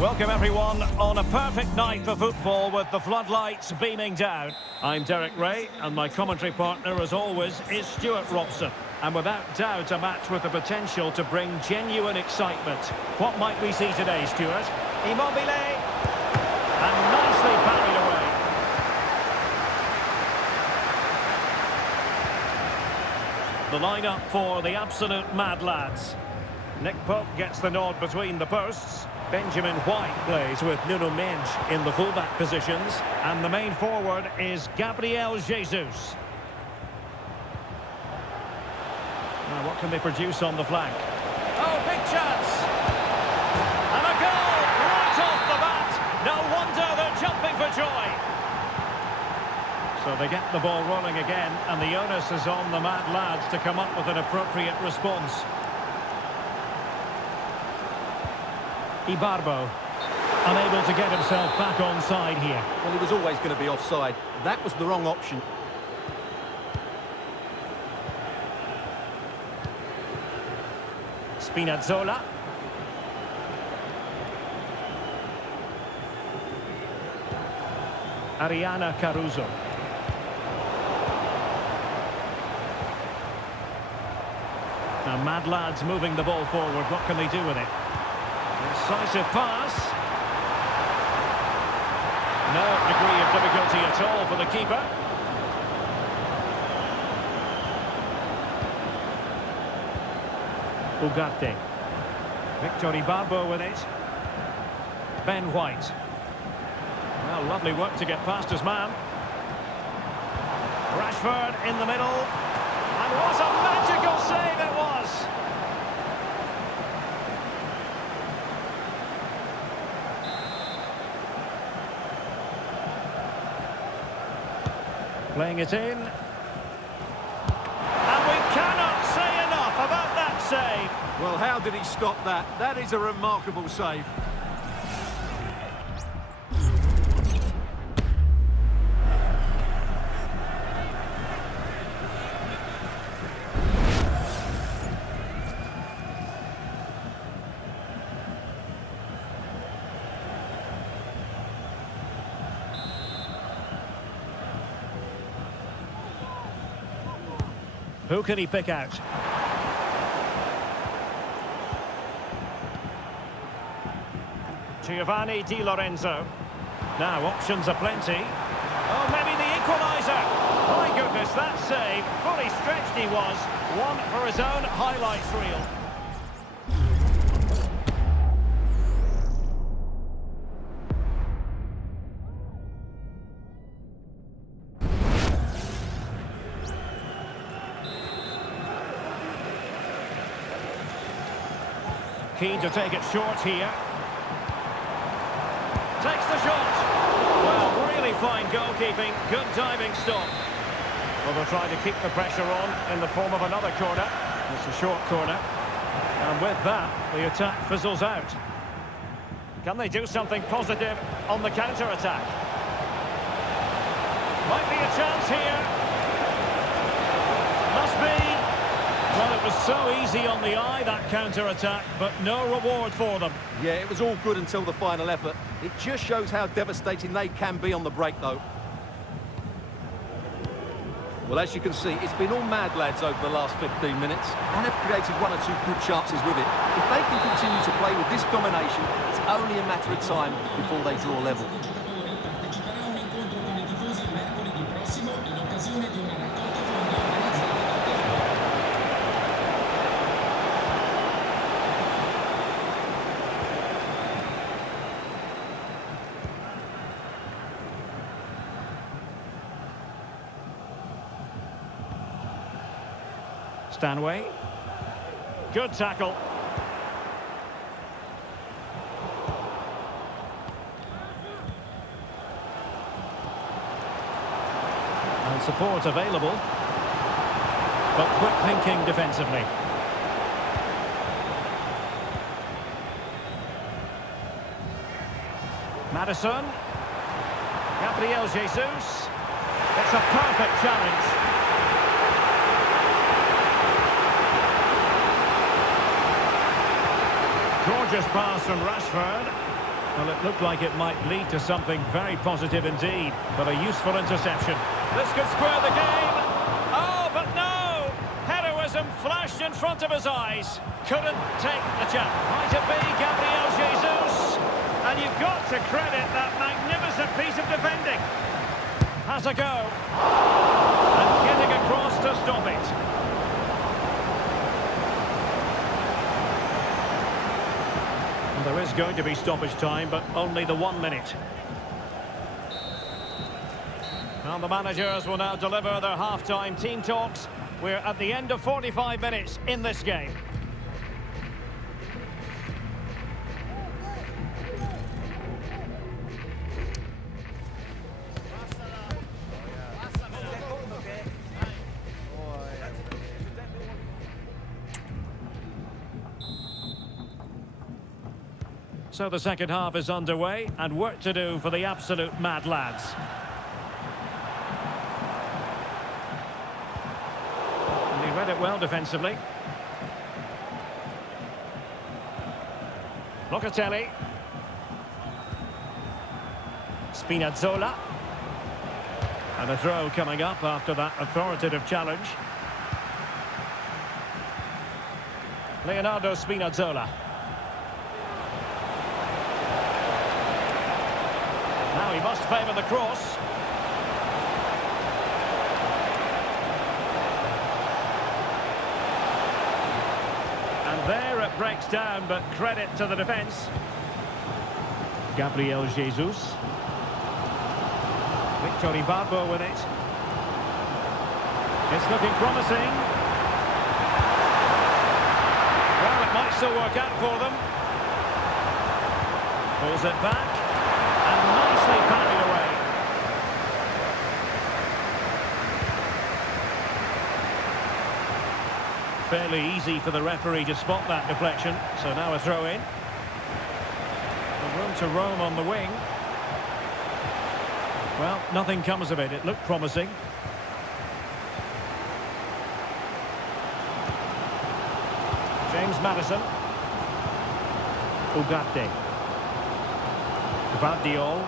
Welcome everyone on a perfect night for football with the floodlights beaming down. I'm Derek Ray and my commentary partner as always is Stuart Robson. And without doubt a match with the potential to bring genuine excitement. What might we see today, Stuart? Immobile and nicely parried away. The lineup for the absolute mad lads. Nick Pope gets the nod between the posts. Benjamin White plays with Nuno Mendes in the fullback positions. And the main forward is Gabriel Jesus. Now, what can they produce on the flank? Oh, big chance! And a goal right off the bat! No wonder they're jumping for joy! So they get the ball rolling again, and the onus is on the mad lads to come up with an appropriate response. Ibarbo, unable to get himself back onside here. Well, he was always going to be offside. That was the wrong option. Spinazzola. Ariana Caruso. Now, mad lads moving the ball forward. What can they do with it? Decisive pass. No degree of difficulty at all for the keeper. Ugarte. Victor Ibarbo with it. Ben White. Well, lovely work to get past his man. Rashford in the middle. And what a magical save it was! Playing it in. And we cannot say enough about that save. Well, how did he stop that? That is a remarkable save. Who can he pick out? Giovanni Di Lorenzo. Now options are plenty. Oh, maybe the equaliser. My goodness, that save. Fully stretched he was. One for his own highlights reel. Keen to take it short here. Takes the shot. Well, really fine goalkeeping. Good diving stop. Well, they'll try to keep the pressure on in the form of another corner. It's a short corner. And with that, the attack fizzles out. Can they do something positive on the counter-attack? Might be a chance here. Must be. Well, it was so easy on the eye, that counter-attack, but no reward for them. Yeah, it was all good until the final effort. It just shows how devastating they can be on the break, though. Well, as you can see, it's been all mad lads over the last 15 minutes, and they've created one or two good chances with it. If they can continue to play with this combination, it's only a matter of time before they draw level. Stanway. Good tackle. And support available. But quick thinking defensively. Maddison. Gabriel Jesus. It's a perfect challenge. Gorgeous pass from Rashford. Well, it looked like it might lead to something very positive indeed, but a useful interception. This could square the game. Oh, but no! Heroism flashed in front of his eyes. Couldn't take the chance. Might it be Gabriel Jesus? And you've got to credit that magnificent piece of defending. Has a go. And getting across to stop it. Well, there is going to be stoppage time, but only the 1 minute. And the managers will now deliver their half-time team talks. We're at the end of 45 minutes in this game. So the second half is underway, and work to do for the absolute mad lads. And he read it well defensively. Locatelli. Spinazzola. And a throw coming up after that authoritative challenge. Leonardo Spinazzola. Now he must favour the cross. And there it breaks down, but credit to the defence. Gabriel Jesus. Victor Ibarbo with it. It's looking promising. Well, it might still work out for them. Pulls it back. And nicely parried away. Fairly easy for the referee to spot that deflection. So now a throw in. The room to roam on the wing. Well, nothing comes of it. It looked promising. James Maddison. Ugarte. Gvardiol.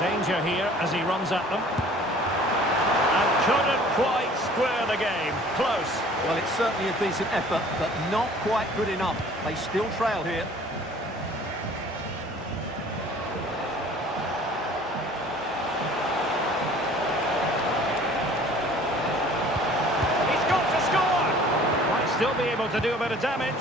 Danger here as he runs at them. And couldn't quite square the game. Close. Well, it's certainly a decent effort, but not quite good enough. They still trail here. He's got to score! Might still be able to do a bit of damage.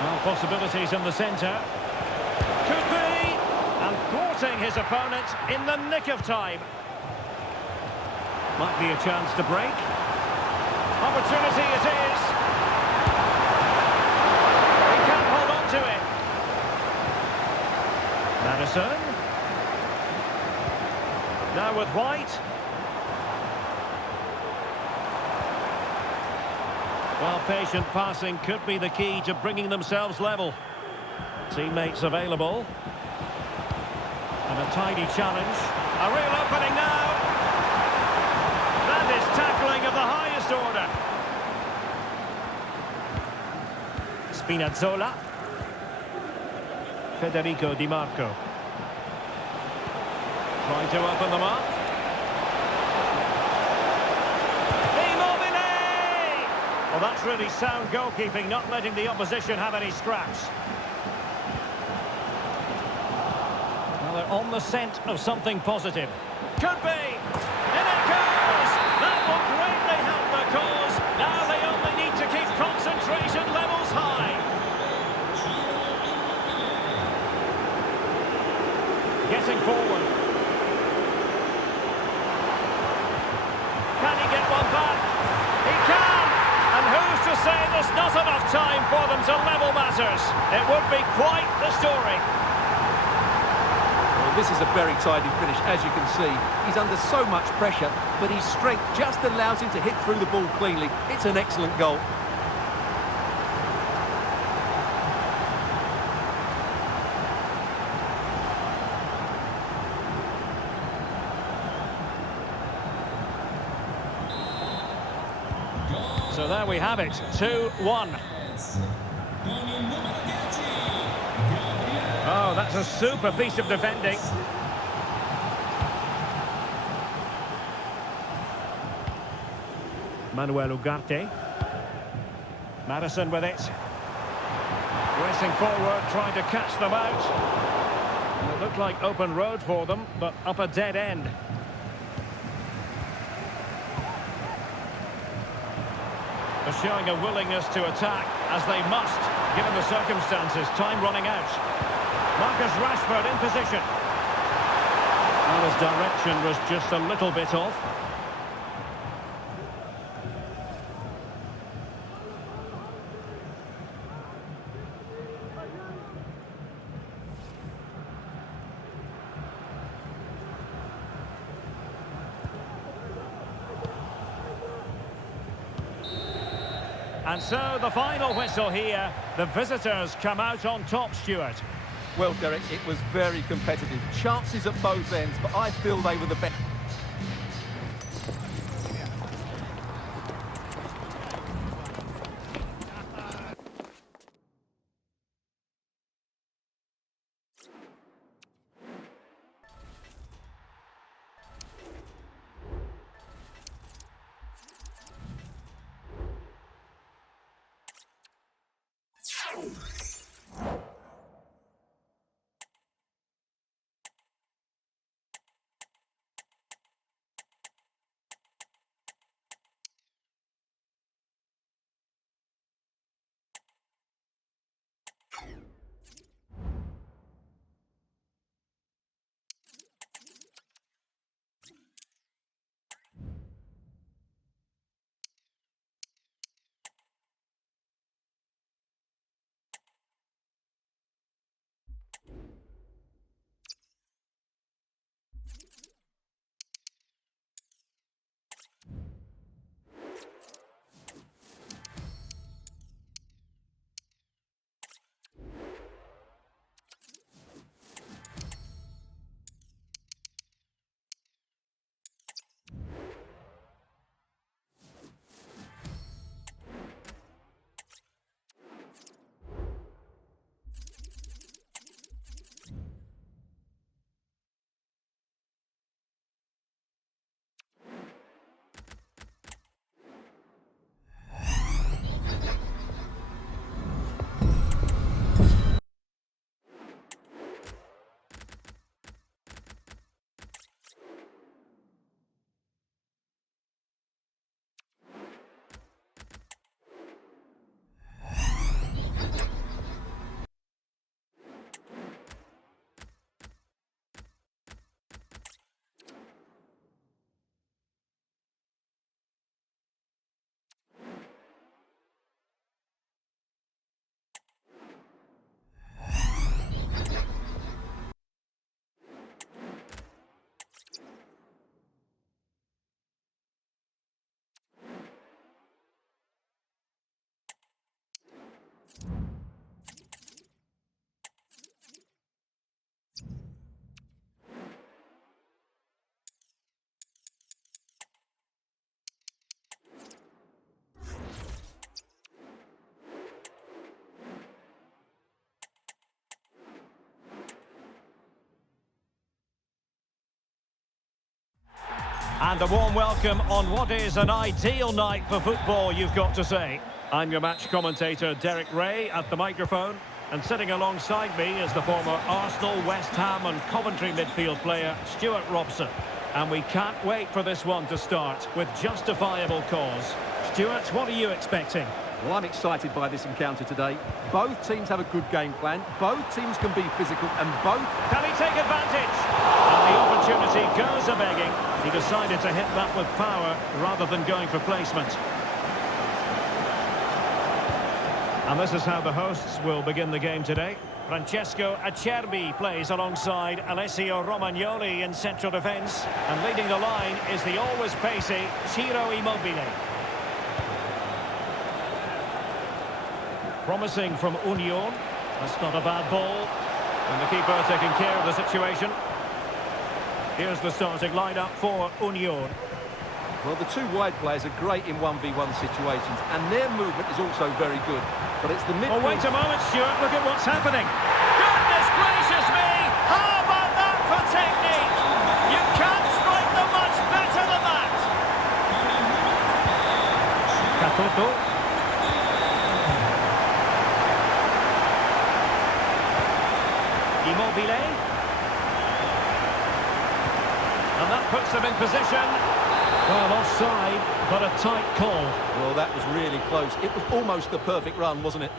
Well, possibilities in the centre. Could be! And thwarting his opponent in the nick of time. Might be a chance to break. Opportunity it is. He can't hold on to it. Maddison. Now with White. Well, patient passing could be the key to bringing themselves level. Teammates available. And a tidy challenge. A real opening now. That is tackling of the highest order. Spinazzola. Federico Di Marco. Trying to open them up. Well, that's really sound goalkeeping, not letting the opposition have any scraps. Well, they're on the scent of something positive. Could be! In it goes! That will greatly help their cause. Now they only need to keep concentration levels high. Getting forward. Can he get one back? He can! And who's to say there's not enough time for them to level matters? It would be quite the story. Well, this is a very tidy finish, as you can see. He's under so much pressure, but his strength just allows him to hit through the ball cleanly. It's an excellent goal. So there we have it, 2-1. Oh, that's a super piece of defending. Manuel Ugarte. Madison with it. Racing forward, trying to catch them out. And it looked like open road for them, but up a dead end. They're showing a willingness to attack, as they must, given the circumstances. Time running out. Marcus Rashford in position. Well, his direction was just a little bit off. And so the final whistle here. The visitors come out on top, Stuart. Well, Derek, it was very competitive. Chances at both ends, but I feel they were the best. And a warm welcome on what is an ideal night for football, you've got to say. I'm your match commentator, Derek Ray, at the microphone. And sitting alongside me is the former Arsenal, West Ham and Coventry midfield player, Stuart Robson. And we can't wait for this one to start, with justifiable cause. Stuart, what are you expecting? Well, I'm excited by this encounter today. Both teams have a good game plan. Both teams can be physical and both... Can he take advantage? And the opportunity goes a-begging. He decided to hit that with power rather than going for placement. And this is how the hosts will begin the game today. Francesco Acerbi plays alongside Alessio Romagnoli in central defence. And leading the line is the always pacey Ciro Immobile. Promising from Union. That's not a bad ball. And the keeper taking care of the situation. Here's the starting lineup for Union. Well, the two wide players are great in 1v1 situations, and their movement is also very good. But it's the midfield... Oh, wait a moment, Stuart. Look at what's happening. Goodness gracious me! How about that for technique? You can't strike them much better than that. Katoto. Immobile. And that puts them in position. Well, offside, but a tight call. Well, that was really close. It was almost the perfect run, wasn't it?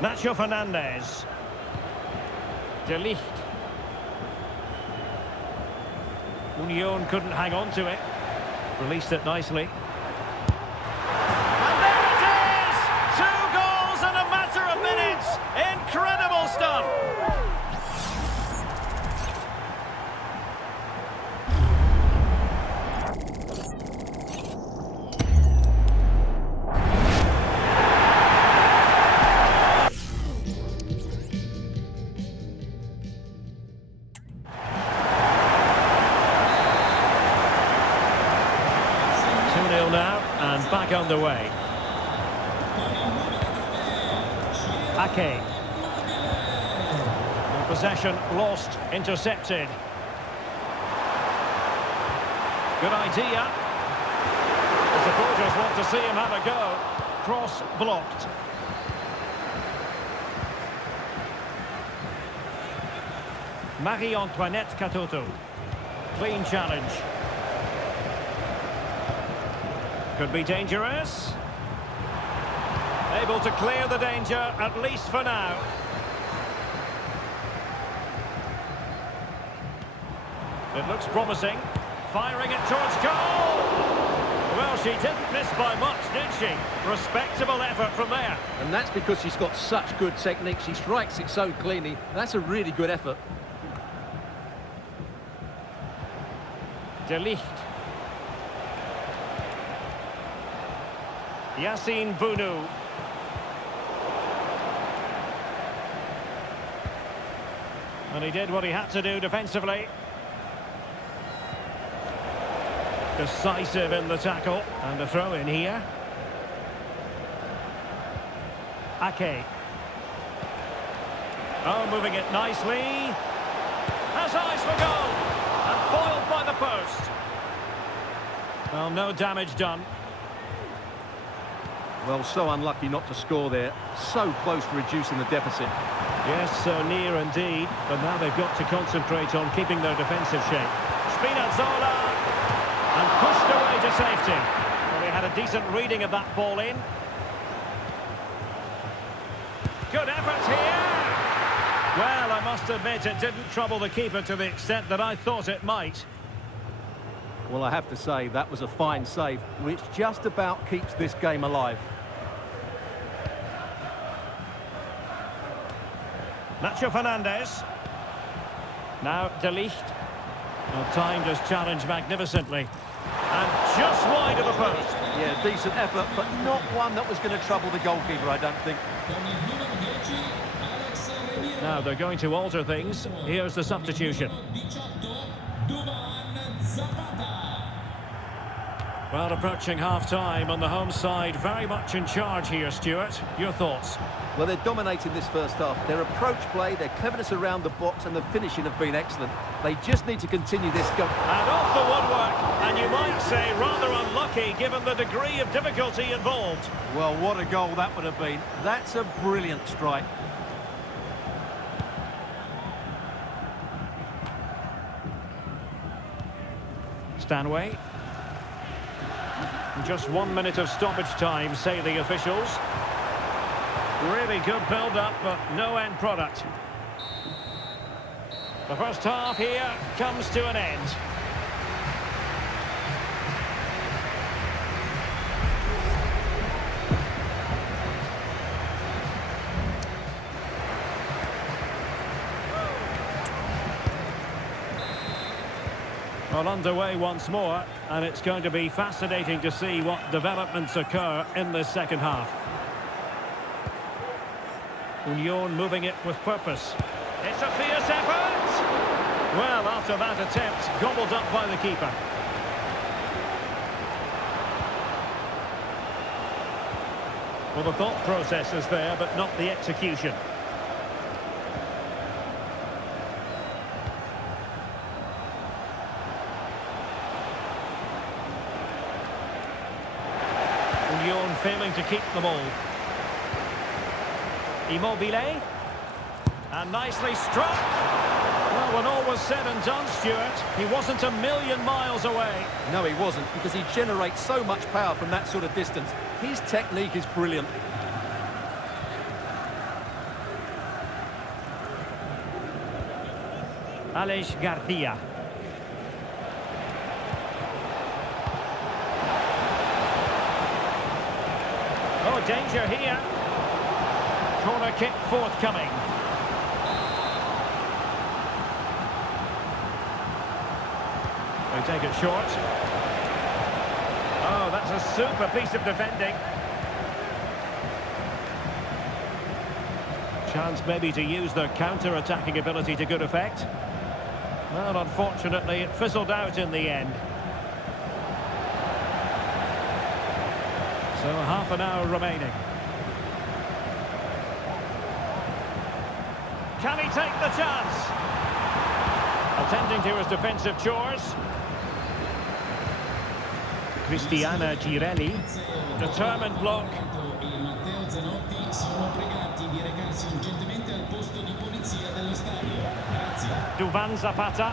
Nacho Fernandez. De Ligt. Union couldn't hang on to it. Released it nicely. And there it is! 2 goals in a matter of minutes. Incredible stuff. Now and back on the way. Ake. Possession lost, intercepted. Good idea. The supporters want to see him have a go. Cross blocked. Marie-Antoinette Katoto. Clean challenge. Could be dangerous. Able to clear the danger, at least for now. It looks promising. Firing it towards goal! Well, she didn't miss by much, did she? Respectable effort from there. And that's because she's got such good technique. She strikes it so cleanly. That's a really good effort. De Ligt. Yassine Bounou. And he did what he had to do defensively. Decisive in the tackle. And a throw in here. Ake. Oh, moving it nicely. Has eyes for goal. And foiled by the post. Well, no damage done. Well, so unlucky not to score there. So close to reducing the deficit. Yes, so near indeed. But now they've got to concentrate on keeping their defensive shape. Spinazzola! And pushed away to safety. Well, he had a decent reading of that ball in. Good effort here! Well, I must admit it didn't trouble the keeper to the extent that I thought it might. Well, I have to say, that was a fine save, which just about keeps this game alive. Nacho Fernandez. Now De Ligt. Well, timed his challenge magnificently. And just wide of the post. Yeah, decent effort, but not one that was going to trouble the goalkeeper, I don't think. Now they're going to alter things. Here's the substitution. Well, approaching half-time on the home side, very much in charge here, Stuart. Your thoughts? Well, they're dominating this first half. Their approach play, their cleverness around the box and the finishing have been excellent. They just need to continue this go. And off the woodwork, and you might say rather unlucky given the degree of difficulty involved. Well, what a goal that would have been. That's a brilliant strike. Stanway. Just 1 minute of stoppage time, say the officials. Really good build-up, but no end product. The first half here comes to an end. Well, underway once more, and it's going to be fascinating to see what developments occur in this second half. Union moving it with purpose. It's a fierce effort! Well, after that attempt, gobbled up by the keeper. Well, the thought process is there, but not the execution. Union failing to keep the ball. Immobile. And nicely struck. Well, when all was said and done, Stuart, he wasn't a million miles away. No, he wasn't, because he generates so much power from that sort of distance. His technique is brilliant. Alex Garcia. Oh, danger here. Corner kick forthcoming. They take it short. Oh, that's a super piece of defending. Chance maybe to use their counter-attacking ability to good effect. Well, unfortunately, it fizzled out in the end. So half an hour remaining. Can he take the chance? Attending to his defensive chores. Cristiana Girelli. Determined block. Duvan Zapata.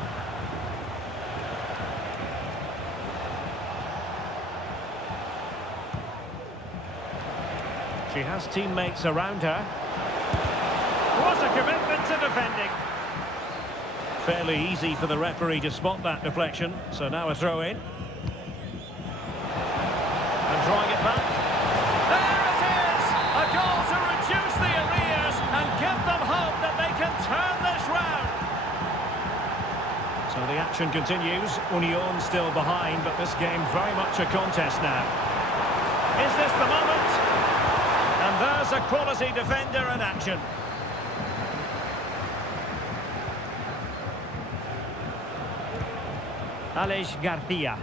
She has teammates around her. What a commitment to defending. Fairly easy for the referee to spot that deflection. So now a throw in. And drawing it back. There it is! A goal to reduce the arrears and give them hope that they can turn this round. So the action continues. Union still behind, but this game very much a contest now. Is this the moment? And there's a quality defender in action. Alex Garcia.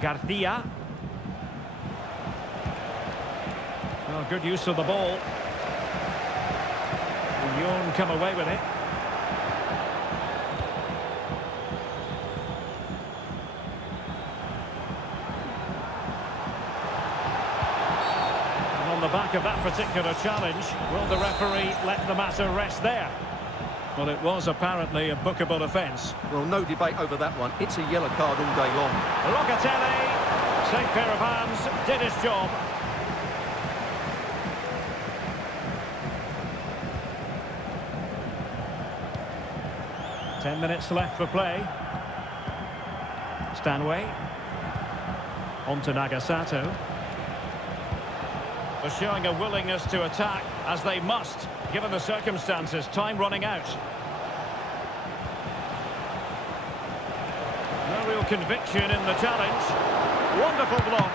Garcia. Well, good use of the ball. Union come away with it. And on the back of that particular challenge, will the referee let the matter rest there? Well, it was apparently a bookable offence. Well, no debate over that one. It's a yellow card all day long. Locatelli, safe pair of hands, did his job. Ten minutes left for play. Stanway. On to Nagasato. They're showing a willingness to attack, as they must, given the circumstances. Time running out. No real conviction in the challenge. Wonderful block.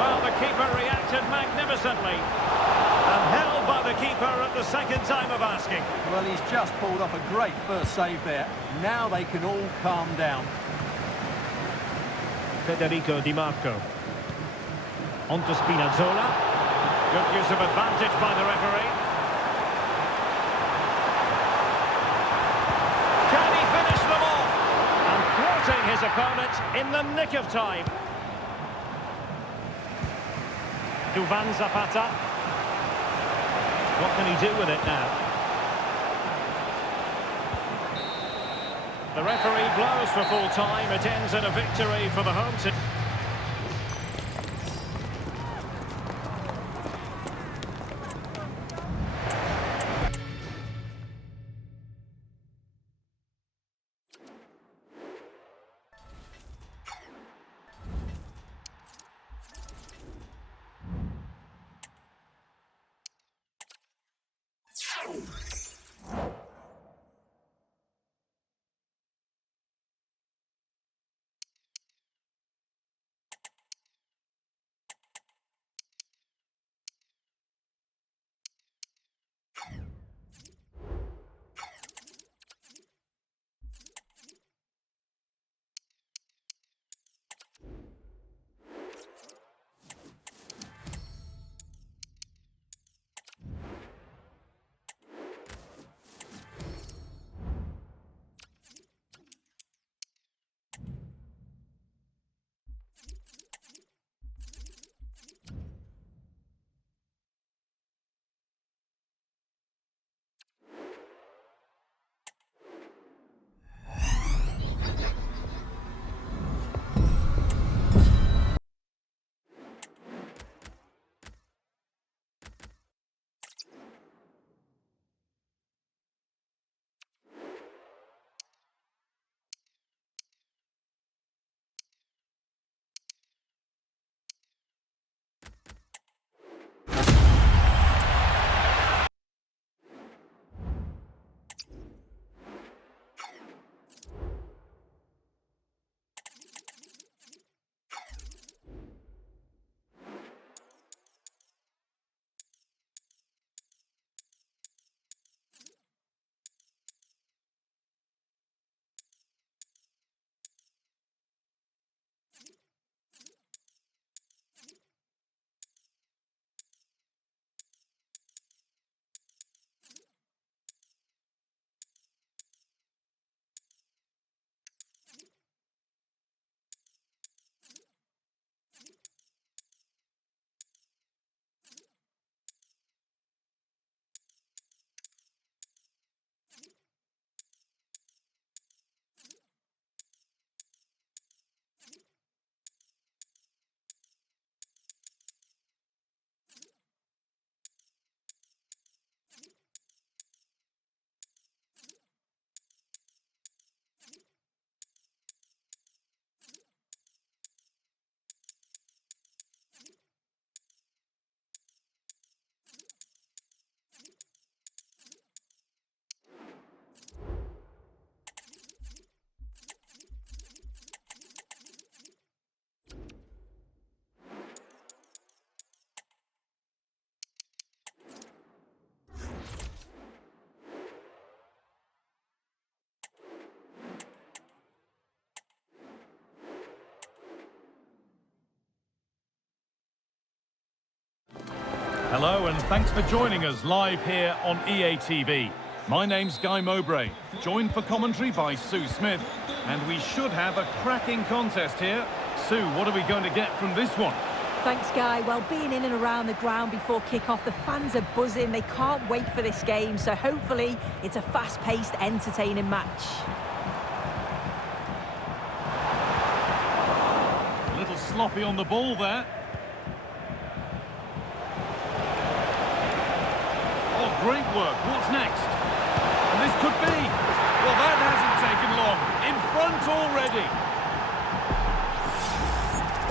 Well, the keeper reacted magnificently. And held by the keeper at the second time of asking. Well, he's just pulled off a great first save there. Now they can all calm down. Federico Di Marco. On to Spinazzola. Good use of advantage by the referee. Can he finish them off? And thwarting his opponent in the nick of time. Duvan Zapata. What can he do with it now? The referee blows for full time. It ends in a victory for the home team. Hello and thanks for joining us live here on EA TV. My name's Guy Mowbray, joined for commentary by Sue Smith, and we should have a cracking contest here. Sue, what are we going to get from this one? Thanks, Guy. Well, being in and around the ground before kick-off, the fans are buzzing. They can't wait for this game, so hopefully it's a fast-paced, entertaining match. A little sloppy on the ball there. Oh, great work. What's next? And this could be. Well, that hasn't taken long. In front already.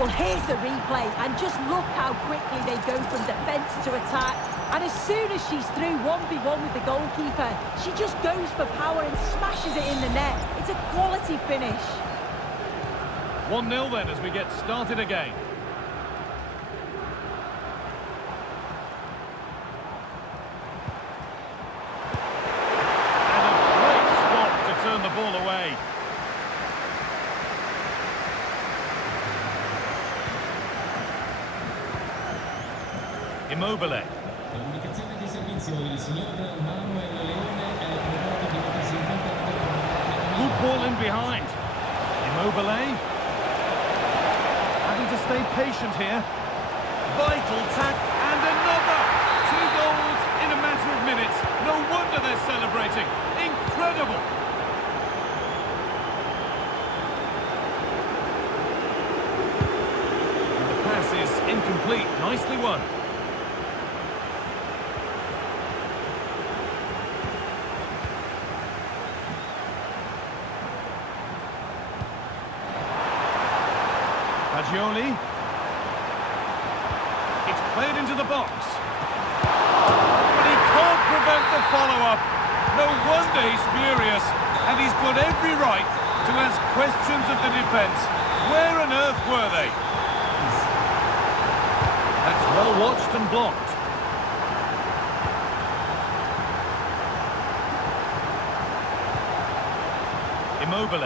Well, here's the replay, and just look how quickly they go from defence to attack. And as soon as she's through 1v1 with the goalkeeper, she just goes for power and smashes it in the net. It's a quality finish. 1-0 then as we get started again. The ball away. Immobile. Good ball in behind. Immobile. Having to stay patient here. Vital tack and another. 2 goals in a matter of minutes. No wonder they're celebrating. Incredible. Is incomplete. Nicely won. Fagioli. It's played into the box. But he can't prevent the follow-up. No wonder he's furious. And he's got every right to ask questions of the defence. Where on earth were they? That's well watched and blocked. Immobile.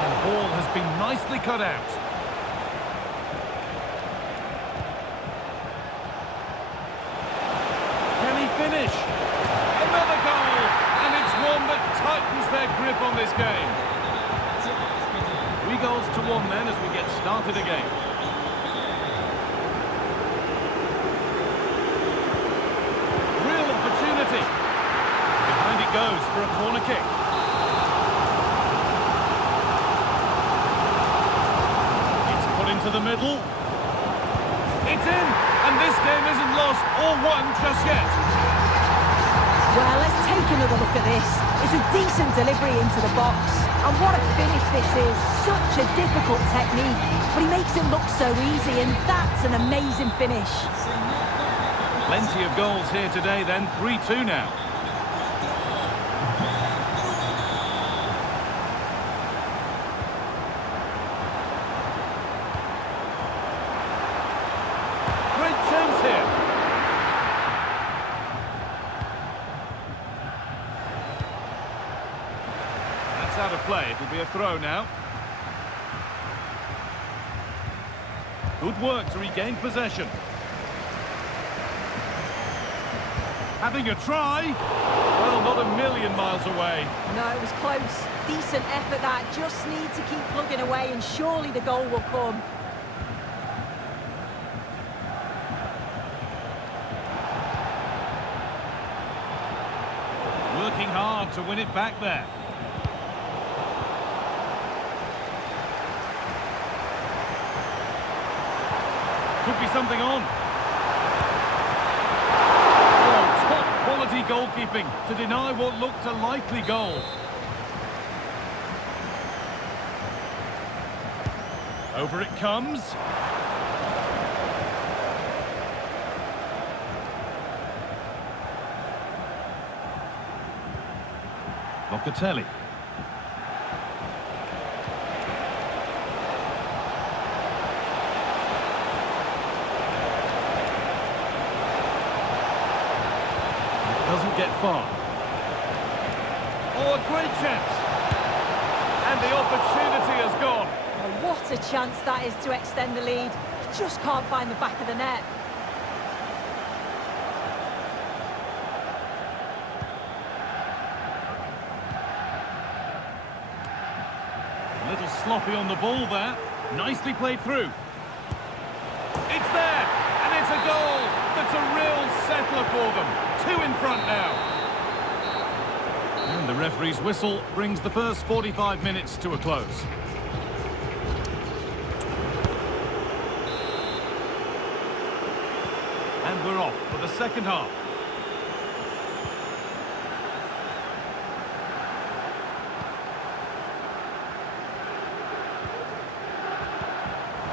And the ball has been nicely cut out. Can he finish? Another goal! And it's one that tightens their grip on this game. 3 goals to 1 then as we get started again. Real opportunity. Behind it goes for a corner kick. It's put into the middle. It's in! And this game isn't lost or won just yet. Well, let's take another look at this. It's a decent delivery into the box. And what a finish this is. Such a difficult technique, but he makes it look so easy, and that's an amazing finish. Plenty of goals here today then, 3-2 now. Great chance here. Out of play, it'll be a throw now. Good work to regain possession. Having a try. Well, not a million miles away. No, it was close. Decent effort that. Just need to keep plugging away and surely the goal will come. Working hard to win it back there. Could be something on. Oh, top quality goalkeeping to deny what looked a likely goal. Over it comes. Locatelli. Doesn't get far. Oh, a great chance. And the opportunity has gone. Oh, what a chance that is to extend the lead. He just can't find the back of the net. A little sloppy on the ball there. Nicely played through. It's there, and it's a goal. That's a real settler for them. 2 in front now. And the referee's whistle brings the first 45 minutes to a close. And we're off for the second half.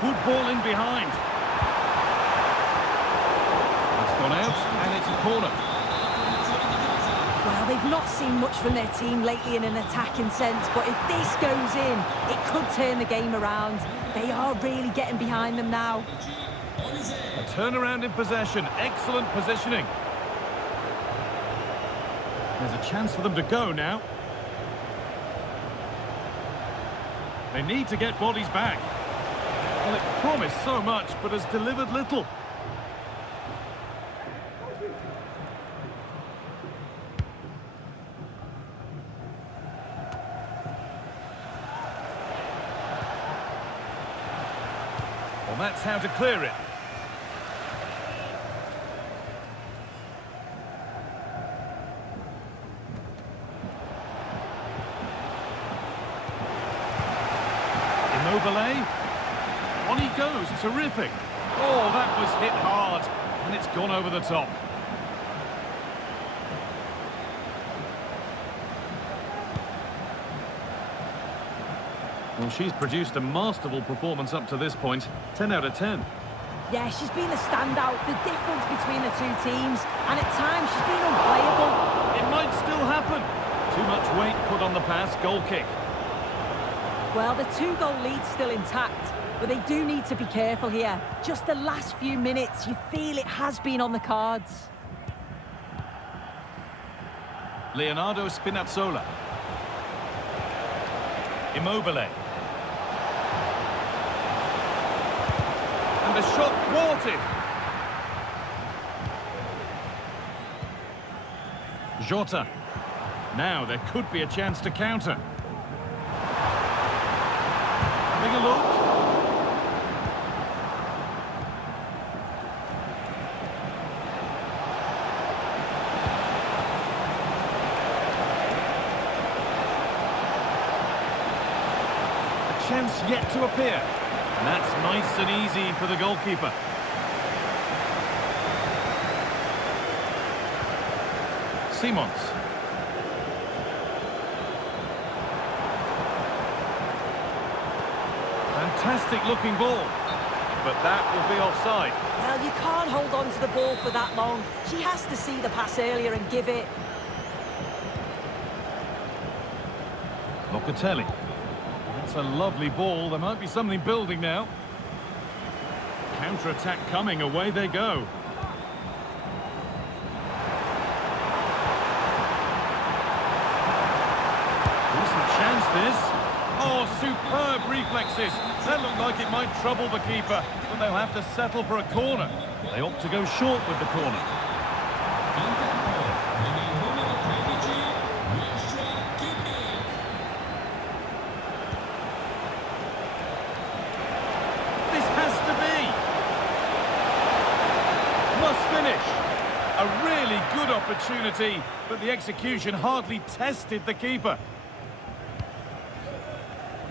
Good ball in behind. It's gone out, and it's a corner. Well, they've not seen much from their team lately in an attacking sense, but if this goes in, it could turn the game around. They are really getting behind them now. A turnaround in possession. Excellent positioning. There's a chance for them to go now. They need to get bodies back. Well, it promised so much, but has delivered little. Well, that's how to clear it. Immobile. On he goes, terrific. Oh, that was hit hard, and it's gone over the top. Well, she's produced a masterful performance up to this point. 10 out of 10. Yeah, she's been the standout, the difference between the two teams, and at times she's been unplayable. It might still happen. Too much weight put on the pass, goal kick. Well, the 2-goal lead's still intact, but they do need to be careful here. Just the last few minutes, you feel it has been on the cards. Leonardo Spinazzola. Immobile. And the shot thwarted. Jota. Now there could be a chance to counter. Having a look. A chance yet to appear. And that's nice and easy for the goalkeeper. Simons. Fantastic looking ball. But that will be offside. Well, you can't hold on to the ball for that long. She has to see the pass earlier and give it. Locatelli. That's a lovely ball. There might be something building now. Counter-attack coming. Away they go. Decent chance this. Oh, superb reflexes. That looked like it might trouble the keeper, but they'll have to settle for a corner. They opt to go short with the corner. A really good opportunity, but the execution hardly tested the keeper.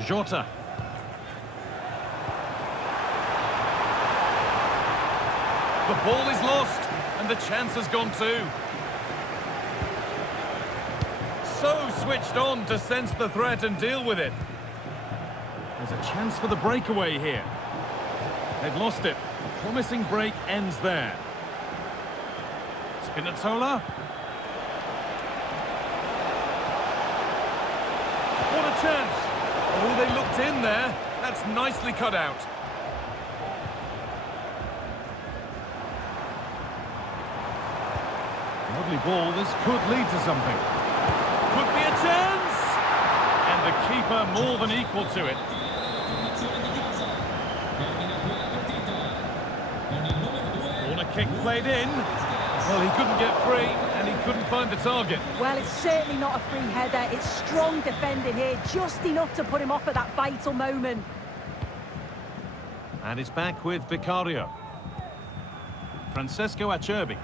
Jota. The ball is lost, and the chance has gone too. So switched on to sense the threat and deal with it. There's a chance for the breakaway here. They've lost it. The promising break ends there. Spinazzola. What a chance! Oh, they looked in there. That's nicely cut out. Lovely ball. This could lead to something. Could be a chance! And the keeper more than equal to it. Corner kick played in. Well, he couldn't get free, and he couldn't find the target. Well, it's certainly not a free header. It's strong defending here, just enough to put him off at that vital moment. And it's back with Vicario. Francesco Acerbi.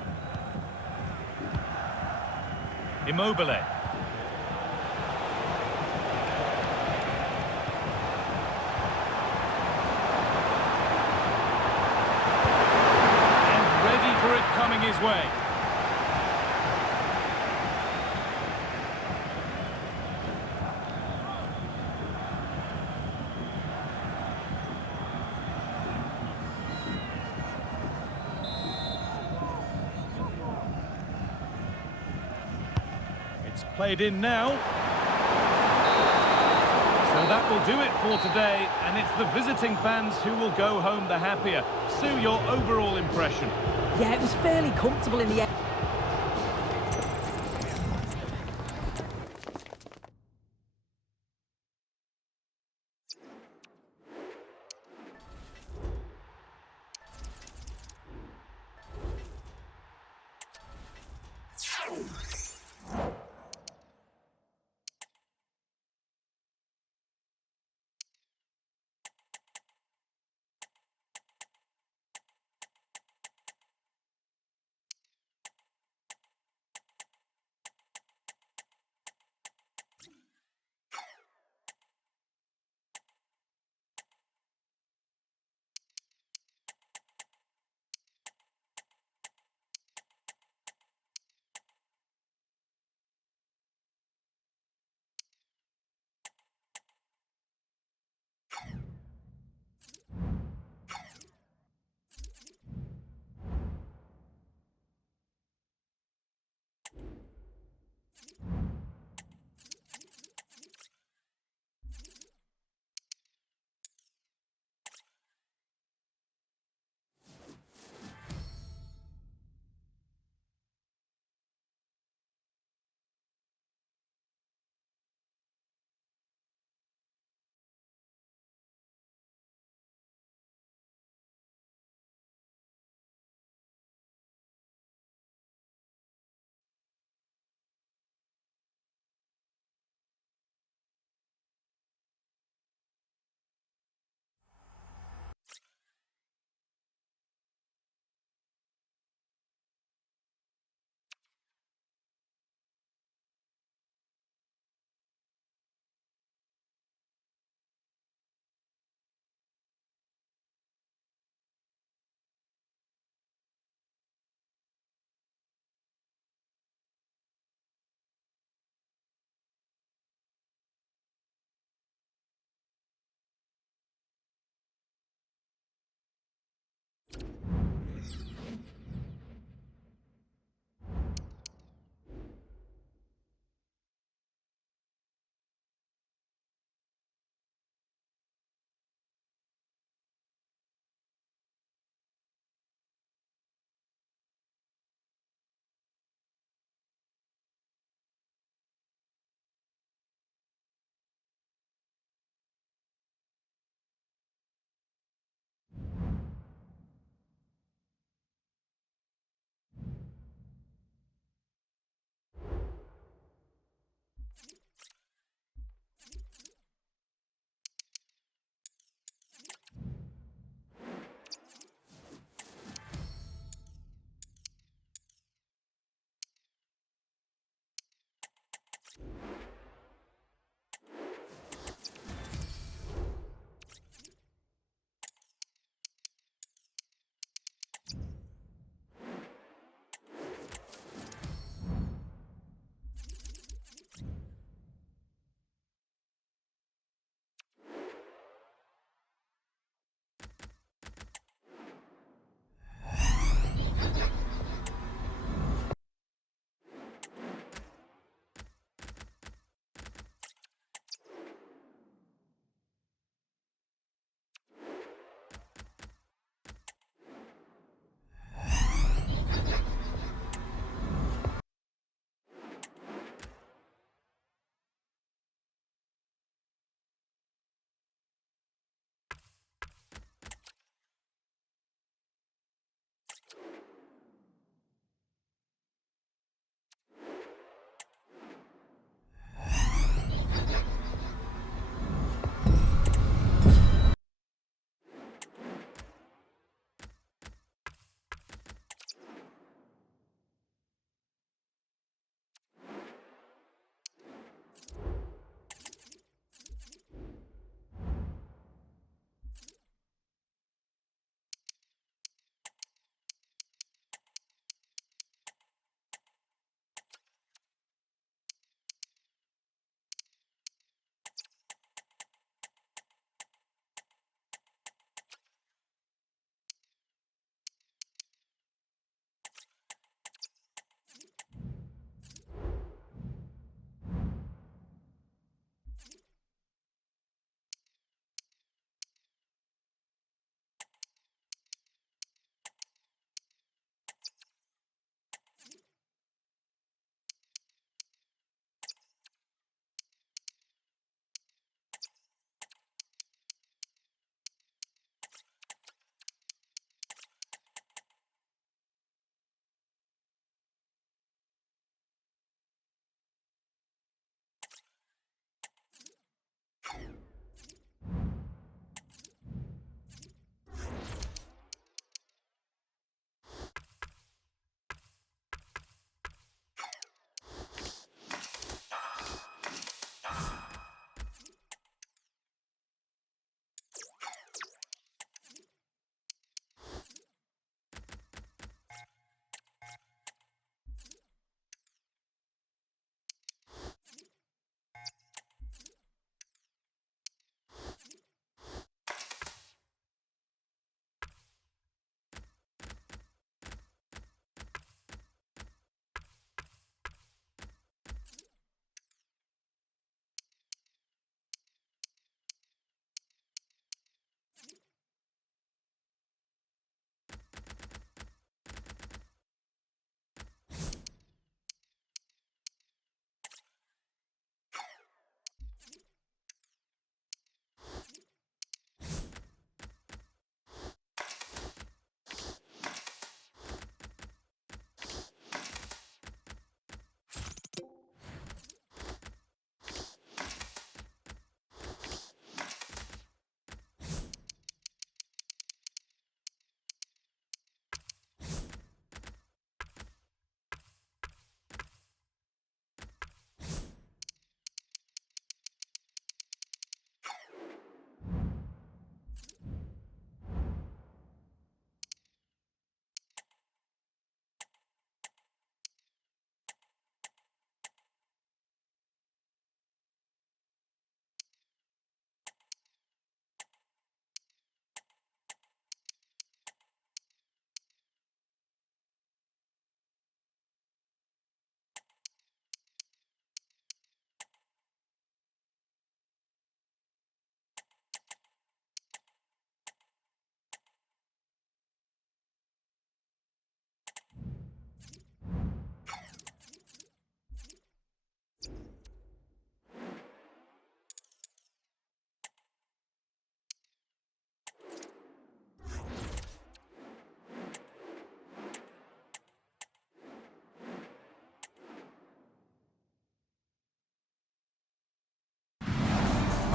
Immobile. Coming his way. It's played in now. So that will do it for today, and it's the visiting fans who will go home the happier. Sue, your overall impression? Yeah, it was fairly comfortable in the end.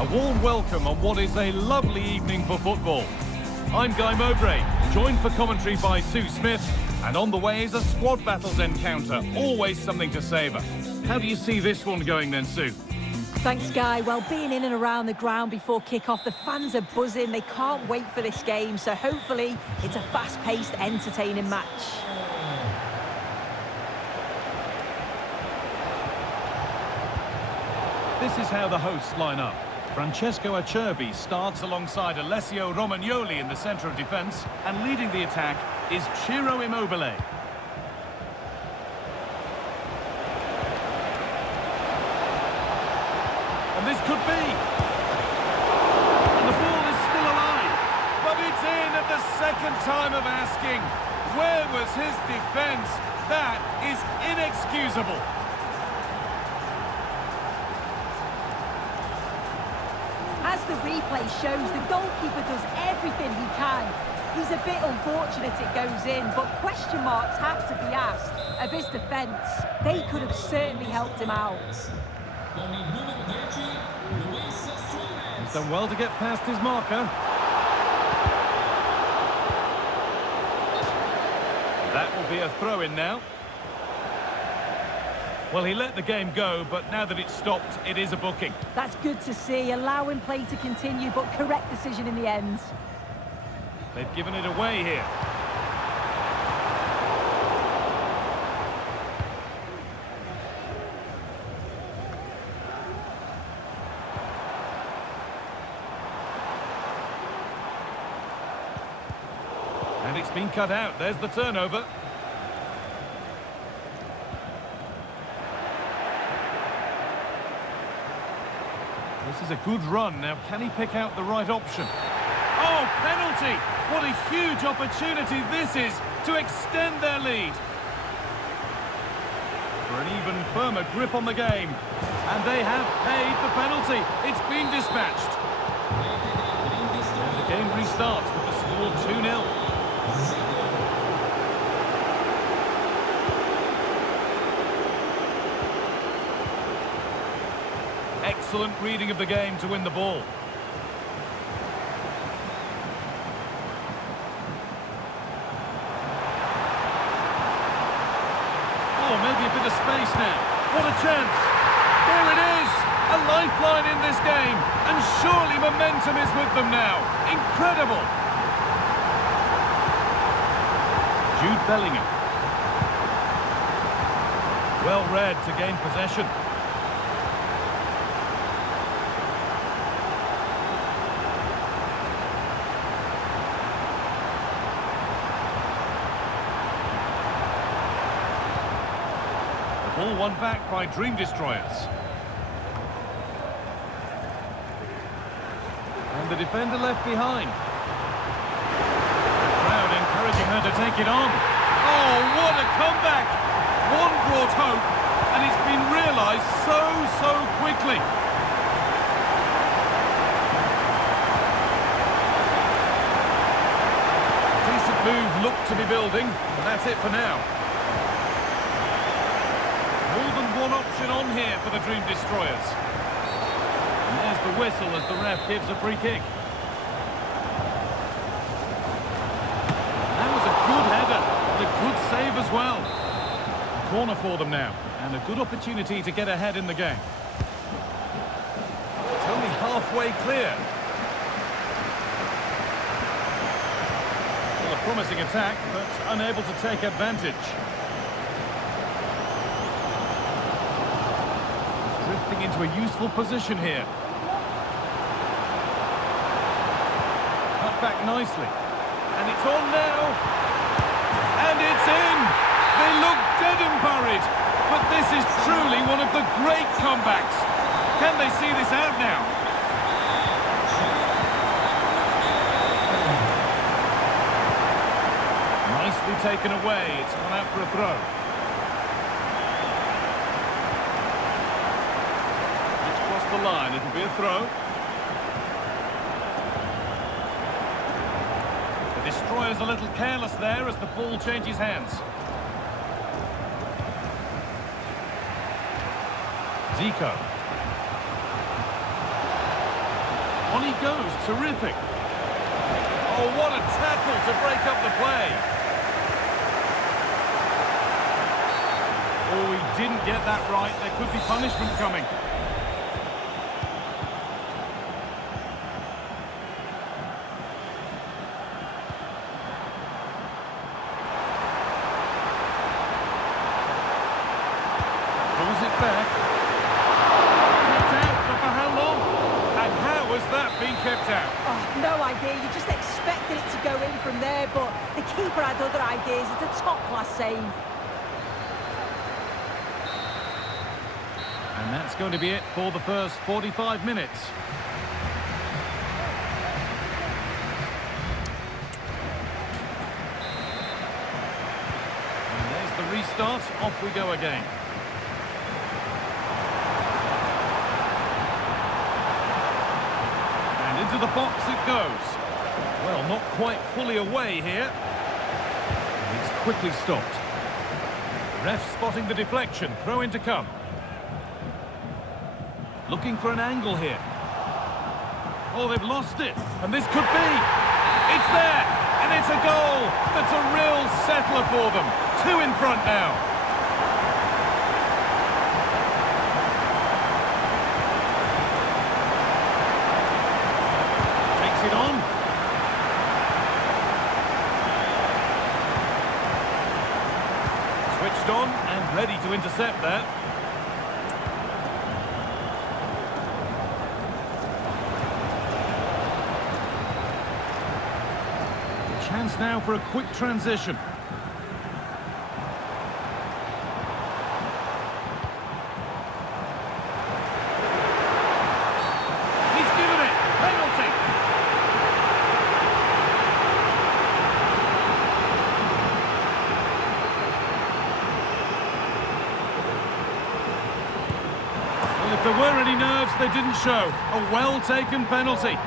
A warm welcome on what is a lovely evening for football. I'm Guy Mowbray, joined for commentary by Sue Smith, and on the way is a squad battles encounter, always something to savour. How do you see this one going then, Sue? Thanks, Guy. Well, being in and around the ground before kick-off, the fans are buzzing. They can't wait for this game, so hopefully it's a fast-paced, entertaining match. This is how the hosts line up. Francesco Acerbi starts alongside Alessio Romagnoli in the centre of defence, and leading the attack is Ciro Immobile. And this could be. And the ball is still alive, but it's in at the second time of asking. Where was his defence? That is inexcusable. As the replay shows, the goalkeeper does everything he can. He's a bit unfortunate it goes in, but question marks have to be asked of his defence. They could have certainly helped him out. He's done well to get past his marker. That will be a throw-in now. Well, he let the game go, but now that it's stopped, it is a booking. That's good to see, allowing play to continue, but correct decision in the end. They've given it away here. And it's been cut out. There's the turnover. This is a good run. Now, can he pick out the right option? Oh, penalty! What a huge opportunity this is to extend their lead. For an even firmer grip on the game. And they have paid the penalty. It's been dispatched. And the game restarts with the score 2-0. Excellent reading of the game to win the ball. Oh, maybe a bit of space now. What a chance. There it is. A lifeline in this game. And surely momentum is with them now. Incredible. Jude Bellingham. Well read to gain possession. Ball won back by Dream Destroyers. And the defender left behind. The crowd encouraging her to take it on. Oh, what a comeback! One brought hope, and it's been realised so quickly. Decent move looked to be building, and that's it for now. More than one option on here for the Dream Destroyers. And there's the whistle as the ref gives a free kick. That was a good header and a good save as well. Corner for them now, and a good opportunity to get ahead in the game. It's only halfway clear. Well, a promising attack, but unable to take advantage. Drifting into a useful position here. Cut back nicely. And it's on now. And it's in. They look dead and buried. But this is truly one of the great comebacks. Can they see this out now? Nicely taken away. It's gone out for a throw. The line, it'll be a throw. The Destroyer's a little careless there as the ball changes hands. Zico. On he goes, terrific. Oh, what a tackle to break up the play. Oh, he didn't get that right. There could be punishment coming. Pulls it back. Kept out, but for how long? And how has that been kept out? Oh, no idea. You just expected it to go in from there, but the keeper had other ideas. It's a top-class save. And that's going to be it for the first 45 minutes. And there's the restart. Off we go again. And into the box it goes. Well, not quite fully away here. And it's quickly stopped. Ref spotting the deflection. Throw in to come. Looking for an angle here. Oh, they've lost it. And this could be. It's there. And it's a goal. That's a real settler for them. 2 in front now. Takes it on. Switched on and ready to intercept that. Chance now for a quick transition. He's given it. Penalty. Well, if there were any nerves, they didn't show. A well-taken penalty.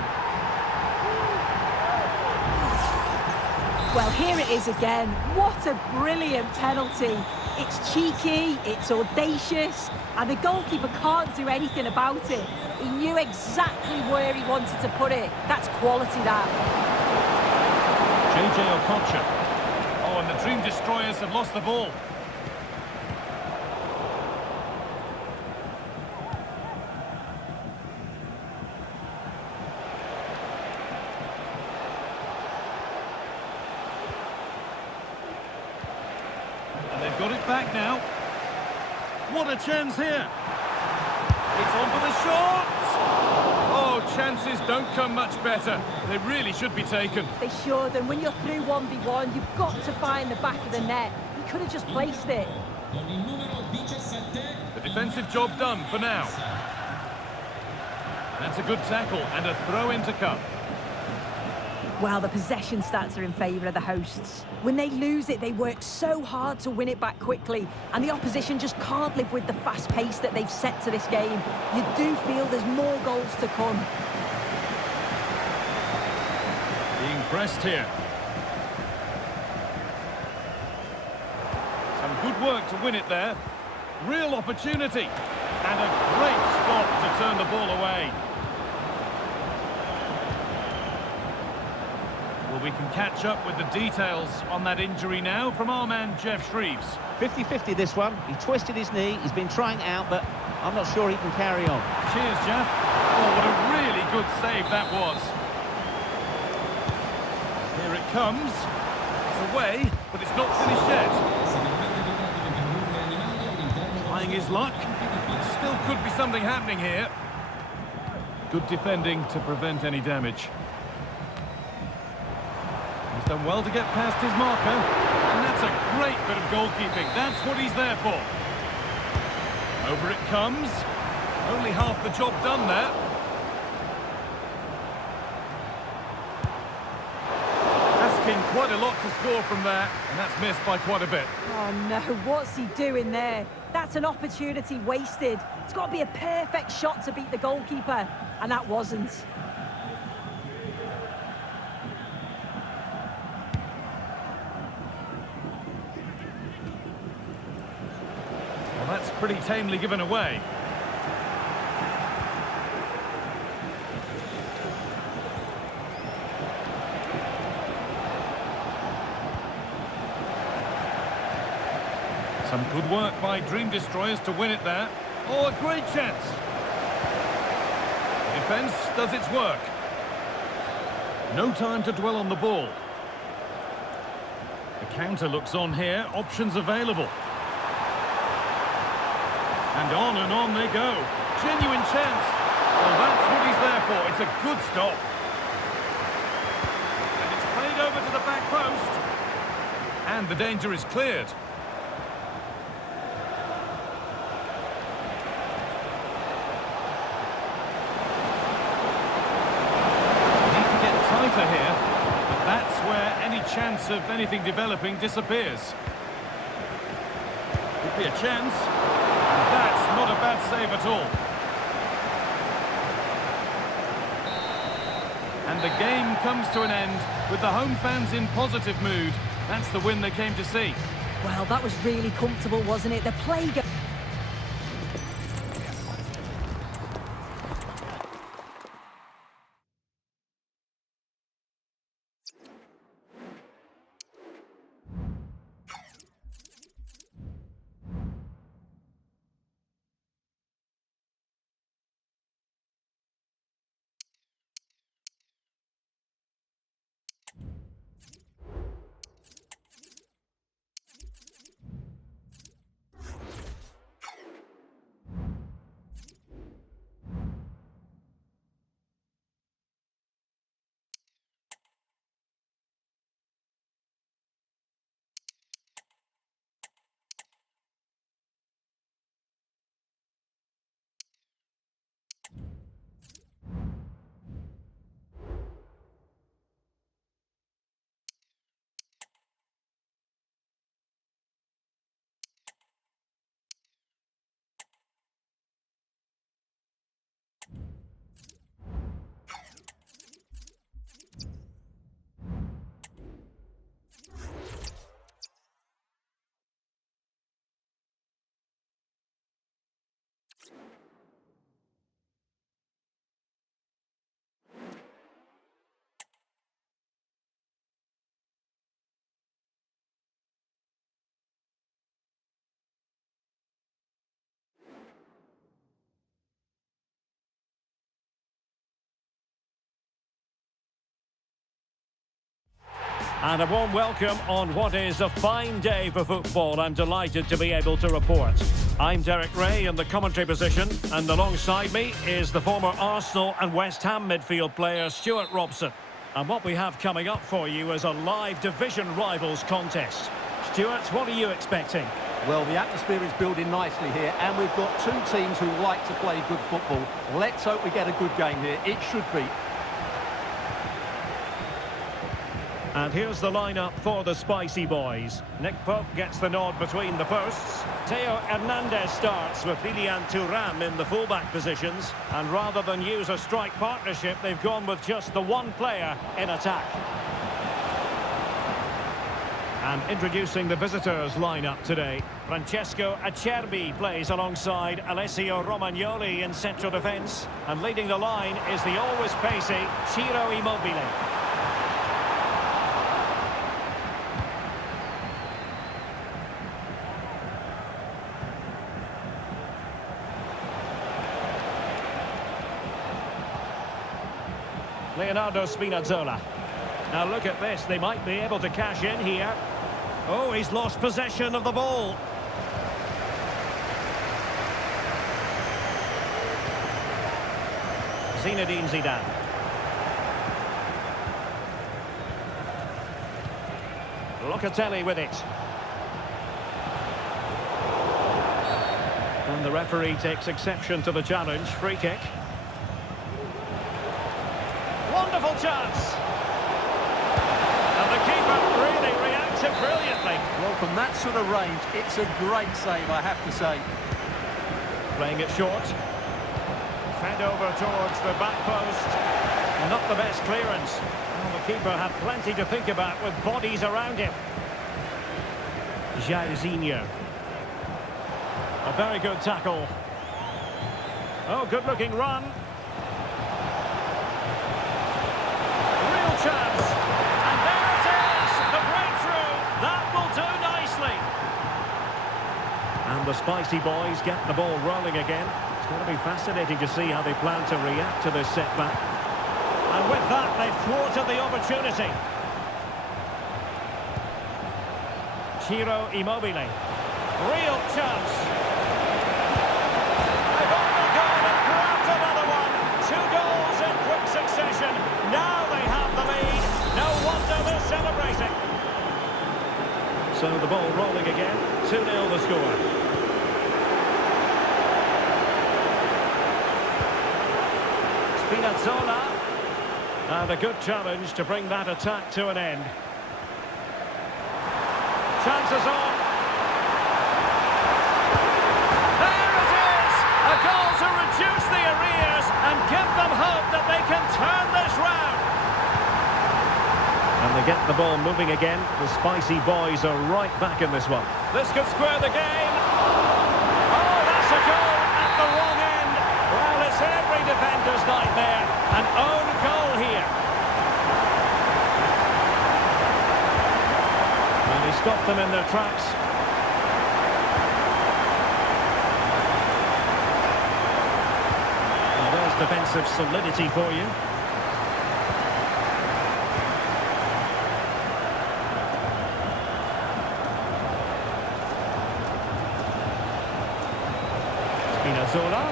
Well, here it is again. What a brilliant penalty. It's cheeky, it's audacious, and the goalkeeper can't do anything about it. He knew exactly where he wanted to put it. That's quality, that. JJ Okocha. Oh, and the Dream Destroyers have lost the ball. They've got it back now. What a chance here. It's on for the shot. Oh, chances don't come much better. They really should be taken. They should, and when you're through 1v1, you've got to find the back of the net. He could have just placed it. The defensive job done for now. That's a good tackle and a throw in to come. Well, the possession stats are in favour of the hosts. When they lose it, they work so hard to win it back quickly, and the opposition just can't live with the fast pace that they've set to this game. You do feel there's more goals to come. Being pressed here. Some good work to win it there. Real opportunity. And a great spot to turn the ball away. Well, we can catch up with the details on that injury now from our man Jeff Shreves. 50-50 this one. He twisted his knee. He's been trying it out, but I'm not sure he can carry on. Cheers, Jeff. Oh, what a really good save that was. Here it comes. It's away, but it's not finished yet. Trying his luck. Still could be something happening here. Good defending to prevent any damage. He's done well to get past his marker. And that's a great bit of goalkeeping. That's what he's there for. Over it comes. Only half the job done there. Asking quite a lot to score from there, and that's missed by quite a bit. Oh no, what's he doing there? That's an opportunity wasted. It's got to be a perfect shot to beat the goalkeeper, and that wasn't. Well, that's pretty tamely given away. Some good work by Dream Destroyers to win it there. Oh, a great chance. Defence does its work. No time to dwell on the ball. The counter looks on here. Options available. And on they go. Genuine chance. Well, that's what he's there for. It's a good stop. And it's played over to the back post. And the danger is cleared. Need to get tighter here, but that's where any chance of anything developing disappears. Could be a chance. And that's not a bad save at all. And the game comes to an end with the home fans in positive mood. That's the win they came to see. Well, that was really comfortable, wasn't it? The play... And a warm welcome on what is a fine day for football. I'm delighted to be able to report. I'm Derek Ray in the commentary position, and alongside me is the former Arsenal and West Ham midfield player Stuart Robson. And what we have coming up for you is a live division rivals contest. Stuart, what are you expecting? Well, the atmosphere is building nicely here, and we've got two teams who like to play good football. Let's hope we get a good game here. It should be. And here's the lineup for the Spicy Boys. Nick Pope gets the nod between the posts. Theo Hernandez starts with Lilian Thuram in the fullback positions. And rather than use a strike partnership, they've gone with just the one player in attack. And introducing the visitors' lineup today. Francesco Acerbi plays alongside Alessio Romagnoli in central defence. And leading the line is the always pacey Ciro Immobile. Leonardo Spinazzola. Now look at this, they might be able to cash in here. Oh, he's lost possession of the ball. Zinedine Zidane. Locatelli with it. And the referee takes exception to the challenge. Free kick. Wonderful chance. And the keeper really reacted brilliantly. Well, from that sort of range, it's a great save, I have to say. Playing it short. Fed over towards the back post. Not the best clearance. Well, the keeper had plenty to think about with bodies around him. Jairzinho. A very good tackle. Oh, good-looking run. Real chance. And there it is! The breakthrough! That will do nicely. spicy boys get the ball rolling again. It's going to be fascinating to see how they plan to react to this setback. And with that, they've thwarted the opportunity. Ciro Immobile. Real chance. They've overgone and grabbed another one. 2 goals in quick succession. Now they have the lead. No wonder they're celebrating. So the ball rolling again. 2-0 the score. Spinazzola. And a good challenge to bring that attack to an end. Chances on. There it is! A goal to reduce the arrears and give them hope that they can turn this round. And they get the ball moving again. The spicy boys are right back in this one. This could square the game. Oh, that's a goal at the wrong end. Well, it's every defender's nightmare. An own goal here. And he stopped them in their tracks. Well, there's defensive solidity for you. Spinazzola.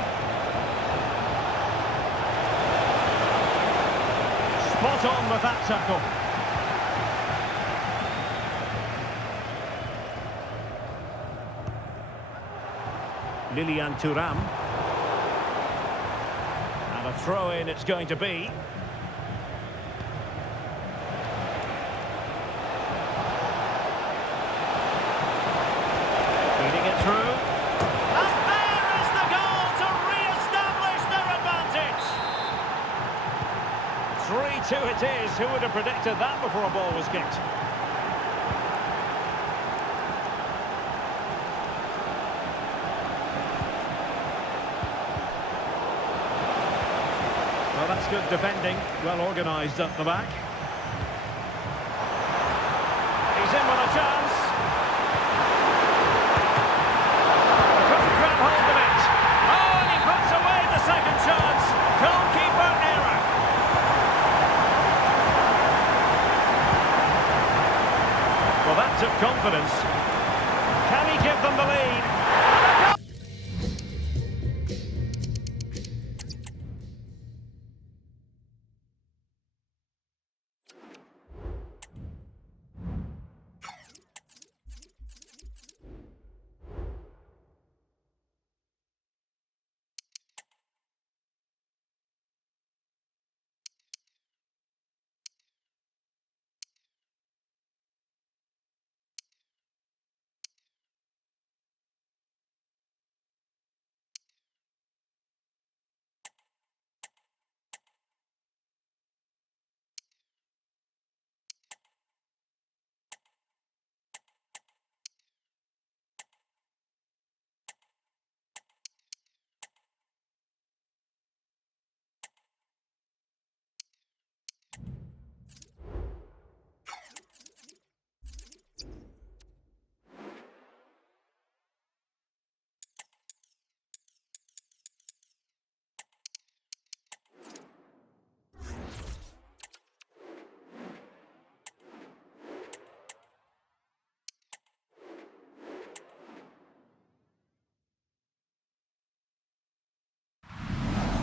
Spot on with that tackle. Lilian Thuram. And a throw-in it's going to be. Feeding it through. And there is the goal to re-establish their advantage. 3-2 it is. Who would have predicted that before a ball was kicked? Well, that's good defending. Well organised up the back. He's in with a chance. Couldn't grab hold of it. Oh, and he puts away the second chance. Goalkeeper error. Well, that took confidence. Can he give them the lead?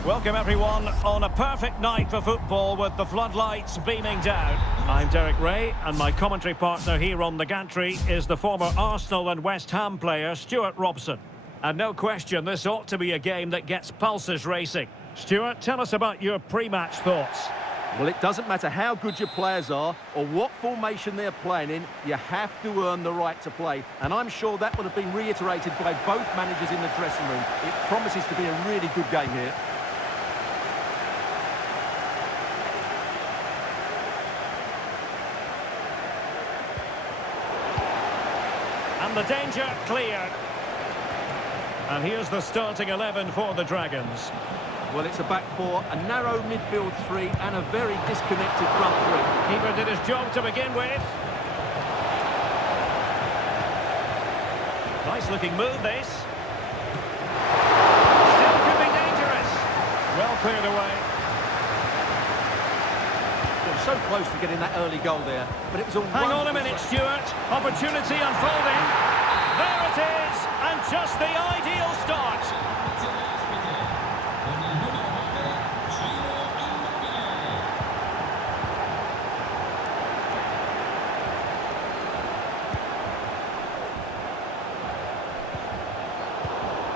Welcome everyone on a perfect night for football with the floodlights beaming down. I'm Derek Ray and my commentary partner here on the gantry is the former Arsenal and West Ham player Stuart Robson. And no question, this ought to be a game that gets pulses racing. Stuart, tell us about your pre-match thoughts. Well, it doesn't matter how good your players are or what formation they're playing in, you have to earn the right to play. And I'm sure that would have been reiterated by both managers in the dressing room. It promises to be a really good game here. And the danger cleared. And here's the starting 11 for the Dragons. Well, it's a back four, a narrow midfield three, and a very disconnected front three. Keeper did his job to begin with. Nice looking move, this. cleared away. They were so close to getting that early goal there, but it was a Hang on a wonderful minute, try. Stuart. Opportunity unfolding. There it is, and just the ideal start.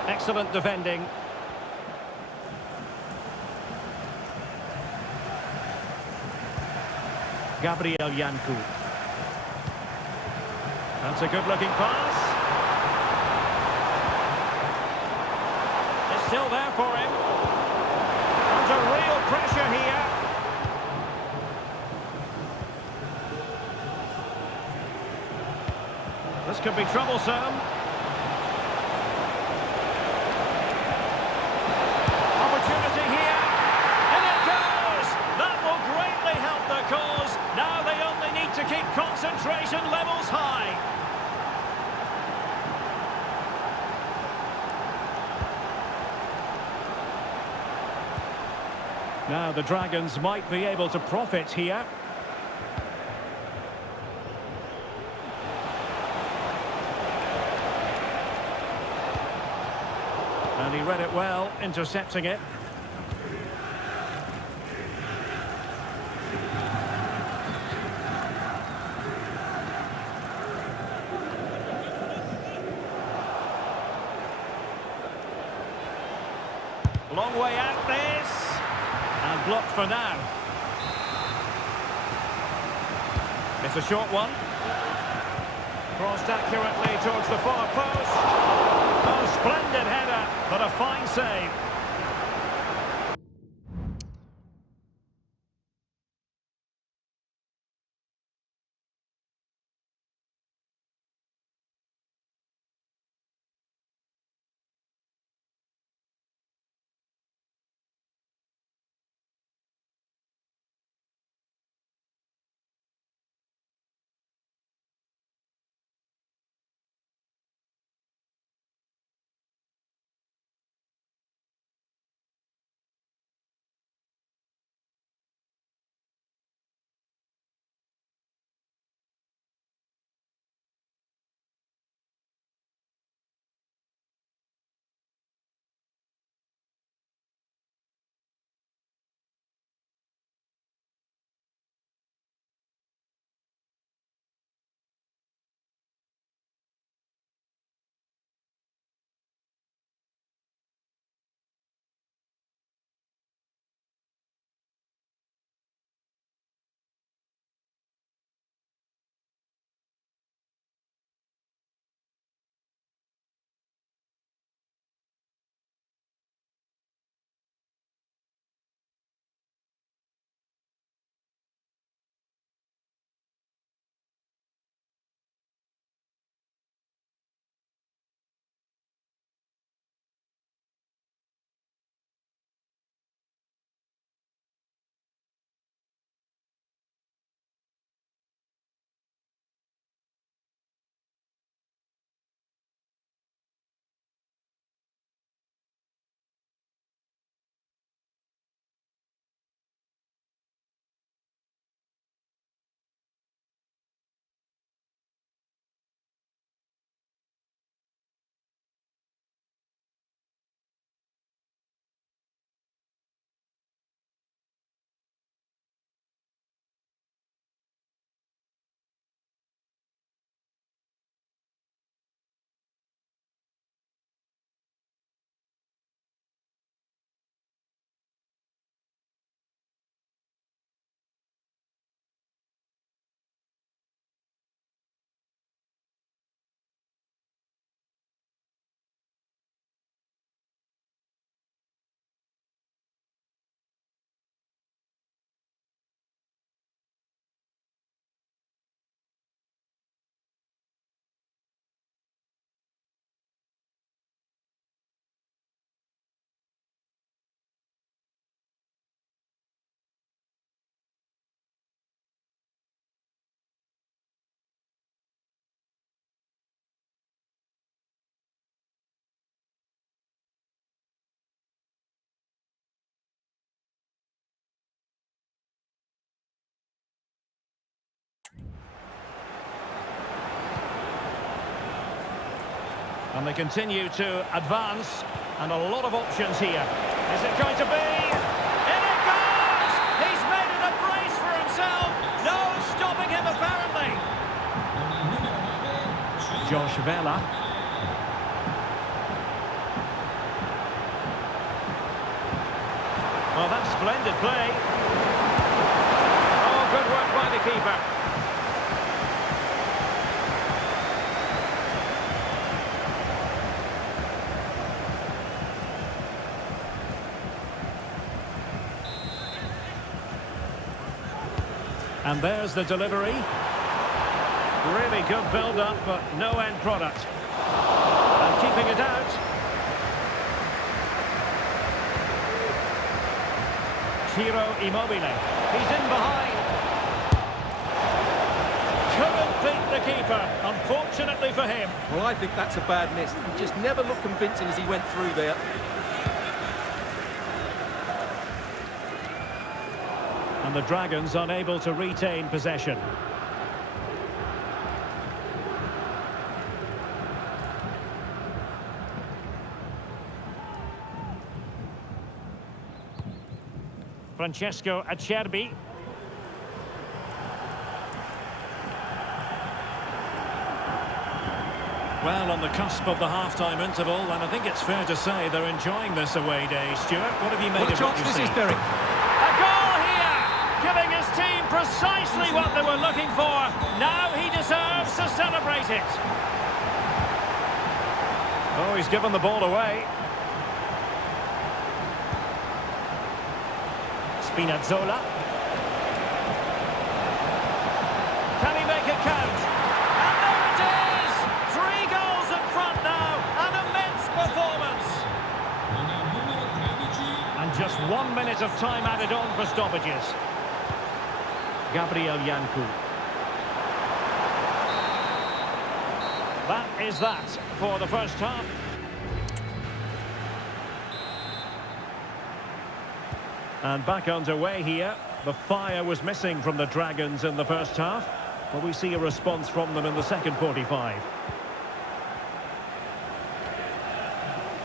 Excellent defending. Gabriel Yanku. That's a good-looking pass. It's still there for him. Under real pressure here. This could be troublesome. Opportunity here. In it goes! That will greatly help the cause. Now they only need to keep concentration levels high. Now the Dragons might be able to profit here. And he read it well, intercepting it. Long way out this. And blocked for now. It's a short one. Crossed accurately towards the far post. Oh, splendid header, but a fine save. And they continue to advance, and a lot of options here. Is it going to be? In it goes! He's made it a brace for himself. No stopping him, apparently. Josh Vela. Well, that's splendid play. Oh, good work by the keeper. And there's the delivery. Really good build-up, but no end product. And keeping it out. Ciro Immobile. He's in behind. Couldn't beat the keeper, unfortunately for him. Well, I think that's a bad miss. He just never looked convincing as he went through there. And the Dragons unable to retain possession. Francesco Acerbi. Well, on the cusp of the half-time interval, and I think it's fair to say they're enjoying this away day. Stuart, what have you made What a of chance what you've this is, seen? Derek. A goal here, giving his team precisely what they were looking for. Now he deserves to celebrate it. Oh, he's given the ball away. Spinazzola. Can he make it count? And there it is! 3 goals in front now. An immense performance. And just 1 minute of time added on for stoppages. Gabriel Yanku. That is that for the first half. And back underway here. The fire was missing from the Dragons in the first half, but we see a response from them in the second 45.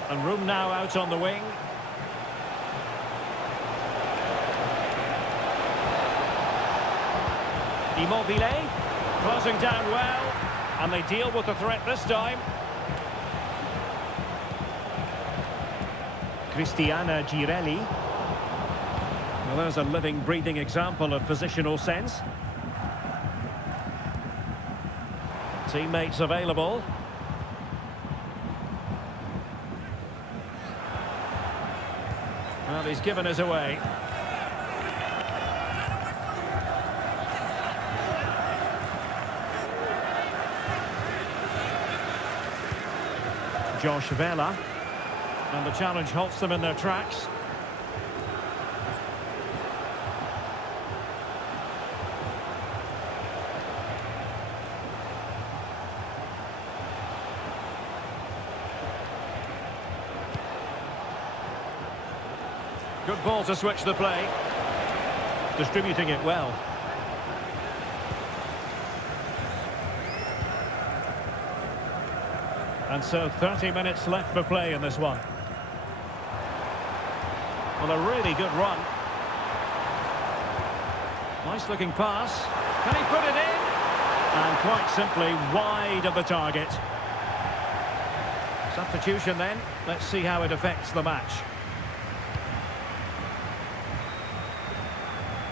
And room now out on the wing. Immobile, closing down well, and they deal with the threat this time. Cristiana Girelli. Well, there's a living, breathing example of positional sense. Teammates available. Well, he's given us away. Josh Vela. And the challenge halts them in their tracks. Good ball to switch the play. Distributing it well. And so 30 minutes left for play in this one. Well, a really good run. Nice looking pass. Can he put it in? And quite simply wide of the target. Substitution then. Let's see how it affects the match.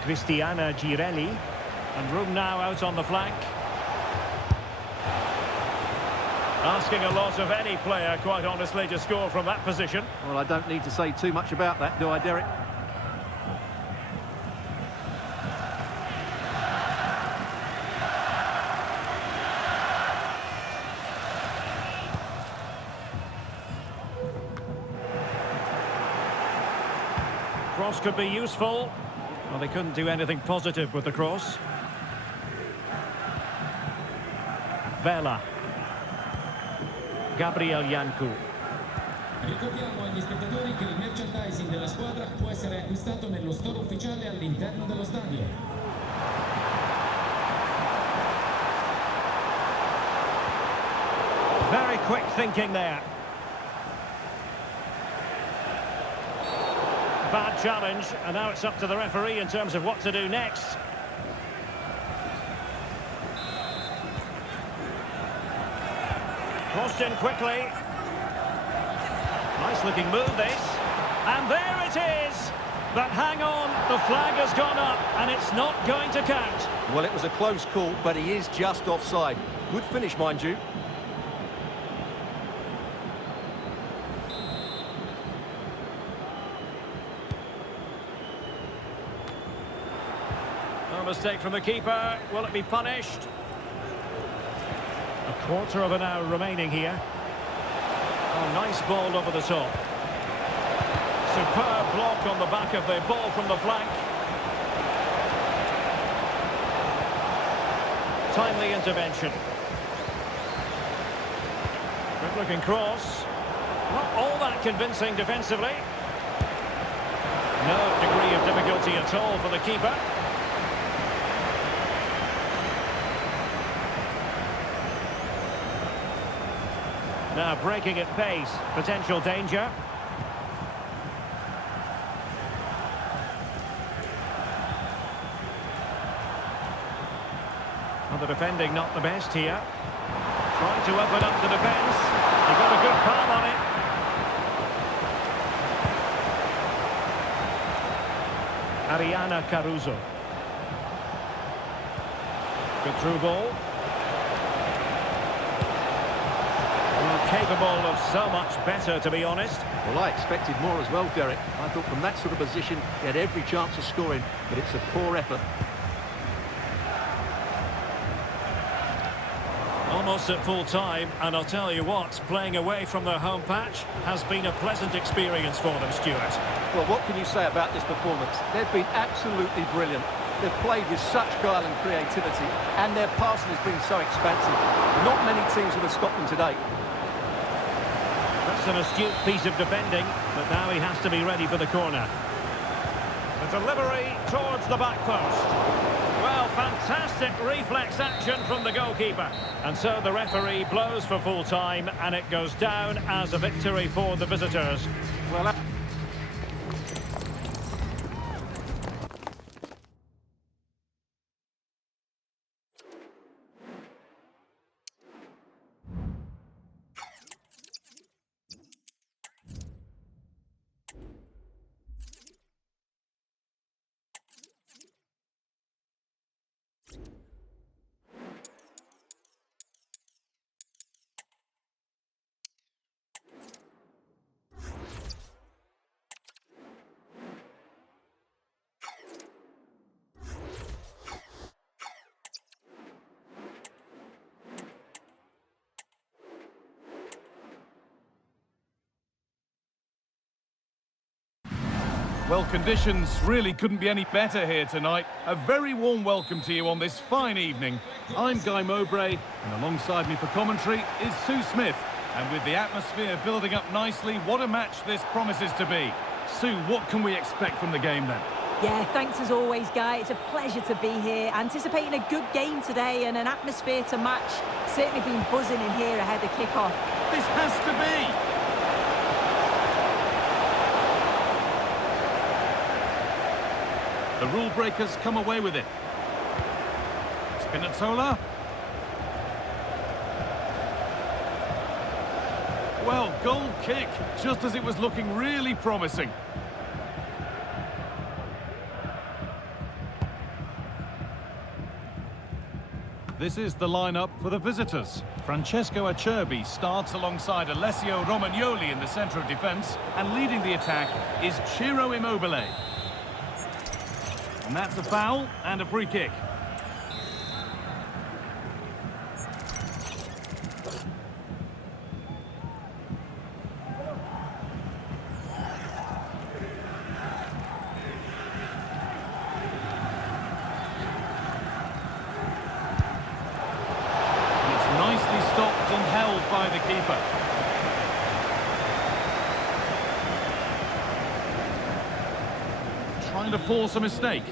Cristiana Girelli, and room now out on the flank. Asking a lot of any player, quite honestly, to score from that position. Well, I don't need to say too much about that, do I, Derek? Cross could be useful. Well, they couldn't do anything positive with the cross. Vela. Gabriel Yanku. Ricordiamo agli spettatori che il merchandising della squadra può essere acquistato nello store ufficiale all'interno dello stadio. Very quick thinking there. Bad challenge, and now it's up to the referee in terms of what to do next. Crossed in quickly. Nice looking move this. And there it is! But hang on, the flag has gone up and it's not going to count. Well, it was a close call, but he is just offside. Good finish, mind you. No mistake from the keeper. Will it be punished? A quarter of an hour remaining here. Oh, nice ball over the top. Superb block on the back of the ball from the flank. Timely intervention. Good looking cross. Not all that convincing defensively. No degree of difficulty at all for the keeper. Now breaking at pace, potential danger. Well, the defending not the best here. Trying to open up the defence. He got a good palm on it. Ariana Caruso. Good through ball. Capable of so much better, to be honest. Well, I expected more as well, Derek. I thought from that sort of position, he had every chance of scoring, but it's a poor effort. Almost at full time, and I'll tell you what, playing away from their home patch has been a pleasant experience for them, Stuart. Well, what can you say about this performance? They've been absolutely brilliant. They've played with such guile and creativity, and their passing has been so expansive. Not many teams would have stopped them today. That's an astute piece of defending, but now he has to be ready for the corner. The delivery towards the back post. Well, fantastic reflex action from the goalkeeper. And so the referee blows for full time, and it goes down as a victory for the visitors. Well, Well, conditions really couldn't be any better here tonight. A very warm welcome to you on this fine evening. I'm Guy Mowbray, and alongside me for commentary is Sue Smith. And with the atmosphere building up nicely, what a match this promises to be. Sue, what can we expect from the game then? Yeah, thanks as always, Guy. It's a pleasure to be here. Anticipating a good game today and an atmosphere to match. Certainly been buzzing in here ahead of kick-off. This has to be! The rule breakers come away with it. Spinazzola. Well, goal kick, just as it was looking really promising. This is the lineup for the visitors. Francesco Acerbi starts alongside Alessio Romagnoli in the centre of defence, and leading the attack is Ciro Immobile. And that's a foul and a free kick. And it's nicely stopped and held by the keeper. Trying to force a mistake.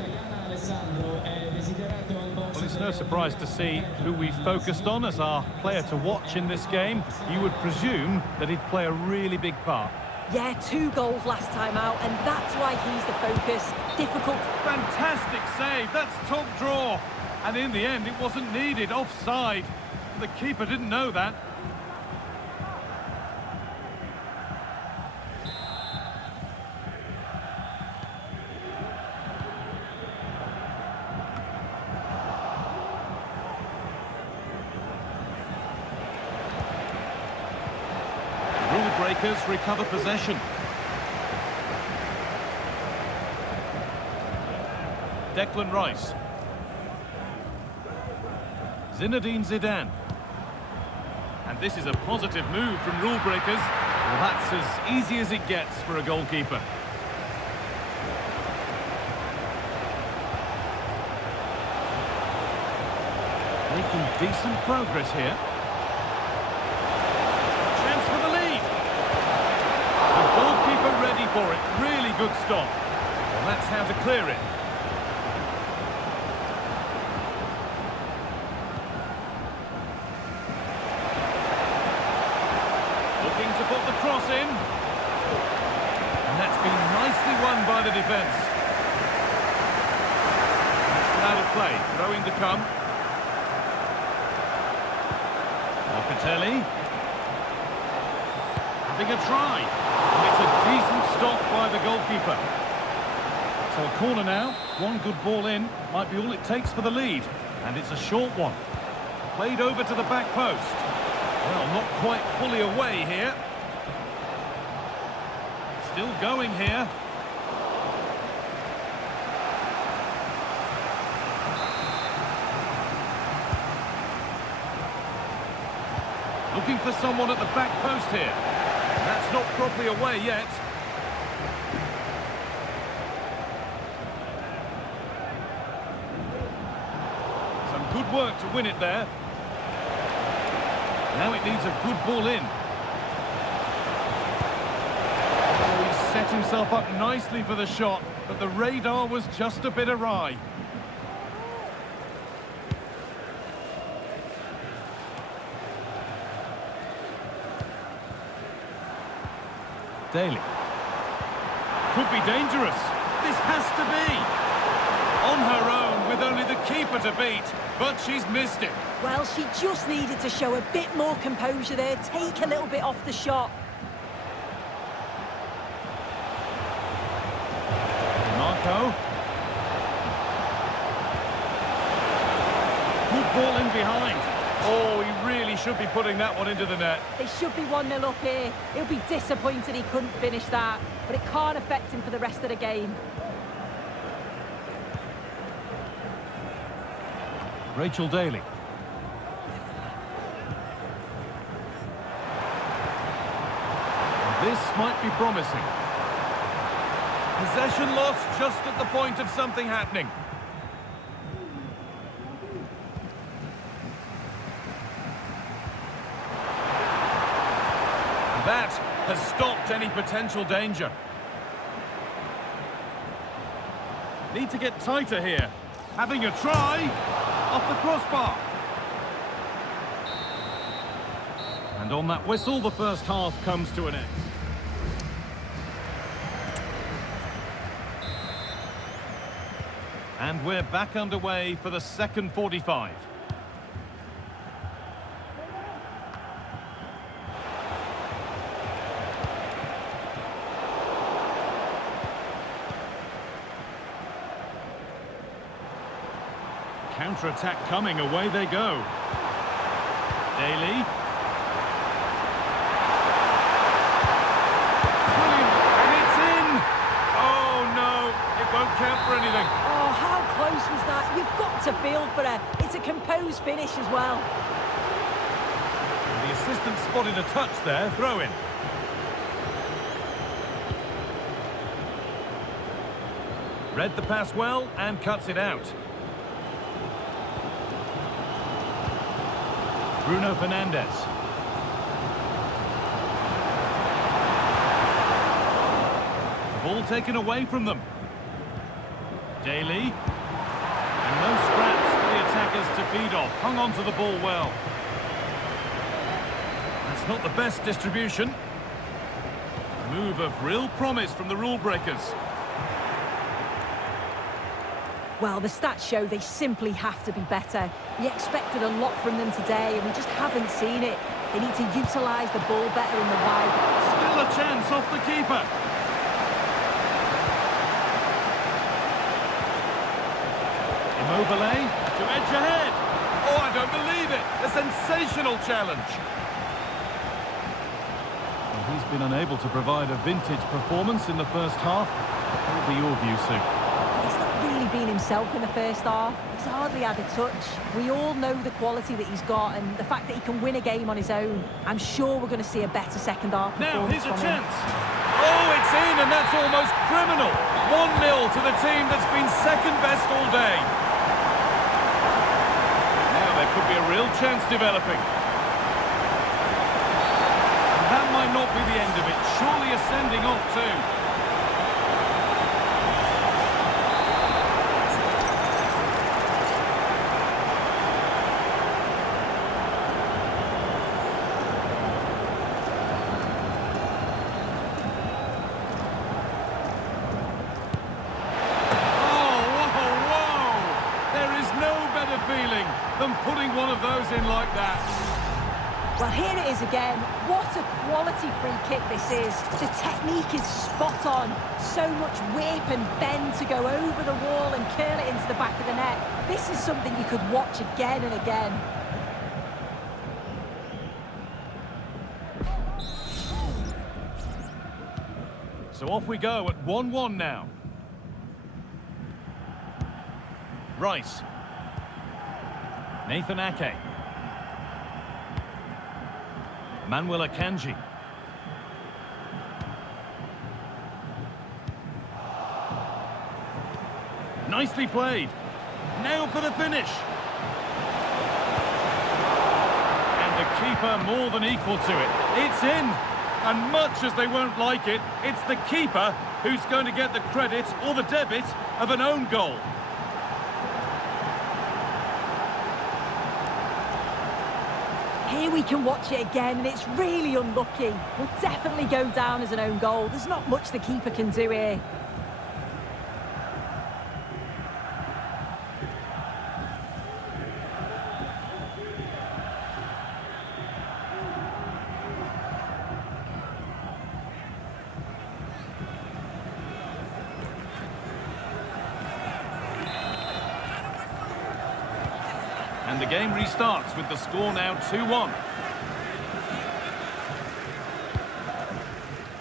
Well, it's no surprise to see who we focused on as our player to watch in this game. You would presume that he'd play a really big part. Yeah, 2 goals last time out, and that's why he's the focus. Difficult. Fantastic save, that's top draw. And in the end, it wasn't needed, offside. The keeper didn't know that. Rule breakers recover possession. Declan Rice. Zinedine Zidane. And this is a positive move from rule breakers. Well, that's as easy as it gets for a goalkeeper. Making decent progress here. Chance for the lead. The goalkeeper ready for it. Really good stop. Well, that's how to clear it. Looking to put the cross in. And that's been nicely won by the defence. That's out of play. Throwing to come. Locatelli. Having a try. And it's a decent stop by the goalkeeper. So a corner now. One good ball in. Might be all it takes for the lead. And it's a short one. Played over to the back post. Well, not quite fully away here. Still going here. Looking for someone at the back post here. That's not properly away yet. Some good work to win it there. Now it needs a good ball in. Oh, he's set himself up nicely for the shot, but the radar was just a bit awry. Daly. Could be dangerous. This has to be. On her own, with only the keeper to beat, but she's missed it. Well, she just needed to show a bit more composure there, take a little bit off the shot. Marco. Good ball in behind. Oh, he really should be putting that one into the net. They should be 1-0 up here. He'll be disappointed he couldn't finish that, but it can't affect him for the rest of the game. Rachel Daly. This might be promising. Possession lost just at the point of something happening. That has stopped any potential danger. Need to get tighter here. Having a try. Off the crossbar. And on that whistle, the first half comes to an end. And we're back underway for the second 45. Counter-attack coming, away they go. Daly. Brilliant, and it's in! Oh no, it won't count for anything. Oh, how close was that? You've got to feel for her. It's a composed finish as well. The assistant spotted a touch there, throw in. Read the pass well and cuts it out. Bruno Fernandes. The ball taken away from them. Daly. And no scraps for the attackers feed off, hung on to the ball well. That's not the best distribution. A move of real promise from the rule breakers. Well, the stats show they simply have to be better. We expected a lot from them today, and we just haven't seen it. They need to utilise the ball better in the wide. Still a chance off the keeper. Immobile to edge ahead. Oh, I don't believe it. A sensational challenge. Well, he's been unable to provide a vintage performance in the first half. What will be your view, Sue? He's not really been himself in the first half. He's hardly had a touch. We all know the quality that he's got and the fact that he can win a game on his own. I'm sure we're going to see a better second half Now, performance here's a from him. chance. Oh, it's in, and that's almost criminal. 1-0 to the team that's been second best all day. Now there could be a real chance developing. And that might not be the end of it. Surely a sending off too. Feeling than putting one of those in like that. Well, here it is again. What a quality free kick this is. The technique is spot on. So much whip and bend to go over the wall and curl it into the back of the net. This is something you could watch again and again. So off we go at 1-1 now. Rice. Nathan Ake. Manuel Akanji. Nicely played. Now for the finish. And the keeper more than equal to it. It's in. And much as they won't like it, it's the keeper who's going to get the credit or the debit of an own goal. Here we can watch it again, and it's really unlucky. Will definitely go down as an own goal. There's not much the keeper can do here. And the game restarts with the score now 2-1.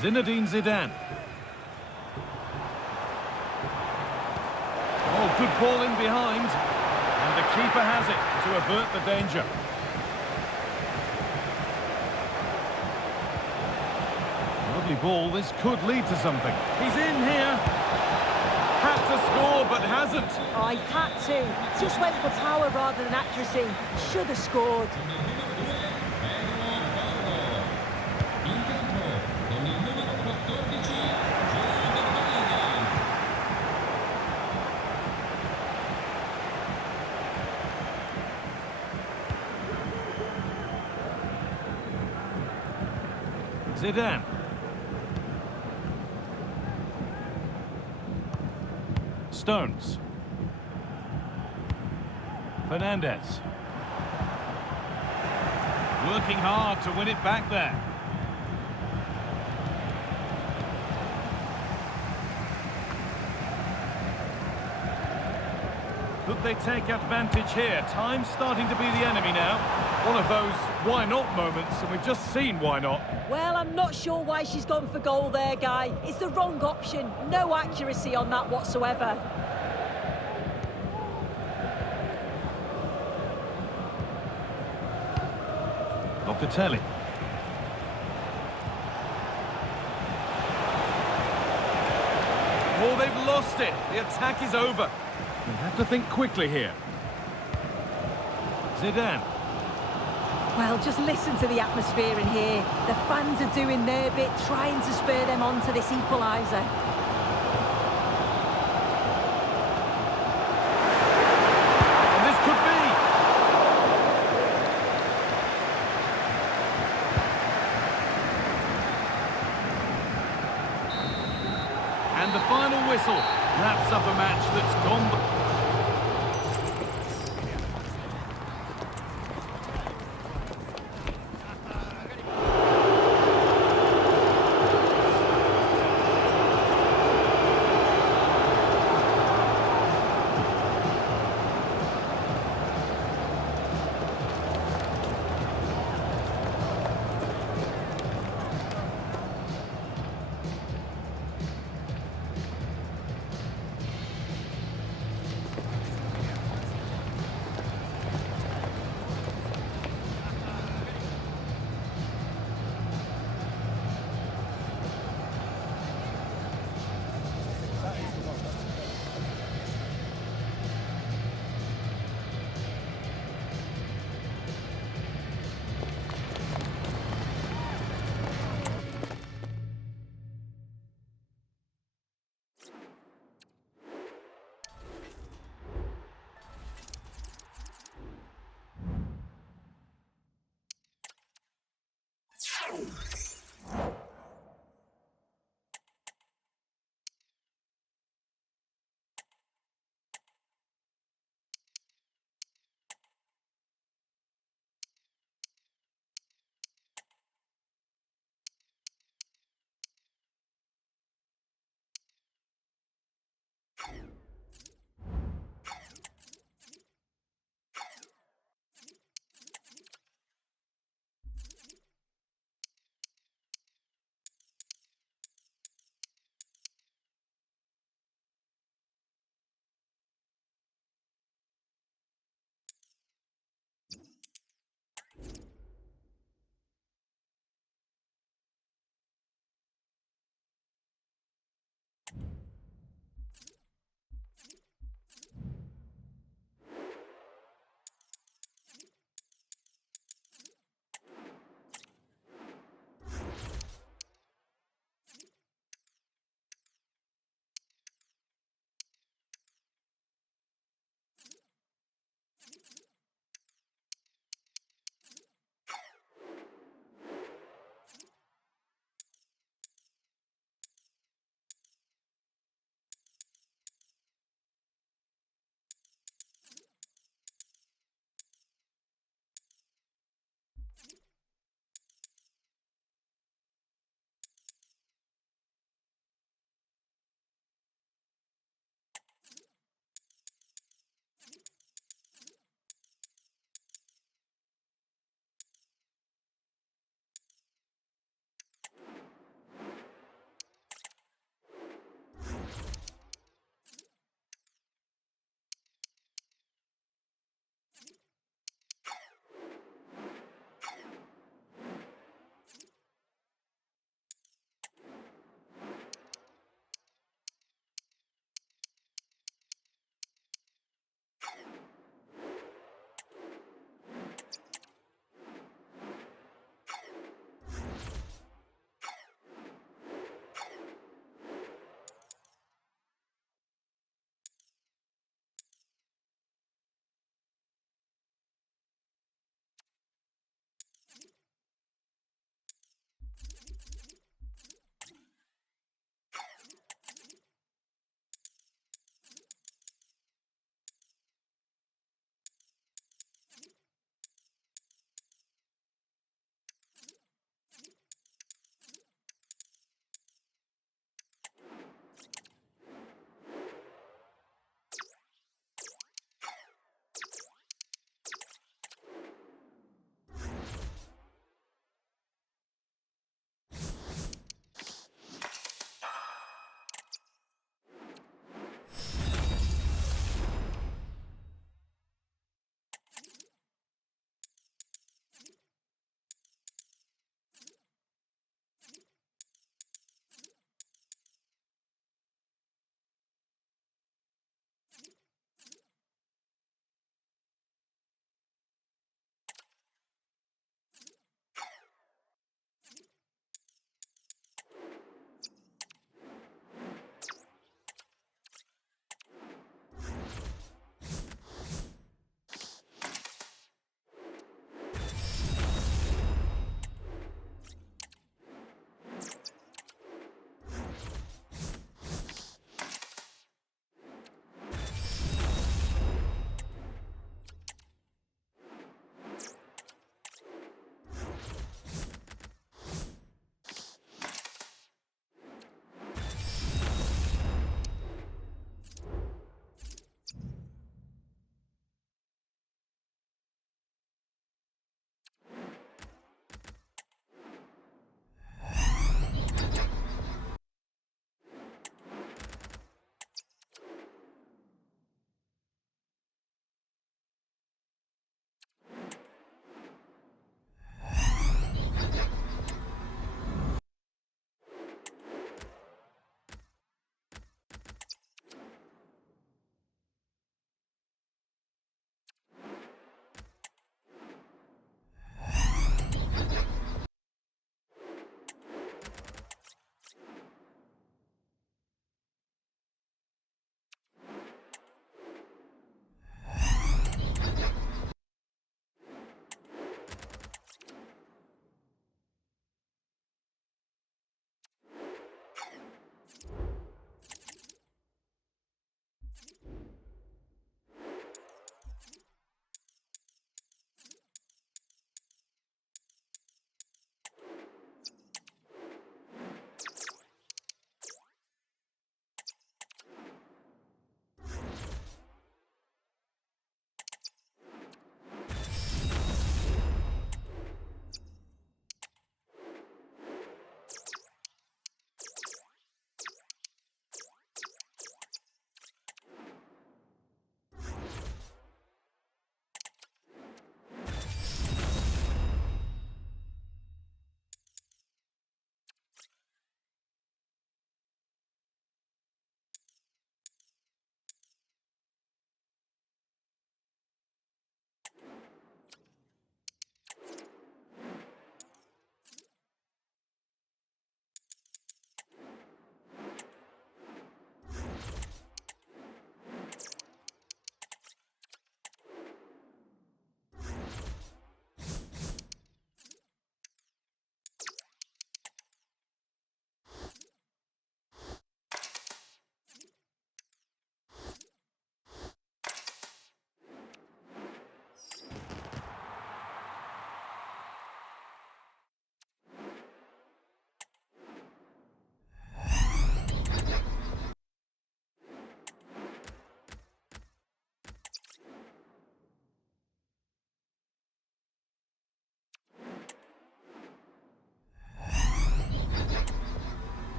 Zinedine Zidane. Oh, good ball in behind. And the keeper has it to avert the danger. Lovely ball. This could lead to something. He's in here. Had to score, but hasn't. I had to. Just went for power rather than accuracy. Should have scored. Zidane. Stones. Fernandez. Working hard to win it back there. Could they take advantage here? Time's starting to be the enemy now. One of those why not moments, and we've just seen why not. Well, I'm not sure why she's gone for goal there, Guy. It's the wrong option. No accuracy on that whatsoever. Locatelli. Oh, they've lost it. The attack is over. They have to think quickly here. Zidane. Well, just listen to the atmosphere in here. The fans are doing their bit, trying to spur them on to this equaliser. And this could be. whistle wraps up a match that's gone.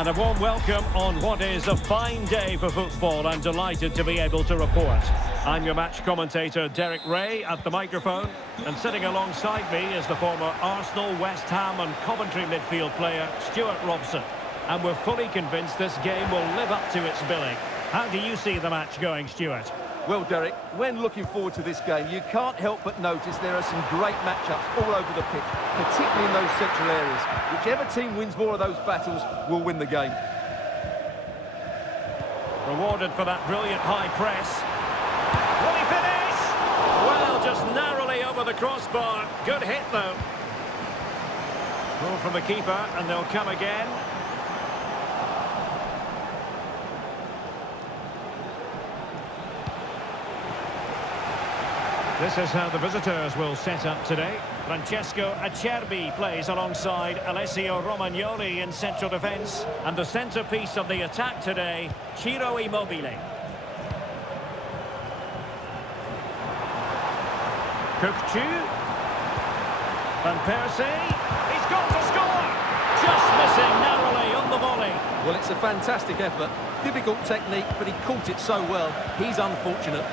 And a warm welcome on what is a fine day for football. I'm delighted to be able to report. I'm your match commentator, Derek Ray, at the microphone. And sitting alongside me is the former Arsenal, West Ham and Coventry midfield player, Stuart Robson. And we're fully convinced this game will live up to its billing. How do you see the match going, Stuart? Well, Derek, when looking forward to this game, you can't help but notice there are some great matchups all over the pitch, particularly in those central areas. Whichever team wins more of those battles will win the game. Rewarded for that brilliant high press. Will he finish? Well, just narrowly over the crossbar. Good hit, though. Goal from the keeper, and they'll come again. This is how the visitors will set up today. Francesco Acerbi plays alongside Alessio Romagnoli in central defence. And the centrepiece of the attack today, Ciro Immobile. Cookchu. Van Persie. He's got to score! Just missing narrowly on the volley. Well, it's a fantastic effort. Difficult technique, but he caught it so well. He's unfortunate.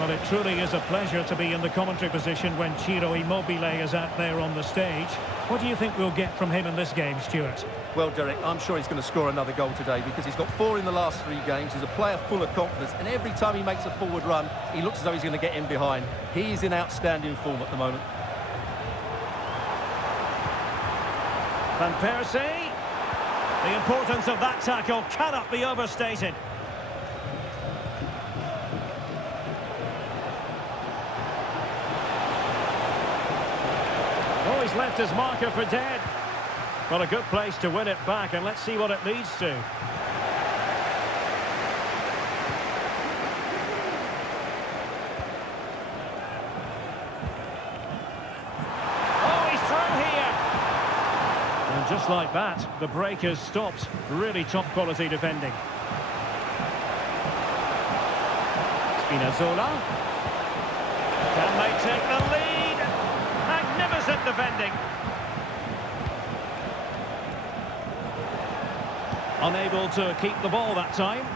Well, it truly is a pleasure to be in the commentary position when Ciro Immobile is out there on the stage. What do you think we'll get from him in this game, Stuart? Well, Derek, I'm sure he's going to score another goal today because he's got 4 in the last 3 games. He's a player full of confidence, and every time he makes a forward run, he looks as though he's going to get in behind. He's in outstanding form at the moment. Van Persie. The importance of that tackle cannot be overstated. Oh, he's left his marker for dead. Well, a good place to win it back, and let's see what it leads to. Oh, he's through here. And just like that, the break has stopped. Really top-quality defending. Spinazzola. Can they take the lead? Magnificent defending. Unable to keep the ball that time.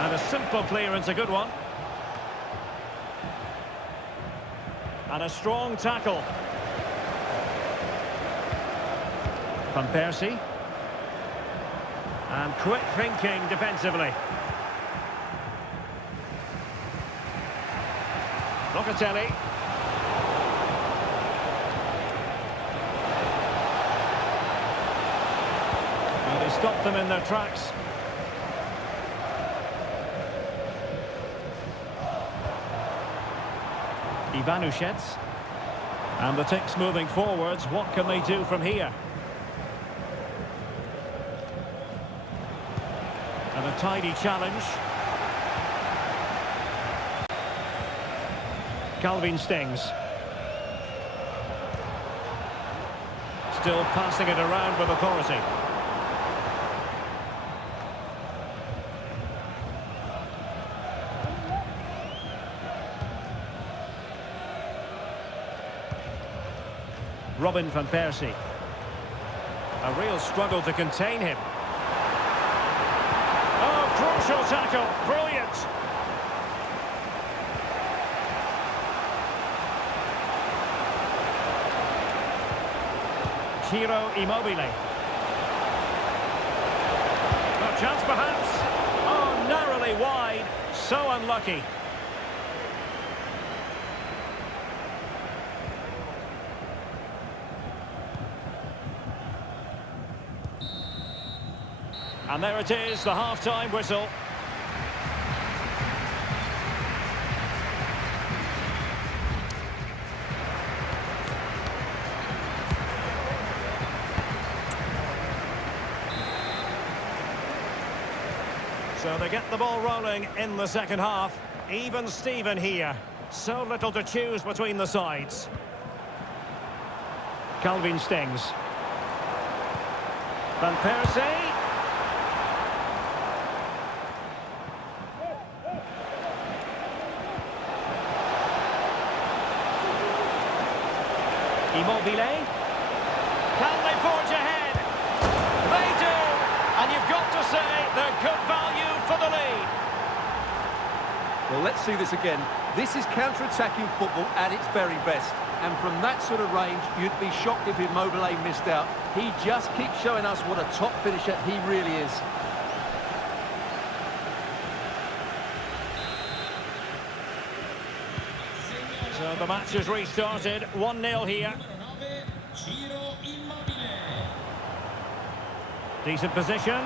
And a simple clearance, a good one. And a strong tackle. Van Persie. And quick thinking defensively. Locatelli. And he stopped them in their tracks. Ivanushets. And the ticks moving forwards. What can they do from here? And a tidy challenge. Calvin Stengs. Still passing it around with authority. Robin van Persie. A real struggle to contain him. Oh, crucial tackle. Brilliant. Ciro Immobile. No chance perhaps. Oh, narrowly wide. So unlucky. And there it is, the half-time whistle. So they get the ball rolling in the second half. Even Steven here. So little to choose between the sides. Calvin Stengs. Van Persie. Immobile. Can they forge ahead? They do! And you've got to say they're good value for the lead. Well, let's see this again. This is counter-attacking football at its very best. And from that sort of range, you'd be shocked if Immobile missed out. He just keeps showing us what a top finisher he really is. So the match has restarted, 1-0 here. Decent position.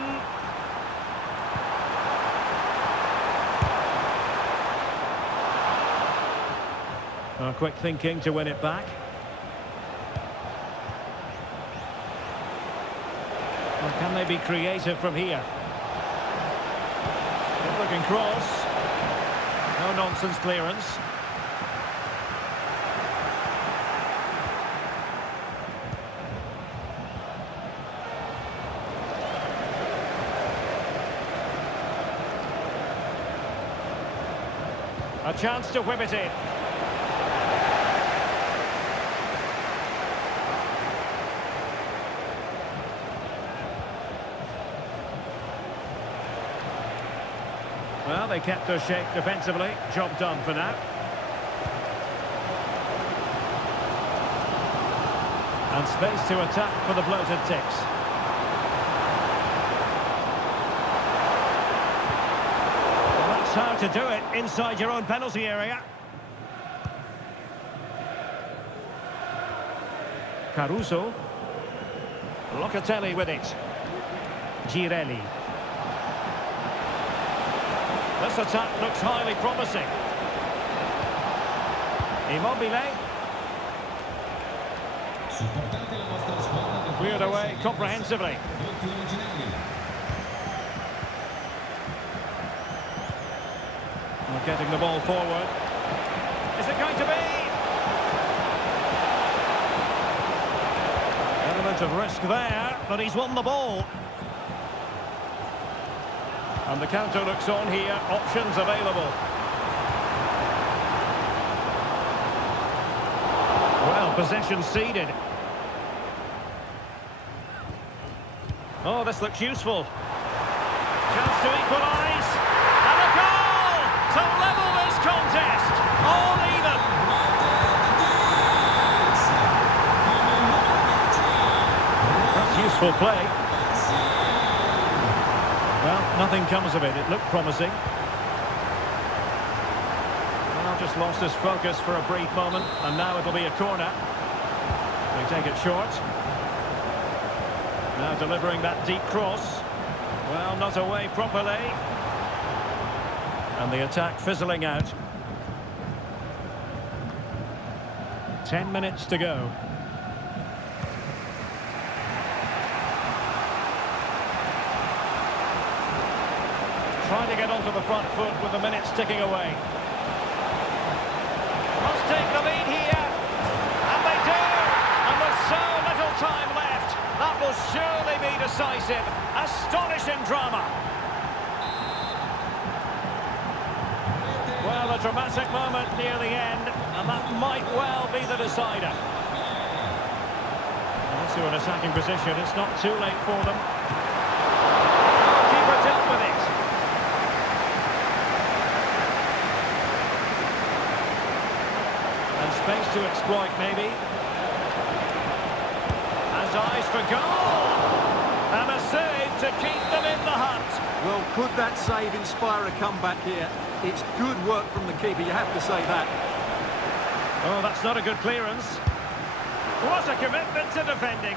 Quick thinking to win it back. Well, can they be creative from here? Good looking cross. No nonsense clearance. A chance to whip it in. Well, they kept their shape defensively. Job done for now. And space to attack for the bloated ticks. Well, that's how to do it inside your own penalty area. Caruso. Locatelli with it. Girelli. This attack looks highly promising. Immobile. Cleared away comprehensively. We're getting the ball forward. Is it going to be? Element of risk there, but he's won the ball. And the counter looks on here, options available. Well, possession ceded. Oh, this looks useful. Chance to equalise. And a goal to level this contest. All even. That's useful play. Well, nothing comes of it. It looked promising. Well, just lost his focus for a brief moment, and now it'll be a corner. They take it short. Now delivering that deep cross. Well, not away properly. And the attack fizzling out. 10 minutes to go. Trying to get onto the front foot with the minutes ticking away. Must take the lead here. And they do. And with so little time left, that will surely be decisive. Astonishing drama. Well, a dramatic moment near the end, and that might well be the decider. Into an attacking position, it's not too late for them. Keeper dealt with it. Space to exploit, maybe. Has eyes for goal! And a save to keep them in the hunt. Well, could that save inspire a comeback here? It's good work from the keeper, you have to say that. Oh, that's not a good clearance. What a commitment to defending.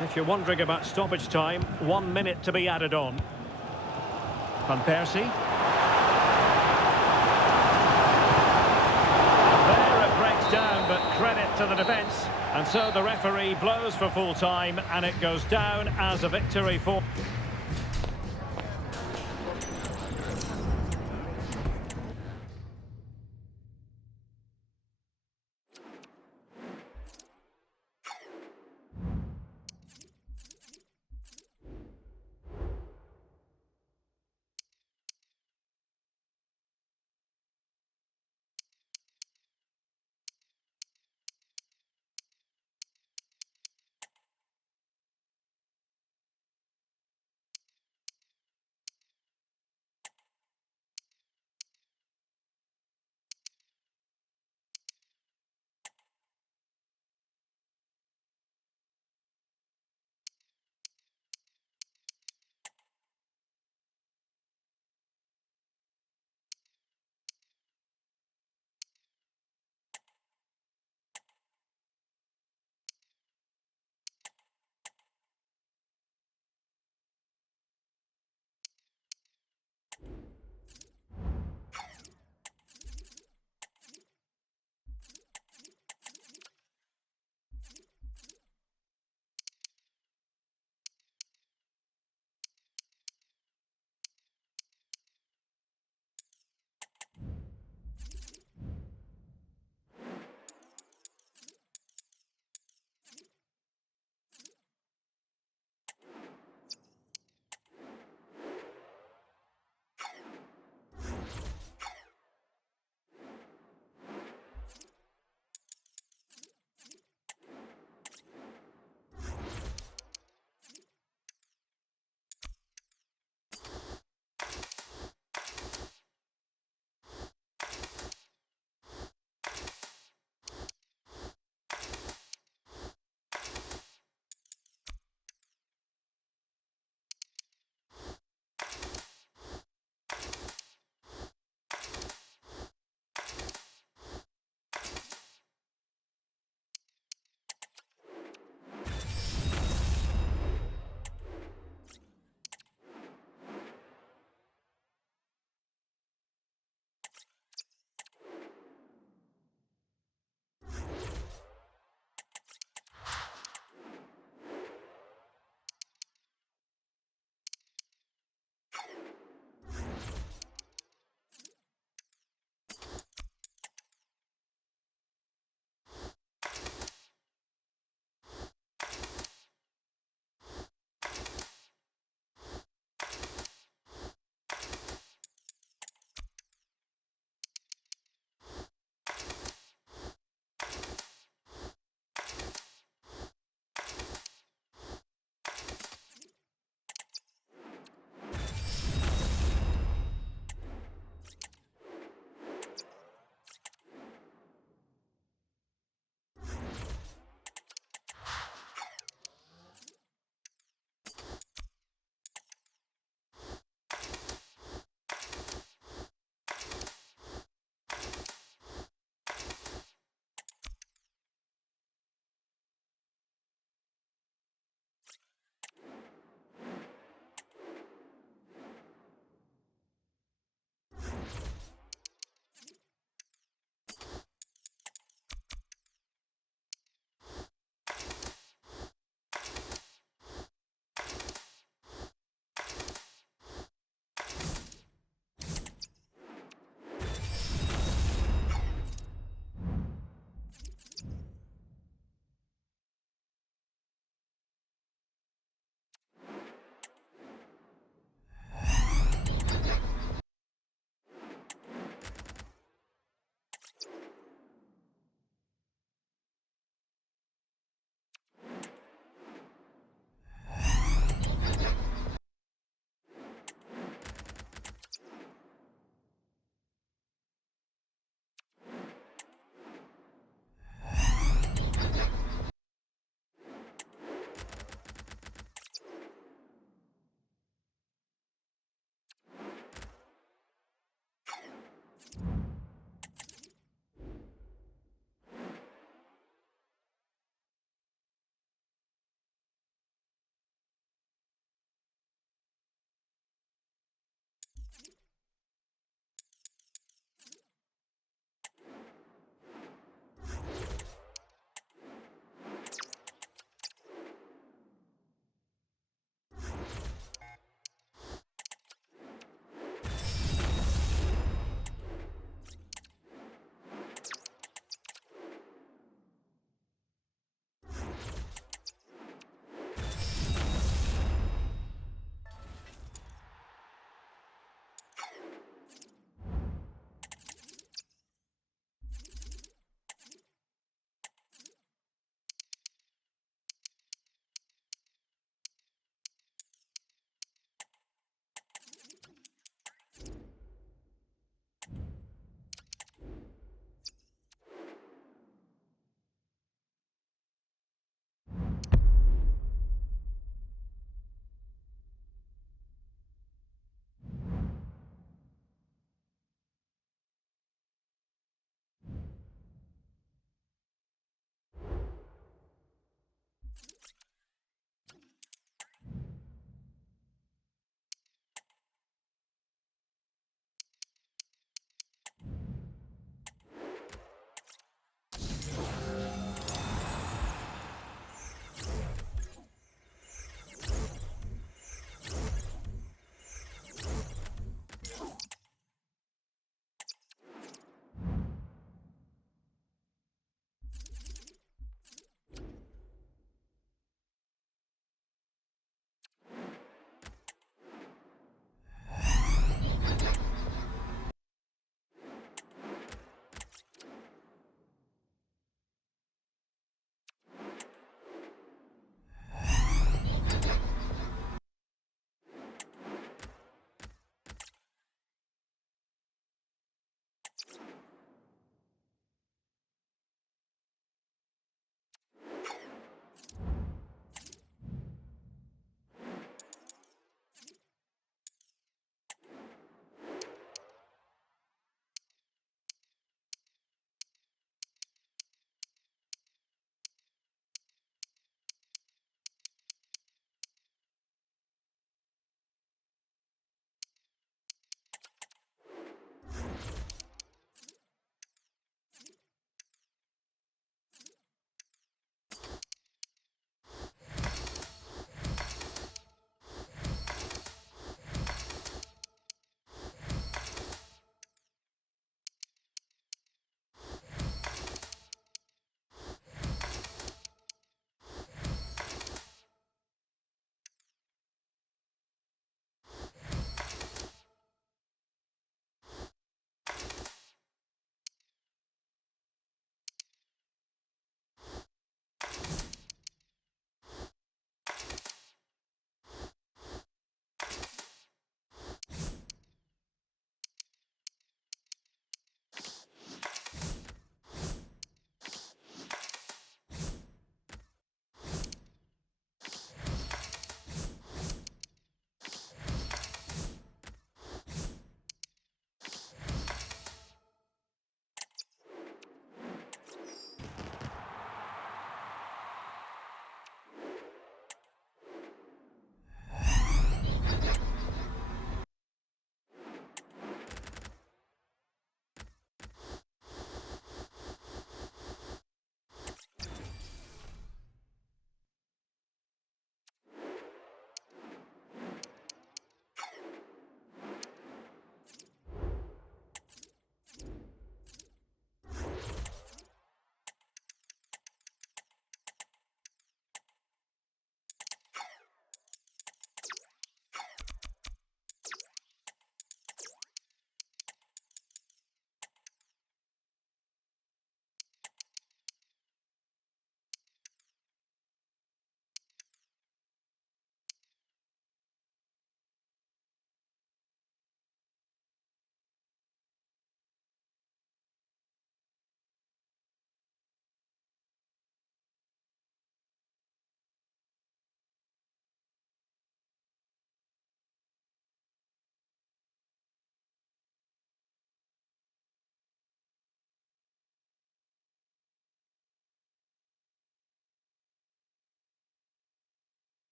If you're wondering about stoppage time, 1 minute to be added on. Van Persie. Down, but credit to the defence. And so the referee blows for full time, and it goes down as a victory for...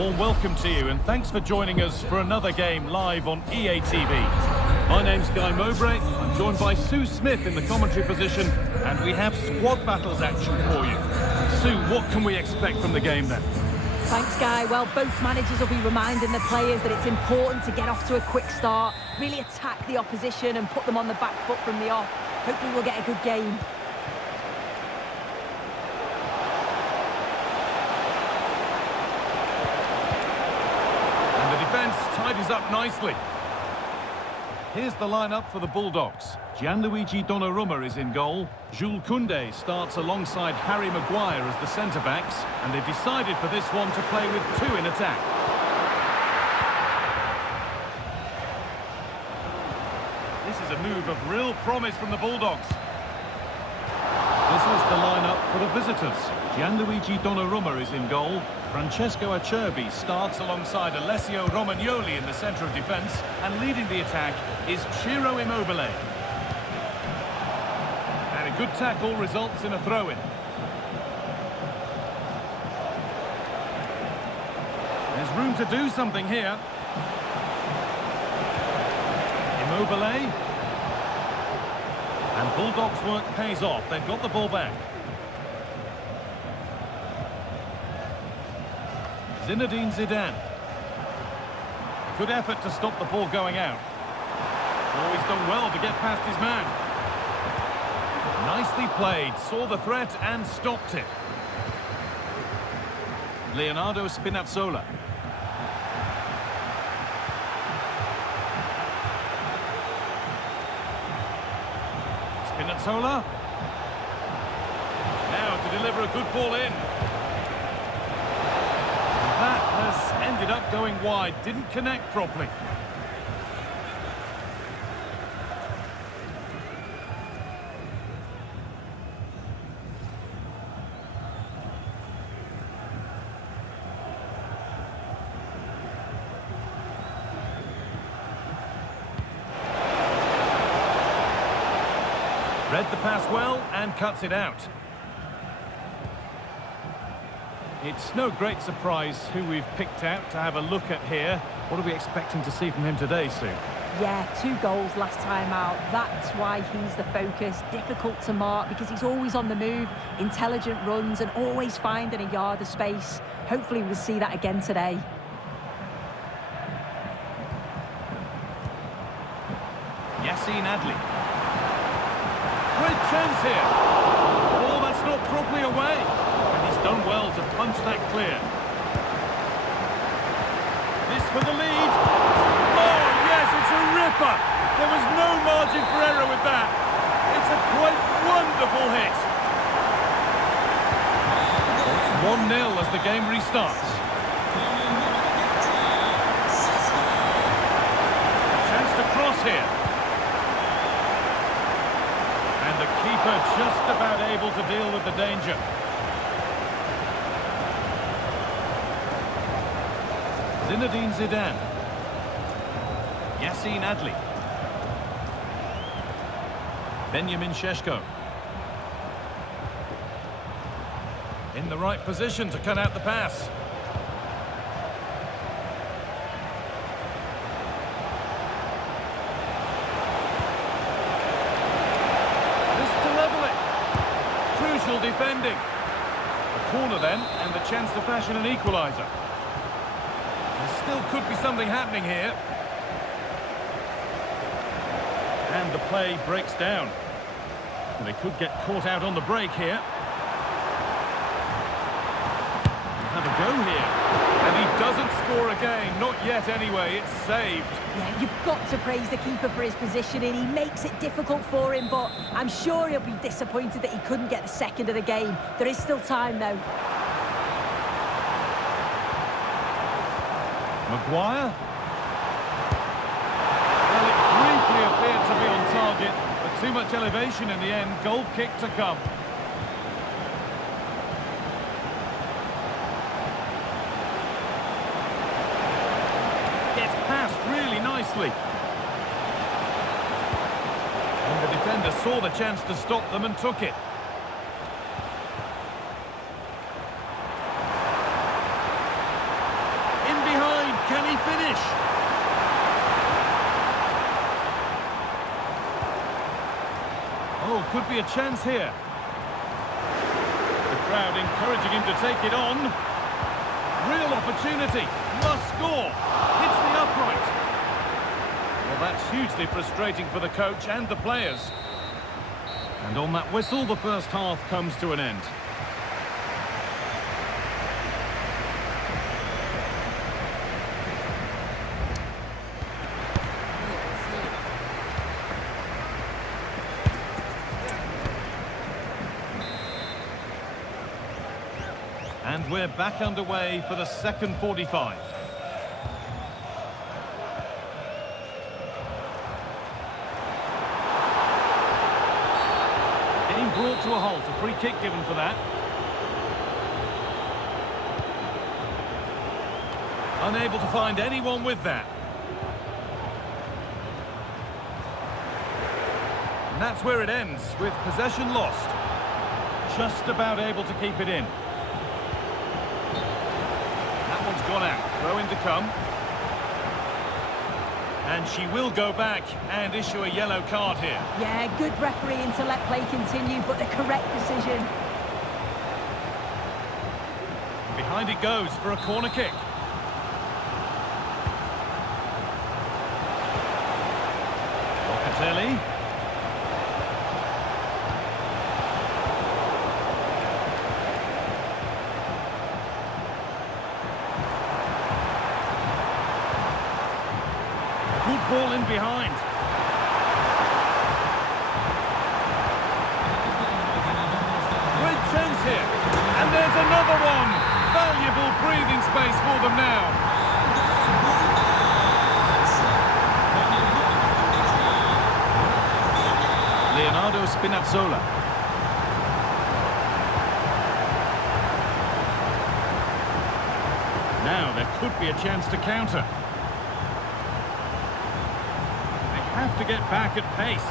warm welcome to you, and thanks for joining us for another game live on EA TV. My name's Guy Mowbray. I'm joined by Sue Smith in the commentary position, and we have squad battles action for you. Sue, what can we expect from the game then? Thanks, Guy. Well, both managers will be reminding the players that it's important to get off to a quick start, really attack the opposition and put them on the back foot from the off. Hopefully we'll get a good game. And the defence tidies up nicely. Here's the lineup for the Bulldogs. Gianluigi Donnarumma is in goal. Jules Koundé starts alongside Harry Maguire as the centre-backs, and they've decided for this one to play with two in attack. This is a move of real promise from the Bulldogs. This is the lineup for the visitors. Gianluigi Donnarumma is in goal. Francesco Acerbi starts alongside Alessio Romagnoli in the centre of defence, and leading the attack is Ciro Immobile. And a good tackle results in a throw-in. There's room to do something here. Immobile. And Bulldogs' work pays off. They've got the ball back. Zinedine Zidane. Good effort to stop the ball going out. Oh, he's done well to get past his man. Nicely played, saw the threat and stopped it. Leonardo Spinazzola. Spinazzola. Now to deliver a good ball in. That has ended up going wide, didn't connect properly. Read the pass well and cuts it out. It's no great surprise who we've picked out to have a look at here. What are we expecting to see from him today, Sue? Yeah, 2 goals last time out. That's why he's the focus. Difficult to mark because he's always on the move, intelligent runs and always finding a yard of space. Hopefully we'll see that again today. Yassine Adli. Great chance here. Oh, that's not properly away. And he's done well to punch that clear. This for the lead. Oh, yes, it's a ripper. There was no margin for error with that. It's a quite wonderful hit. It's 1-0 as the game restarts. Chance to cross here. And the keeper just about able to deal with the danger. Zinedine Zidane. Yassine Adli. Benjamin Šeško. In the right position to cut out the pass. This to level it. Crucial defending. A corner then, and the chance to fashion an equaliser. There still could be something happening here. And the play breaks down. And they could get caught out on the break here. Have a go here. And he doesn't score again. Not yet anyway. It's saved. Yeah, you've got to praise the keeper for his positioning. He makes it difficult for him, but I'm sure he'll be disappointed that he couldn't get the second of the game. There is still time, though. Maguire. Well, it briefly appeared to be on target, but too much elevation in the end. Goal kick to come. Gets past really nicely. And the defender saw the chance to stop them and took it. finish? Oh, could be a chance here. The crowd encouraging him to take it on. Real opportunity. Must score. Hits the upright. Well, that's hugely frustrating for the coach and the players. And on that whistle, the first half comes to an end. And we're back underway for the second 45. Game brought to a halt. A free kick given for that. Unable to find anyone with that. And that's where it ends, with possession lost. Just about able to keep it in. That one's gone out. Throw in to come. And she will go back and issue a yellow card here. Yeah, good refereeing to let play continue, but the correct decision. Behind it goes for a corner kick. Locatelli. Good ball in behind. Great chance here. And there's another one. Valuable breathing space for them now. Leonardo Spinazzola. Now there could be a chance to counter. Have to get back at pace.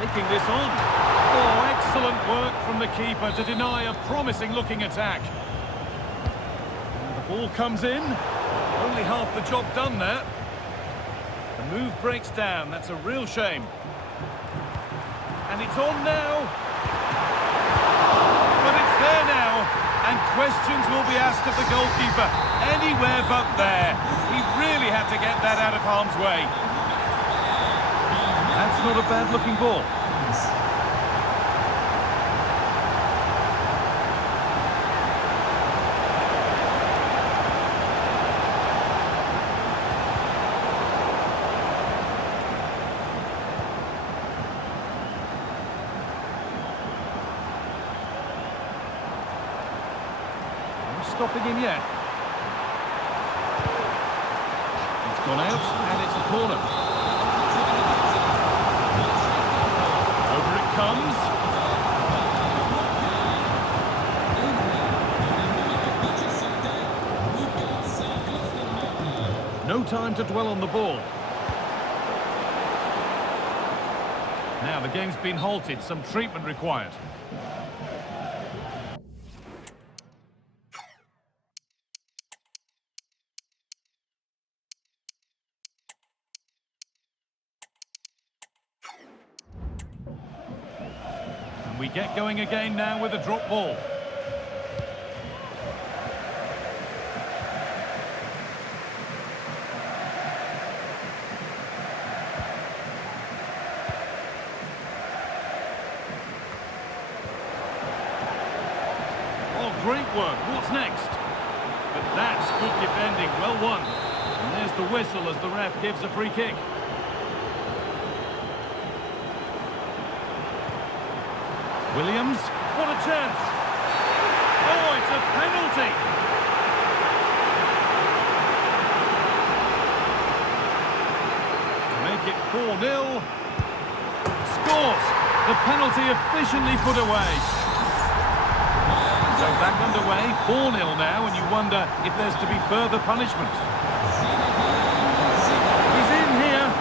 Taking this on. Oh, excellent work from the keeper to deny a promising-looking attack. And the ball comes in. Only half the job done there. The move breaks down. That's a real shame. And it's on now. But it's there now. And questions will be asked of the goalkeeper. Anywhere but there. He really had to get that out of harm's way. That's not a bad-looking ball. No stopping him yet. Gone out, and it's a corner. Over it comes. No time to dwell on the ball. Now the game's been halted, some treatment required. We get going again now with a drop ball. Oh, great work. What's next? But that's good defending. Well won. And there's the whistle as the ref gives a free kick. Williams, what a chance! Oh, it's a penalty! To make it 4-0. Scores! The penalty efficiently put away. So back underway, 4-0 now, and you wonder if there's to be further punishment. He's in here.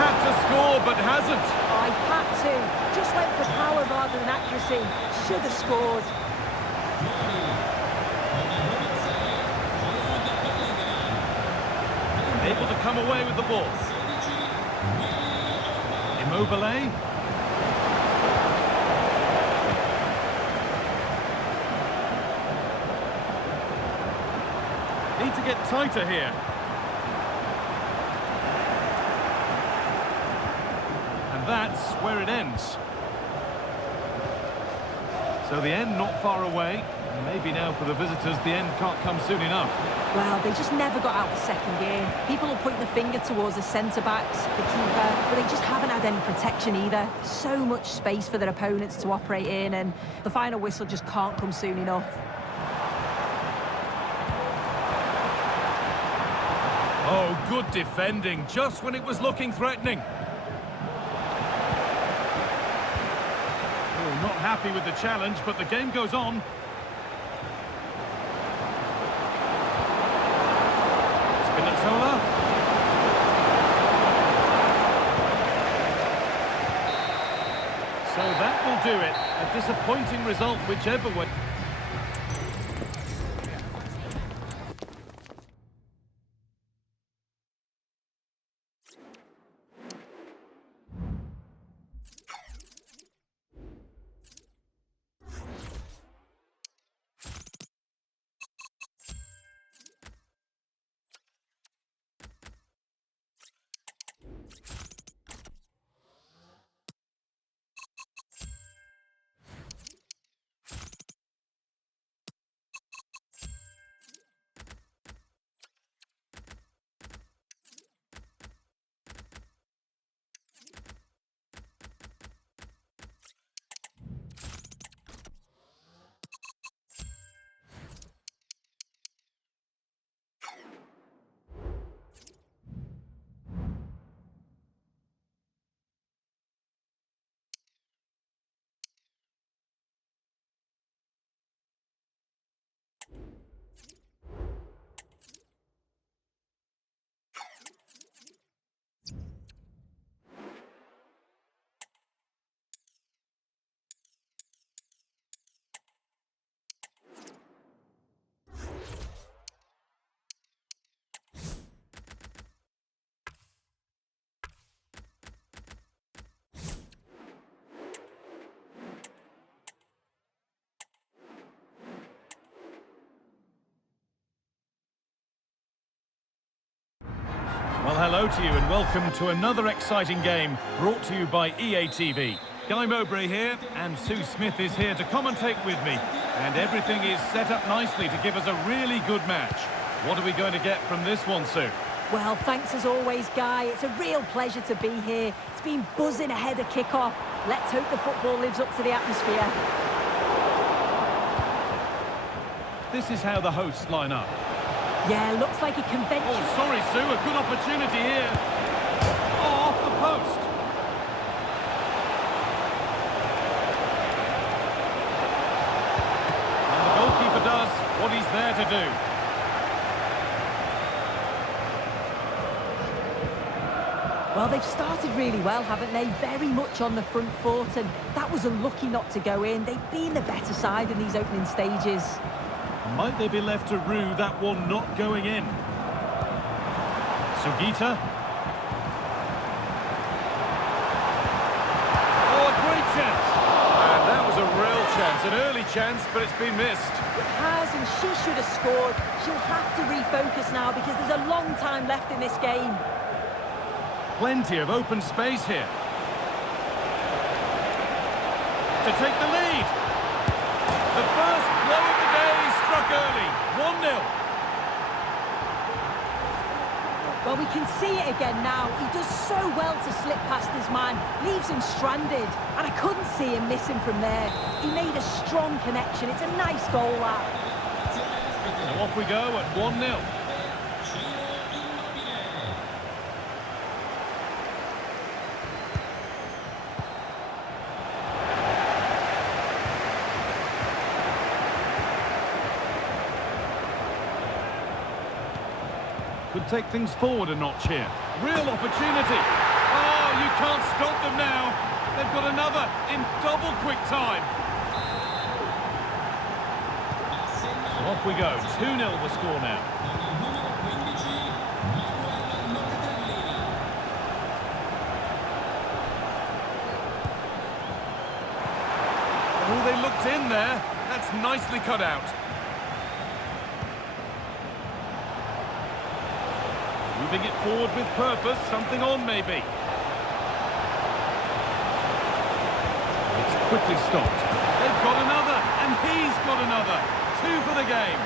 Had to score, but hasn't. I had to. Just went for power rather than accuracy. Should have scored. Able to come away with the ball. Immobile. Need to get tighter here. And that's where it ends. So the end not far away. Maybe now for the visitors, the end can't come soon enough. Well, they just never got out the second gear. People will point the finger towards the centre-backs, the keeper, but they just haven't had any protection either. So much space for their opponents to operate in, and the final whistle just can't come soon enough. Oh, good defending, just when it was looking threatening. Oh, not happy with the challenge, but the game goes on. So that will do it. A disappointing result whichever way. Well, hello to you and welcome to another exciting game brought to you by EA TV. Guy Mowbray here, and Sue Smith is here to commentate with me. And everything is set up nicely to give us a really good match. What are we going to get from this one, Sue? Well, thanks as always, Guy. It's a real pleasure to be here. It's been buzzing ahead of kick-off. Let's hope the football lives up to the atmosphere. This is how the hosts line up. Yeah, looks like a convention. Oh, sorry, Sue, a good opportunity here. Oh, off the post. And the goalkeeper does what he's there to do. Well, they've started really well, haven't they? Very much on the front foot, and that was unlucky not to go in. They've been the better side in these opening stages. Might they be left to rue that one not going in? Sugita. Oh, a great chance. And that was a real chance, an early chance, but it's been missed. It has, and she should have scored. She'll have to refocus now because there's a long time left in this game. Plenty of open space here. To take the lead. The first blow of the day struck early. 1-0. Well, we can see it again now. He does so well to slip past his man, leaves him stranded, and I couldn't see him missing from there. He made a strong connection. It's a nice goal, that. So off we go at 1-0. Could take things forward a notch here. Real opportunity. Oh, you can't stop them now. They've got another in double quick time. Off we go. 2-0 the score now. Oh, they looked in there. That's nicely cut out. Moving it forward with purpose. Something on, maybe. It's quickly stopped. They've got another, and he's got another. 2 for the game.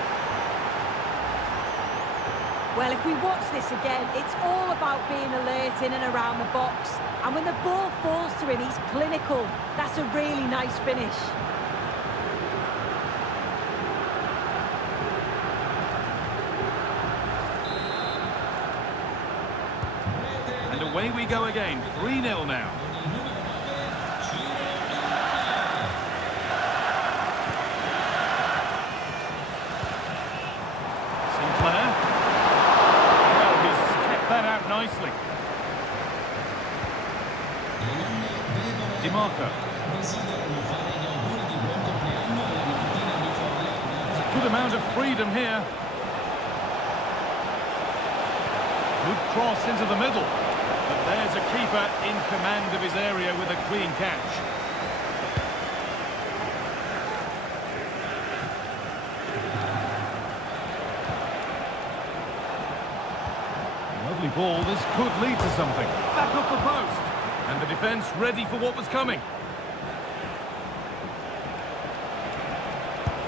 Well, if we watch this again, it's all about being alert in and around the box. And when the ball falls to him, he's clinical. That's a really nice finish. And away we go again. 3-0 now. Nicely. DiMarco. There's a good amount of freedom here. Good cross into the middle. But there's a keeper in command of his area with a clean catch. Ball, this could lead to something. Back off the post. And the defence ready for what was coming.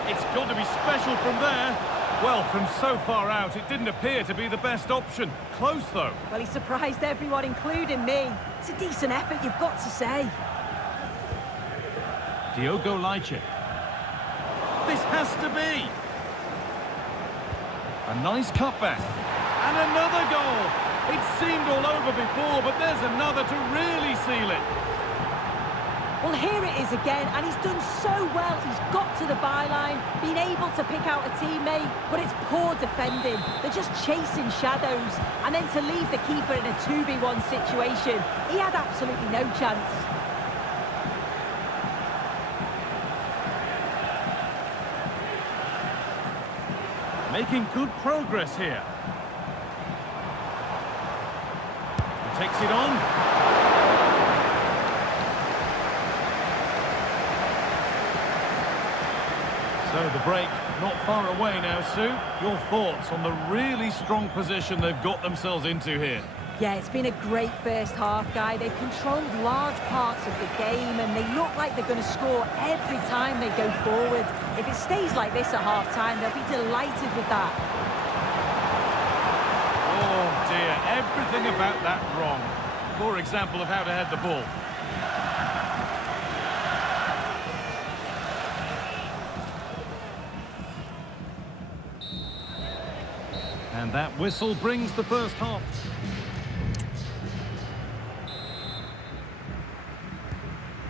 It's got to be special from there. Well, from so far out, it didn't appear to be the best option. Close, though. Well, he surprised everyone, including me. It's a decent effort, you've got to say. Diogo Leite. This has to be. A nice cutback. And another goal. It seemed all over before, but there's another to really seal it. Well, here it is again, and he's done so well. He's got to the byline, been able to pick out a teammate, but it's poor defending. They're just chasing shadows. And then to leave the keeper in a 2v1 situation, he had absolutely no chance. Making good progress here. Takes it on. So the break not far away now, Sue. Your thoughts on the really strong position they've got themselves into here? Yeah, it's been a great first half, Guy. They've controlled large parts of the game and they look like they're going to score every time they go forward. If it stays like this at half-time, they'll be delighted with that. Oh dear, everything about that wrong. Poor example of how to head the ball. And that whistle brings the first half.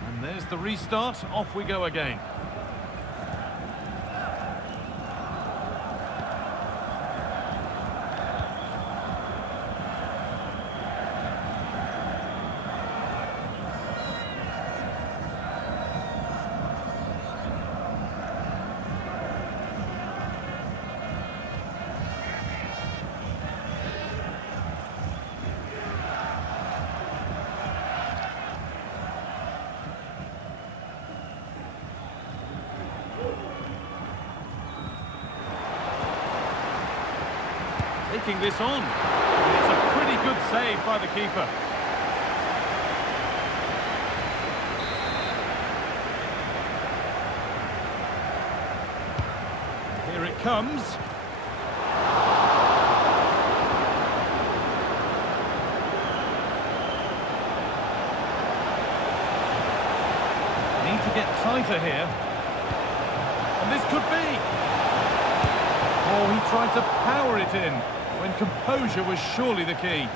And there's the restart. Off we go again. Taking this on. It's a pretty good save by the keeper. Here it comes. Need to get tighter here. And this could be. Oh, he tried to power it in, when composure was surely the key.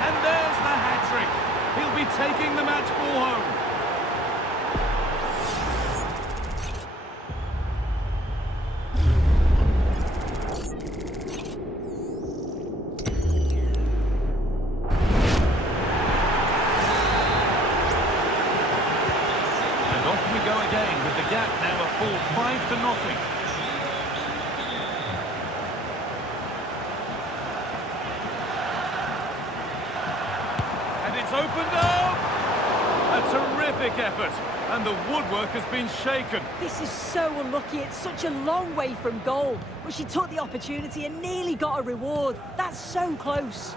And there's the hat-trick. He'll be taking the match ball home. ball 5-0. And it's opened up! A terrific effort, and the woodwork has been shaken. This is so unlucky. It's such a long way from goal. But she took the opportunity and nearly got a reward. That's so close.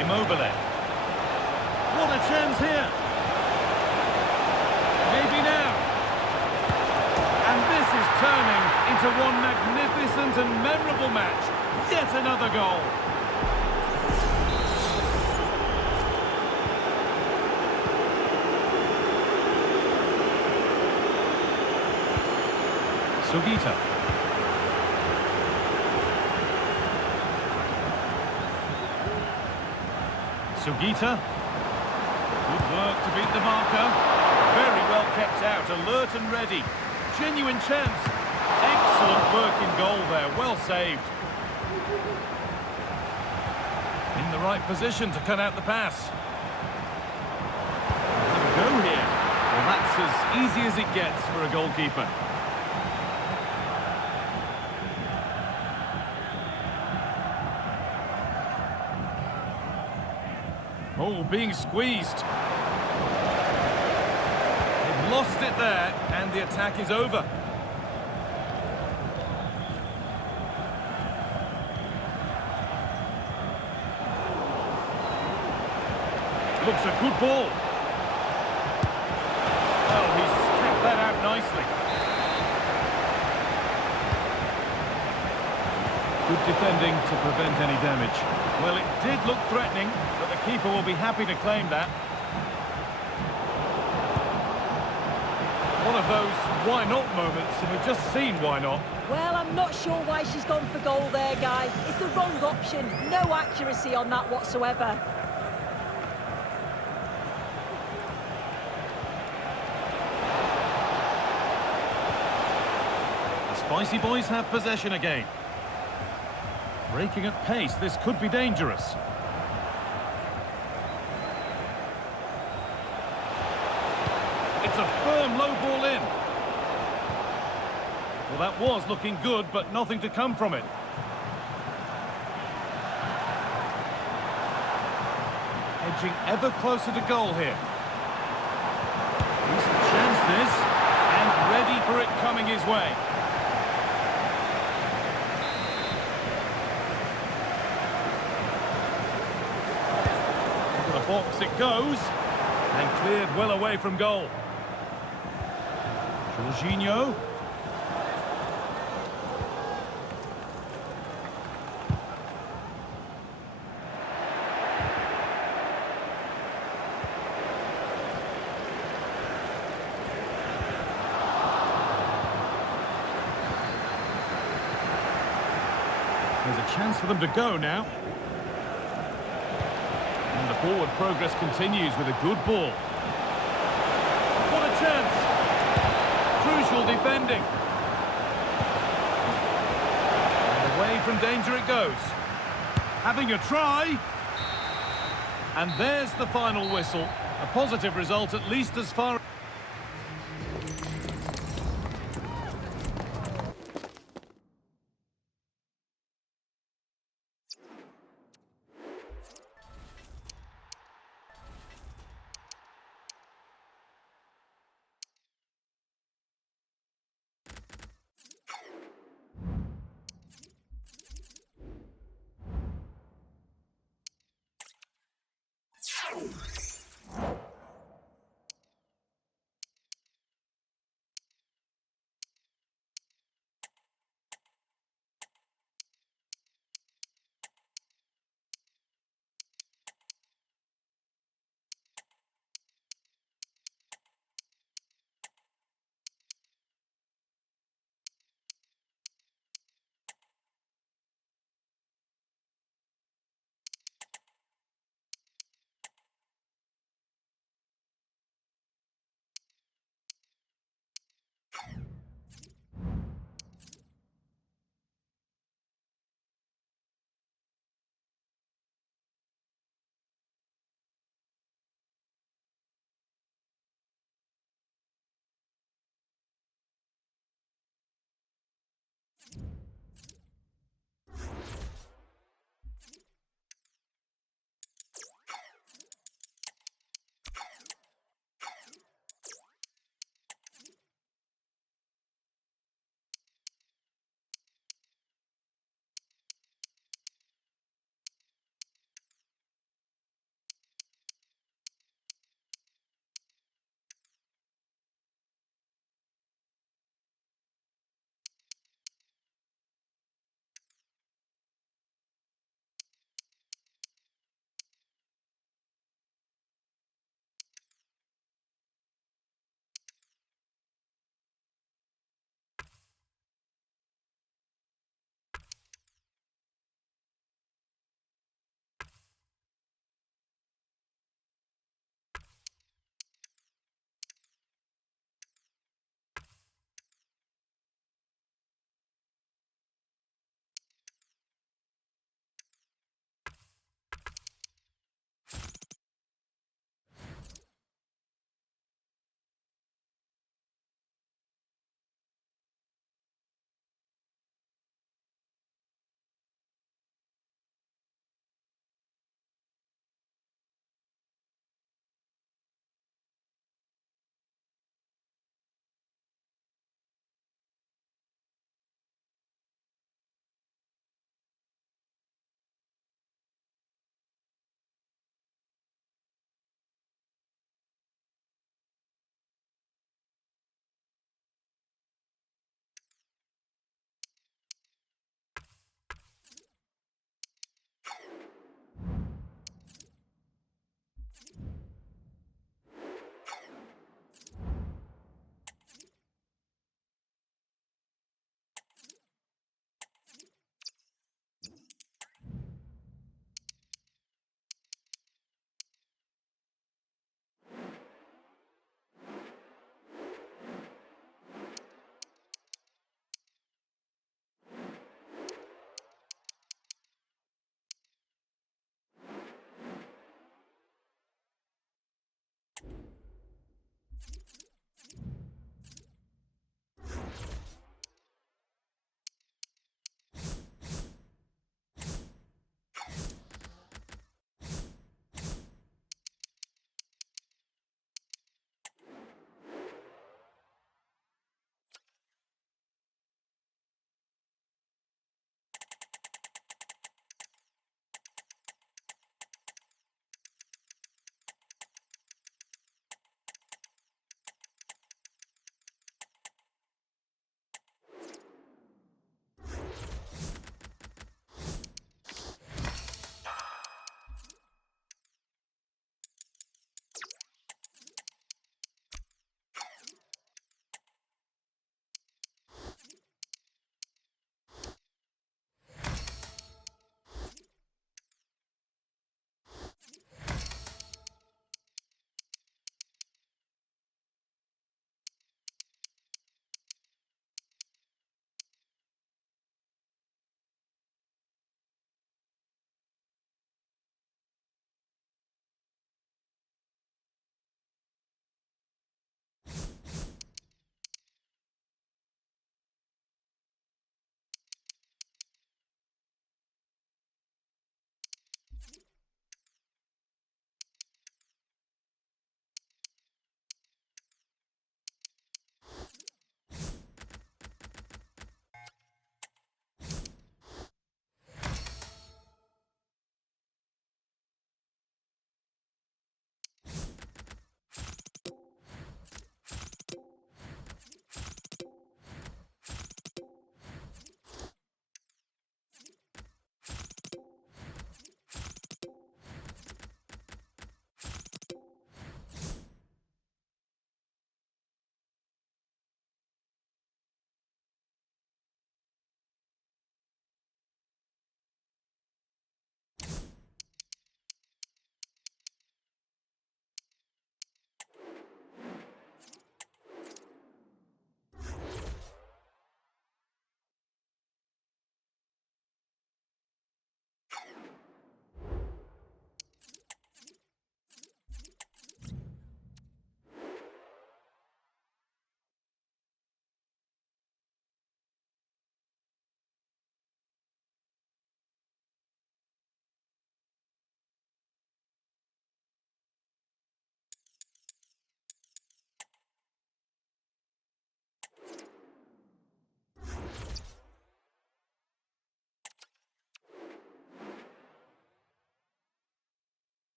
Immobile. What a chance here. Maybe now. And this is turning into one magnificent and memorable match. Yet another goal. Sugita. Sugita. Good work to beat the marker. Very well kept out, alert and ready. Genuine chance. Excellent work in goal there, well saved. In the right position to cut out the pass. Have a go here. Well, that's as easy as it gets for a goalkeeper. Oh, being squeezed. They've lost it there, and the attack is over. Looks a good ball. Well, he's kept that out nicely. Good defending to prevent any damage. Well, it did look threatening, but the keeper will be happy to claim that. One of those why not moments, and we've just seen why not. Well, I'm not sure why she's gone for goal there, Guy. It's the wrong option. No accuracy on that whatsoever. The Spicy Boys have possession again. Breaking at pace, this could be dangerous. It's a firm low ball in. Well, that was looking good, but nothing to come from it. Edging ever closer to goal here. Decent chance this, and ready for it coming his way. Box it goes, and cleared well away from goal. Jorginho. There's a chance for them to go now. And the forward progress continues with a good ball. What a chance! Crucial defending. And away from danger it goes. Having a try. And there's the final whistle. A positive result, at least as far as...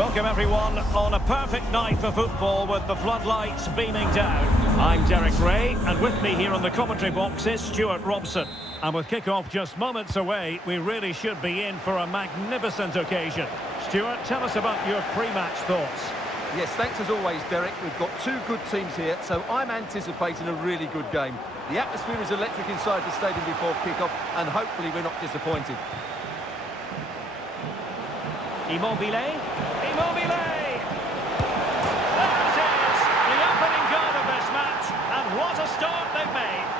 Welcome everyone on a perfect night for football with the floodlights beaming down. I'm Derek Ray, and with me here on the commentary box is Stuart Robson. And with kick-off just moments away, we really should be in for a magnificent occasion. Stuart, tell us about your pre-match thoughts. Yes, thanks as always, Derek. We've got two good teams here, so I'm anticipating a really good game. The atmosphere is electric inside the stadium before kick-off, and hopefully we're not disappointed. Immobile. Immobile! There it is! The opening goal of this match, and what a start they've made!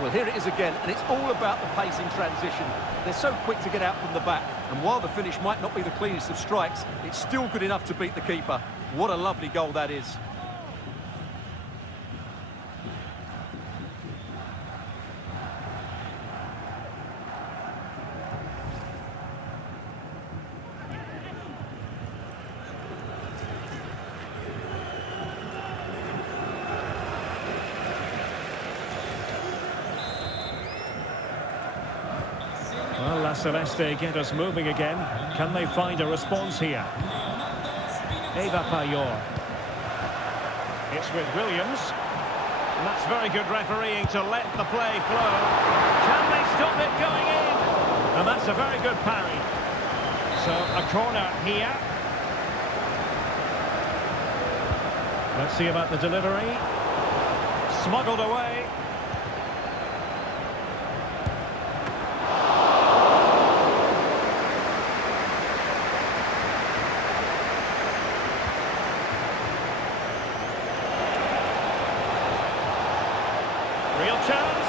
Well, here it is again, and it's all about the pace in transition. They're so quick to get out from the back, and while the finish might not be the cleanest of strikes, it's still good enough to beat the keeper. What a lovely goal that is. Well, La Celeste get us moving again. Can they find a response here? Eva Payor. It's with Williams. And that's very good refereeing to let the play flow. Can they stop it going in? And that's a very good parry. So, a corner here. Let's see about the delivery. Smuggled away. Real chance.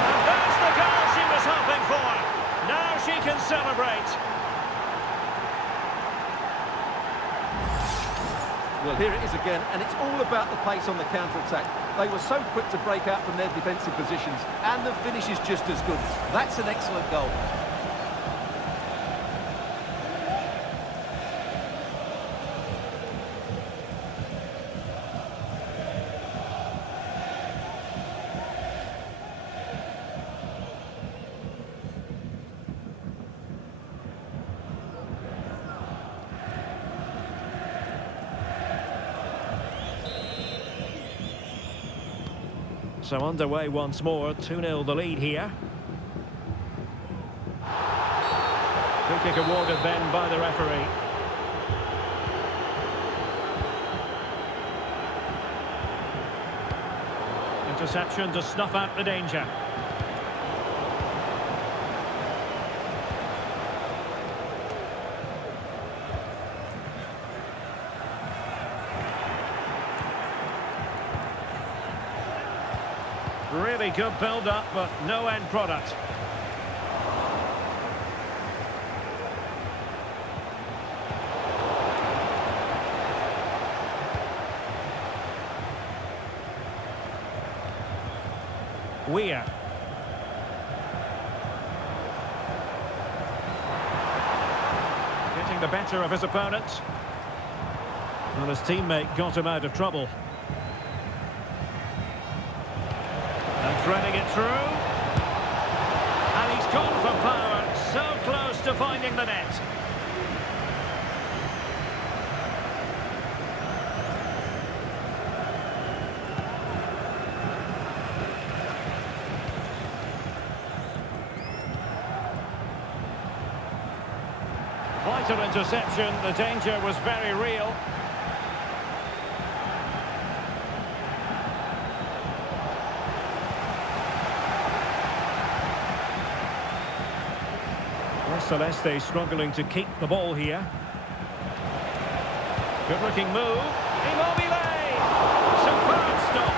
And there's the goal she was hoping for. Now she can celebrate. Well, here it is again, and it's all about the pace on the counter-attack. They were so quick to break out from their defensive positions, and the finish is just as good. That's an excellent goal. So underway once more, 2-0 the lead here. Free kick awarded then by the referee. Interception to snuff out the danger. Really good build-up, but no end product. Weir. Getting the better of his opponent. Well, his teammate got him out of trouble. Threading it through. And he's gone for power. So close to finding the net. Vital interception. The danger was very real. Celeste struggling to keep the ball here. Good looking move. Immobile! Superb stop.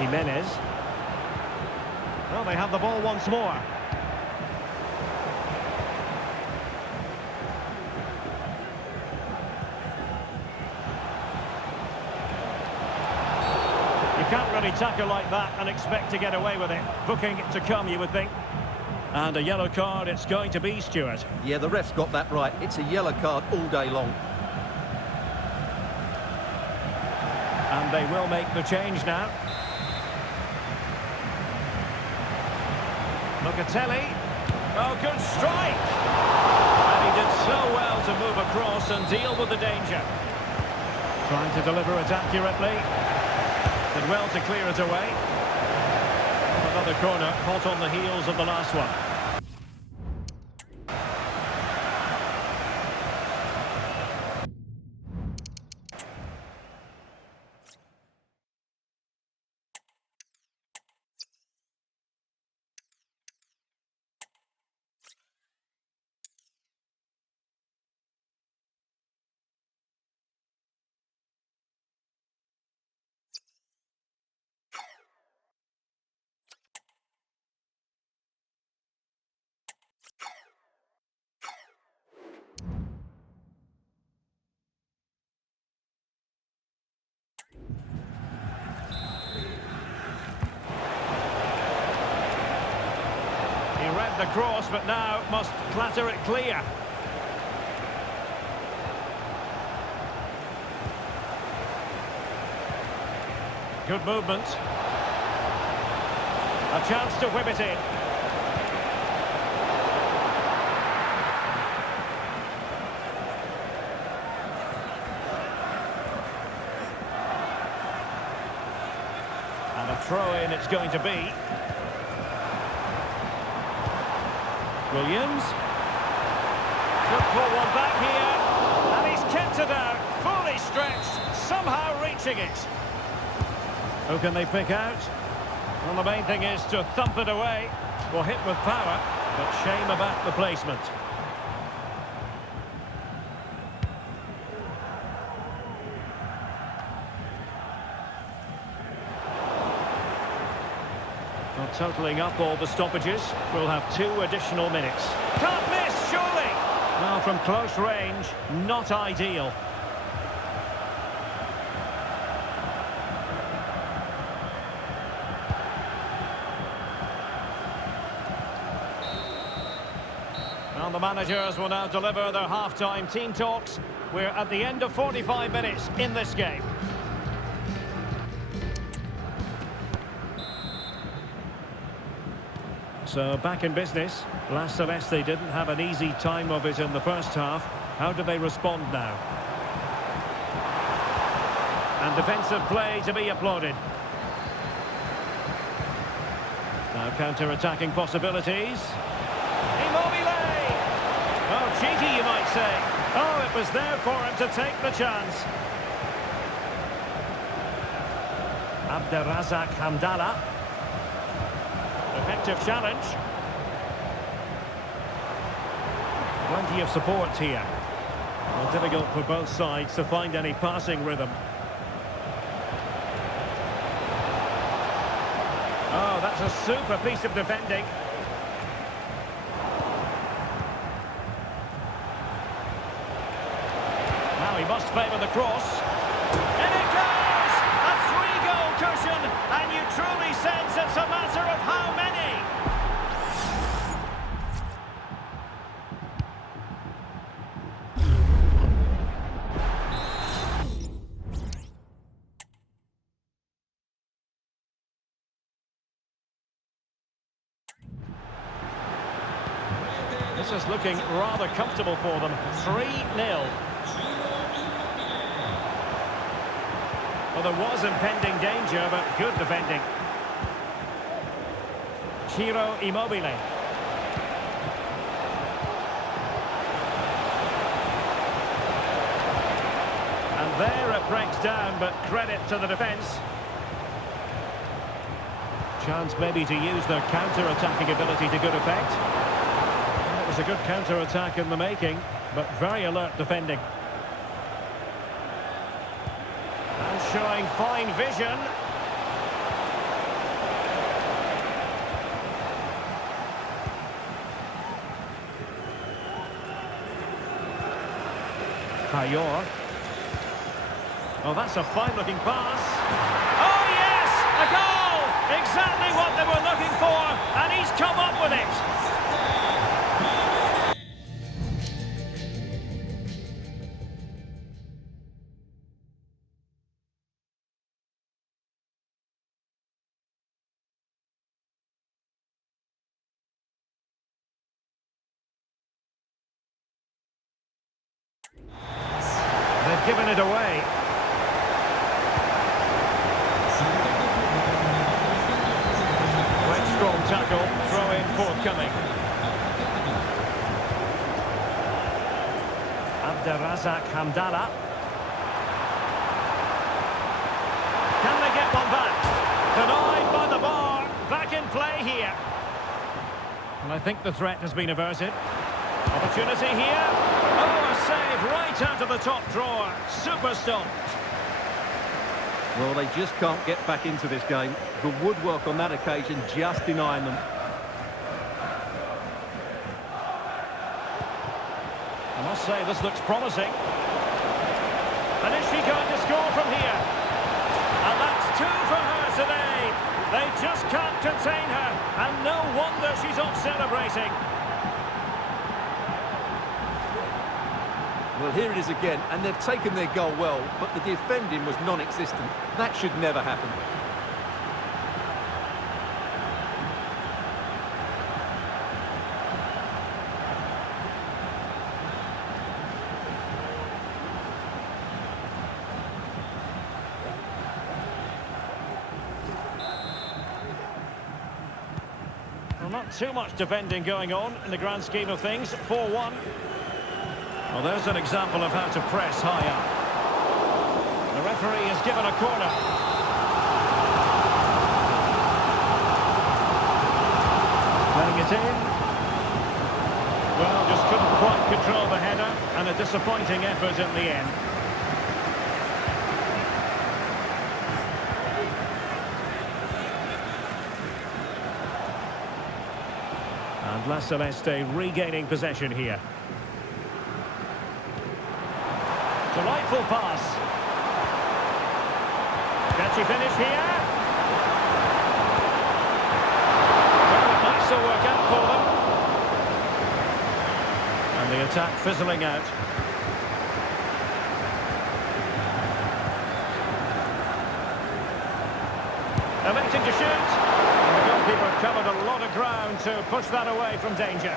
Jimenez. Well, they have the ball once more. Can't really tackle like that and expect to get away with it. Booking to come, you would think. And a yellow card it's going to be, Stuart. Yeah, the ref's got that right. It's a yellow card all day long. And they will make the change now. Locatelli. Oh, good strike! And he did so well to move across and deal with the danger. Trying to deliver it accurately. Did well to clear it away. Another corner, hot on the heels of the last one. He read the cross, but now must clatter it clear. Good movement. A chance to whip it in. And a throw-in it's going to be. Williams. Could pull one back here. And he's kept it out. Fully stretched. Somehow reaching it. Who can they pick out? Well, the main thing is to thump it away. Well, hit with power, but shame about the placement. Well, totalling up all the stoppages, we'll have 2 additional minutes. Can't miss, surely! Well, from close range, not ideal. And the managers will now deliver their half-time team talks. We're at the end of 45 minutes in this game. So back in business. La Celeste didn't have an easy time of it in the first half. How do they respond now? And defensive play to be applauded. Now counter-attacking possibilities. Immobile! Oh, cheeky, you might say. Oh, it was there for him to take the chance. Abderrazak Hamdallah. Effective challenge. Plenty of support here. Well, difficult for both sides to find any passing rhythm. Oh, that's a super piece of defending. Now he must favour the cross. And it goes! A 3-goal cushion, and you truly sense it's a matter of how many. This is looking rather comfortable for them. 3-0. Well, there was impending danger, but good defending. Ciro Immobile. And there it breaks down, but credit to the defence. Chance maybe to use their counter-attacking ability to good effect. And it was a good counter-attack in the making, but very alert defending. And showing fine vision. Payor. Oh, that's a fine-looking pass. Oh, yes! A goal! Exactly what they were looking for, and he's come up with it. given it away. Quite strong tackle, throw in forthcoming. Abderrazak Hamdallah. Can they get one back? Denied by the bar. Back in play here. And I think the threat has been averted. Opportunity here. Oh, a save right out of the top drawer. Super stop. Well, they just can't get back into this game. The woodwork on that occasion just denying them. I must say, this looks promising. And is she going to score from here? And that's two for her today. They just can't contain her. And no wonder she's off celebrating. Well, here it is again, and they've taken their goal well, but the defending was non-existent. That should never happen. Well, not too much defending going on in the grand scheme of things. 4-1. Well, there's an example of how to press high up. The referee has given a corner. Playing it in. Well, just couldn't quite control the header, and a disappointing effort in the end. And La Celeste regaining possession here. Delightful pass. Can she finish here? Well, it might still work out for them. And the attack fizzling out. Electing to shoot. And the goalkeeper covered a lot of ground to push that away from danger.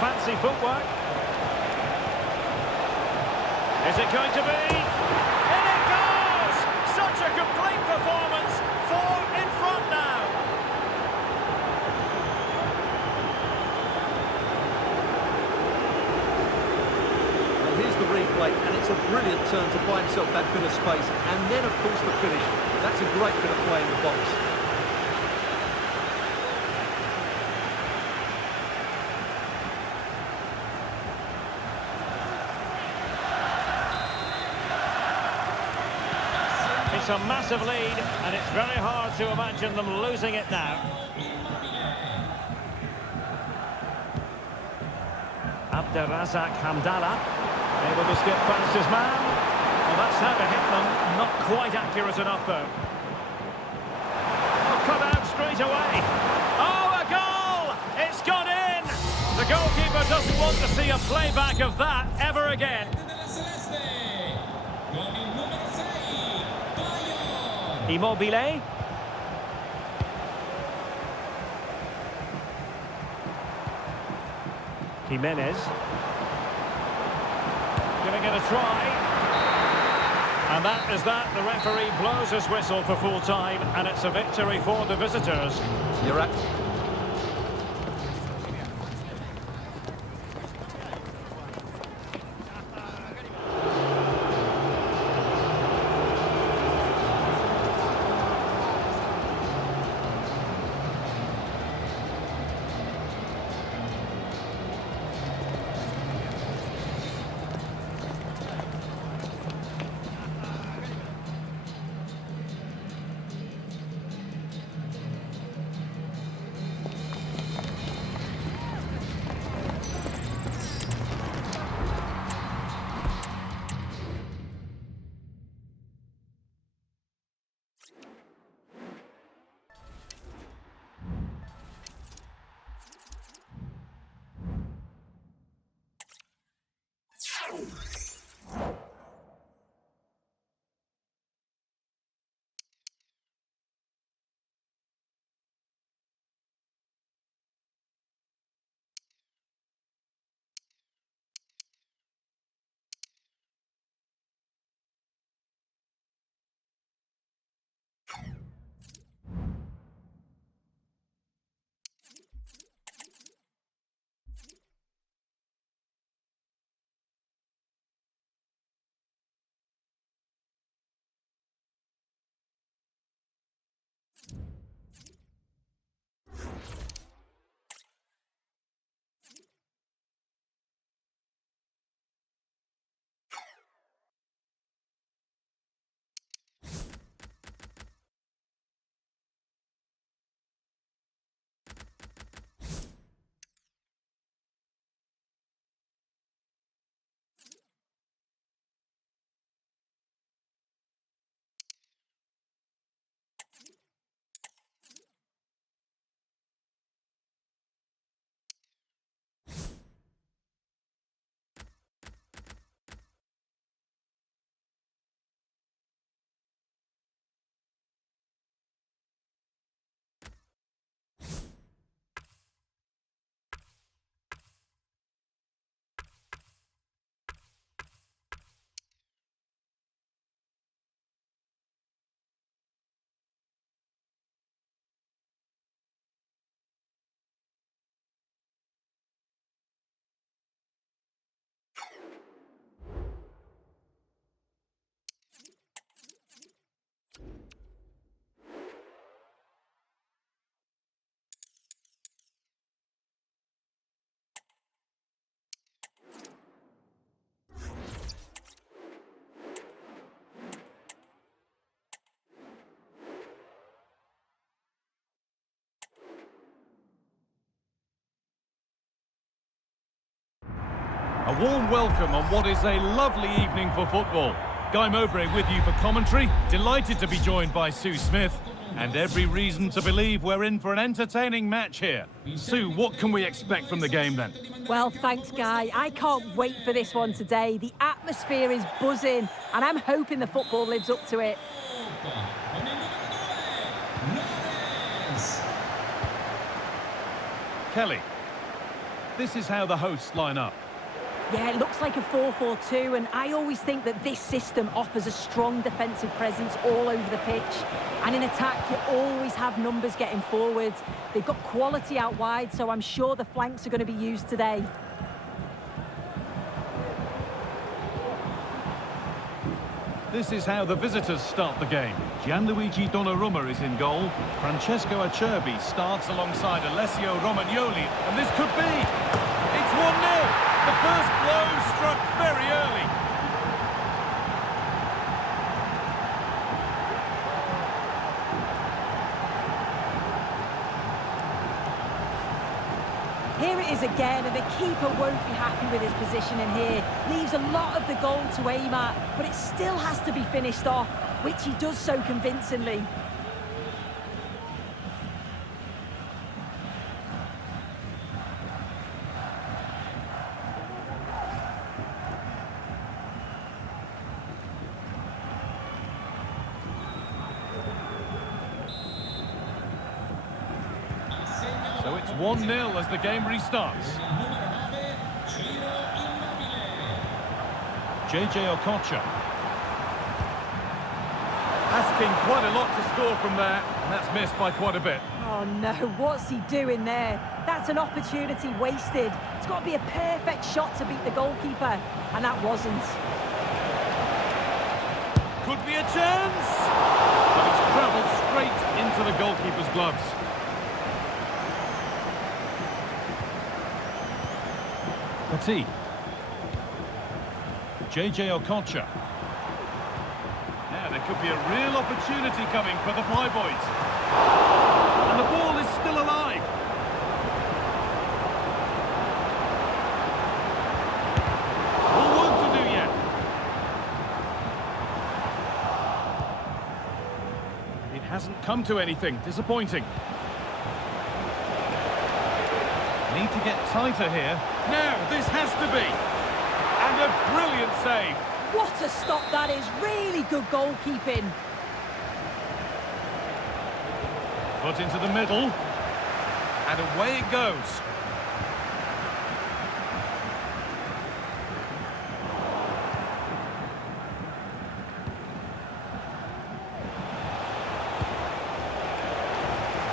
Fancy footwork. Is it going to be? In it goes! Such a complete performance. 4 in front now. Well, here's the replay, and it's a brilliant turn to buy himself that bit of space. And then, of course, the finish. That's a great bit of play in the box. It's a massive lead, and it's very hard to imagine them losing it now. Abderrazak Hamdallah, able to skip past his man. Well, that's how to hit them. Not quite accurate enough, though. Oh, cut out straight away. Oh, a goal! It's gone in! The goalkeeper doesn't want to see a playback of that ever again. Immobile. Jimenez. Giving it a try. And that is that. The referee blows his whistle for full time, and it's a victory for the visitors. You're right. A warm welcome on what is a lovely evening for football. Guy Mowbray with you for commentary. Delighted to be joined by Sue Smith. And every reason to believe we're in for an entertaining match here. Sue, what can we expect from the game then? Well, thanks, Guy. I can't wait for this one today. The atmosphere is buzzing, and I'm hoping the football lives up to it. Kelly, this is how the hosts line up. Yeah, it looks like a 4-4-2, and I always think that this system offers a strong defensive presence all over the pitch. And in attack, you always have numbers getting forward. They've got quality out wide, so I'm sure the flanks are going to be used today. This is how the visitors start the game. Gianluigi Donnarumma is in goal. Francesco Acerbi starts alongside Alessio Romagnoli, and this could be... It's 1-0! The first blow struck very early. Here it is again, and the keeper won't be happy with his positioning here. Leaves a lot of the goal to aim at, but it still has to be finished off, which he does so convincingly. So it's 1-0 as the game restarts. JJ Okocha. Asking quite a lot to score from there, and that's missed by quite a bit. Oh no, what's he doing there? That's an opportunity wasted. It's got to be a perfect shot to beat the goalkeeper, and that wasn't. Could be a chance! But it's travelled straight into the goalkeeper's gloves. Petit. JJ Okocha. Now there could be a real opportunity coming for the Flyboys. And the ball is still alive. All work to do yet. It hasn't come to anything. Disappointing. Need to get tighter here. Now, this has to be. And a brilliant save. What a stop that is. Really good goalkeeping. Put into the middle. And away it goes.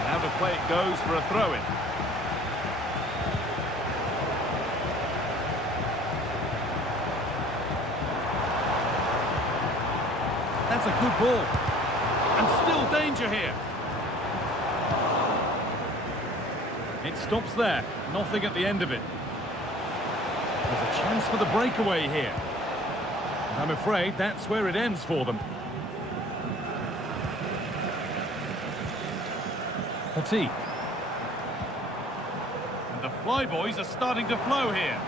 Now the play it goes for a throw-in. That's a good ball. And still danger here. It stops there. Nothing at the end of it. There's a chance for the breakaway here. And I'm afraid that's where it ends for them. Petit. And the Flyboys are starting to flow here.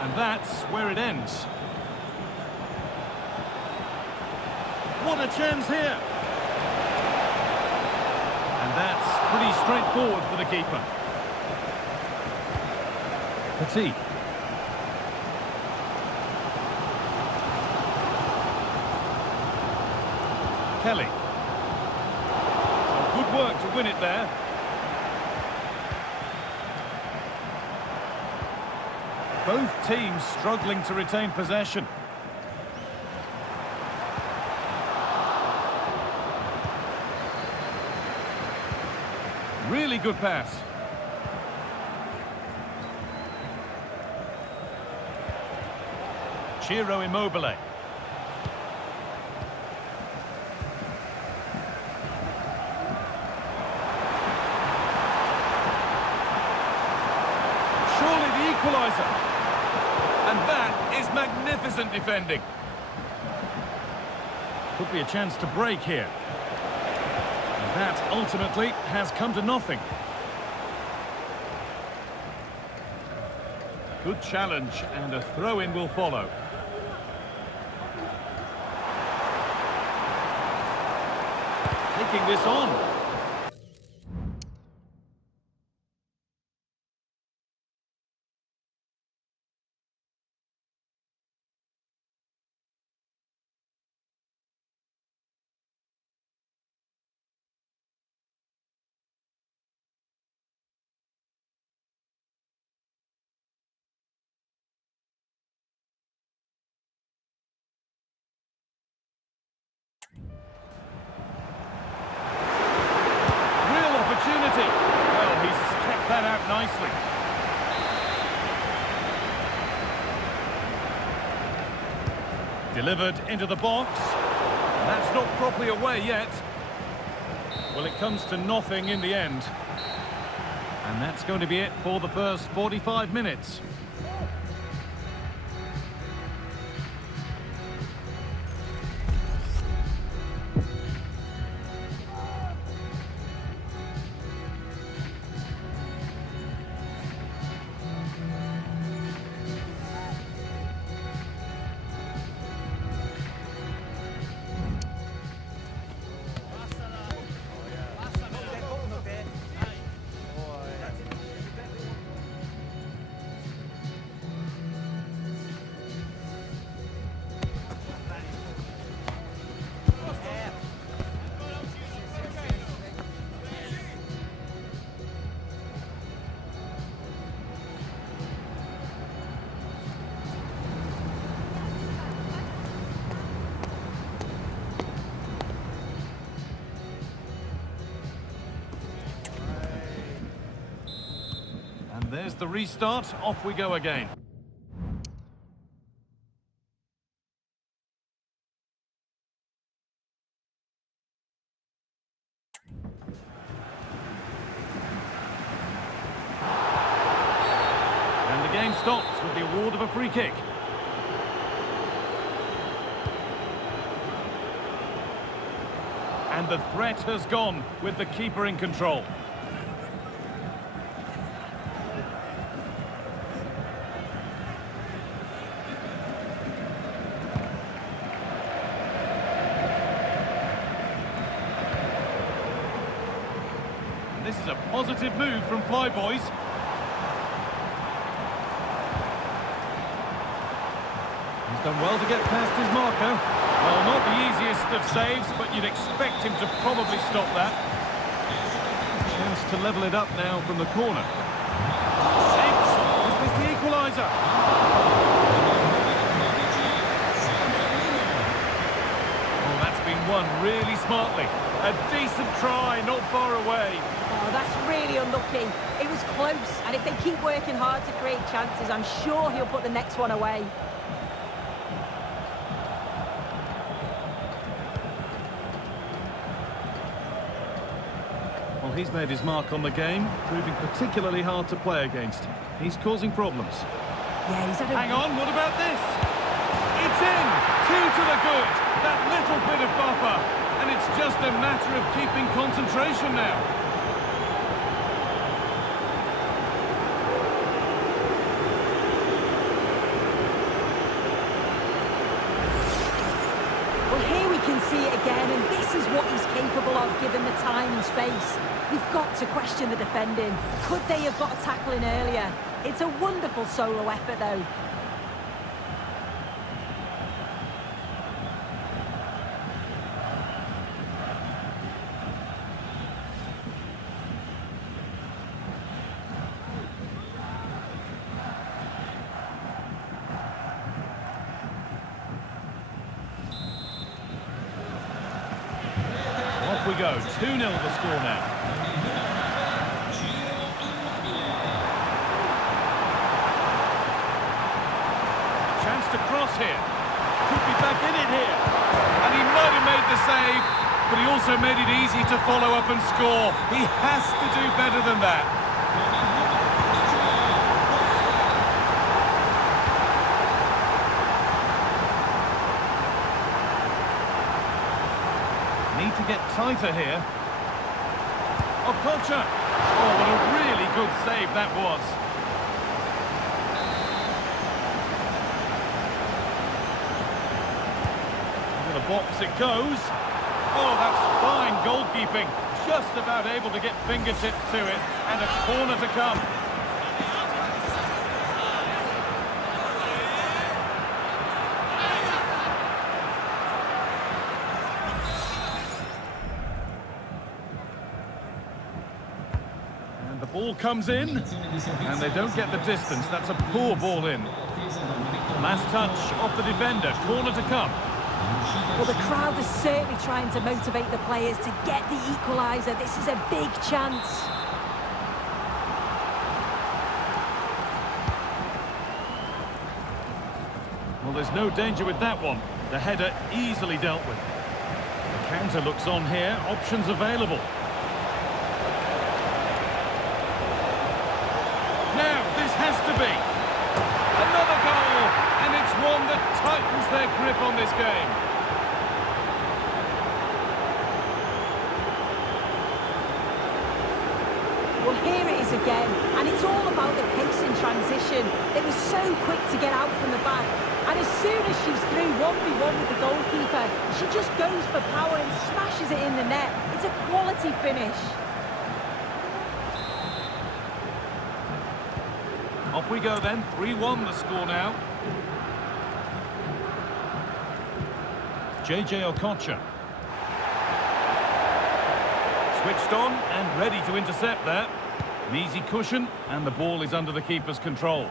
And that's where it ends. What a chance here! And that's pretty straightforward for the keeper. Petit. Kelly. Some good work to win it there. Both teams struggling to retain possession. Really good pass. Ciro Immobile. Surely the equaliser. And that is magnificent defending. Could be a chance to break here. And that ultimately has come to nothing. Good challenge, and a throw-in will follow. Taking this on. Well, he's kept that out nicely. Delivered into the box. That's not properly away yet. Well, it comes to nothing in the end. And that's going to be it for the first 45 minutes. There's the restart. Off we go again. And the game stops with the award of a free kick. And the threat has gone with the keeper in control. This is a positive move from Flyboys. He's done well to get past his marker. Well, not the easiest of saves, but you'd expect him to probably stop that. Chance to level it up now from the corner. Excellent. Is this the equaliser? Oh, that's been won really smartly. A decent try, not far away. Oh, that's really unlucky. It was close, and if they keep working hard to create chances, I'm sure he'll put the next one away. Well, he's made his mark on the game, proving particularly hard to play against. He's causing problems. Yeah, he's had a... Hang on, what about this? It's in! 2 to the good! That little bit of buffer. And it's just a matter of keeping concentration now. Well, here we can see it again, and this is what he's capable of given the time and space. We've got to question the defending. Could they have got a tackle in earlier? It's a wonderful solo effort, though. Off we go, 2-0 the score now. Chance to cross here. Could be back in it here. And he might have made the save, but he also made it easy to follow up and score. He has to do better than that. Need to get tighter here. Okocha! Oh, what a really good save that was. box it goes. Oh, that's fine goalkeeping. Just about able to get fingertips to it, and a corner to come. And the ball comes in, and they don't get the distance. That's a poor ball in. Last touch off the defender, corner to come. Well, the crowd is certainly trying to motivate the players to get the equaliser. This is a big chance. Well, there's no danger with that one. The header easily dealt with. The counter looks on here, options available. Now, this has to be another goal, and it's one that tightens their grip on this game. Well, here it is again, and it's all about the pace in transition. They were so quick to get out from the back, and as soon as she's through 1v1 with the goalkeeper, she just goes for power and smashes it in the net. It's a quality finish. Off we go then, 3-1 the score now. JJ Okocha. Switched on and ready to intercept there. An easy cushion, and the ball is under the keeper's control.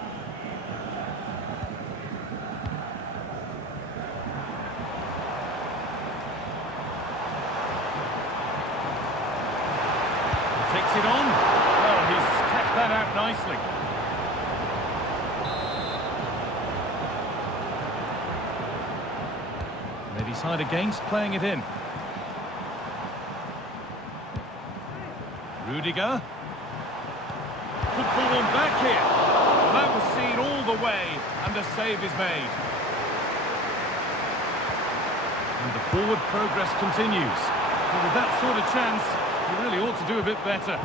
Takes it on. Well, he's kept that out nicely. They decide against playing it in. Rudiger. Could pull one back here. Well, that was seen all the way, and the save is made. And the forward progress continues. But with that sort of chance, you really ought to do a bit better.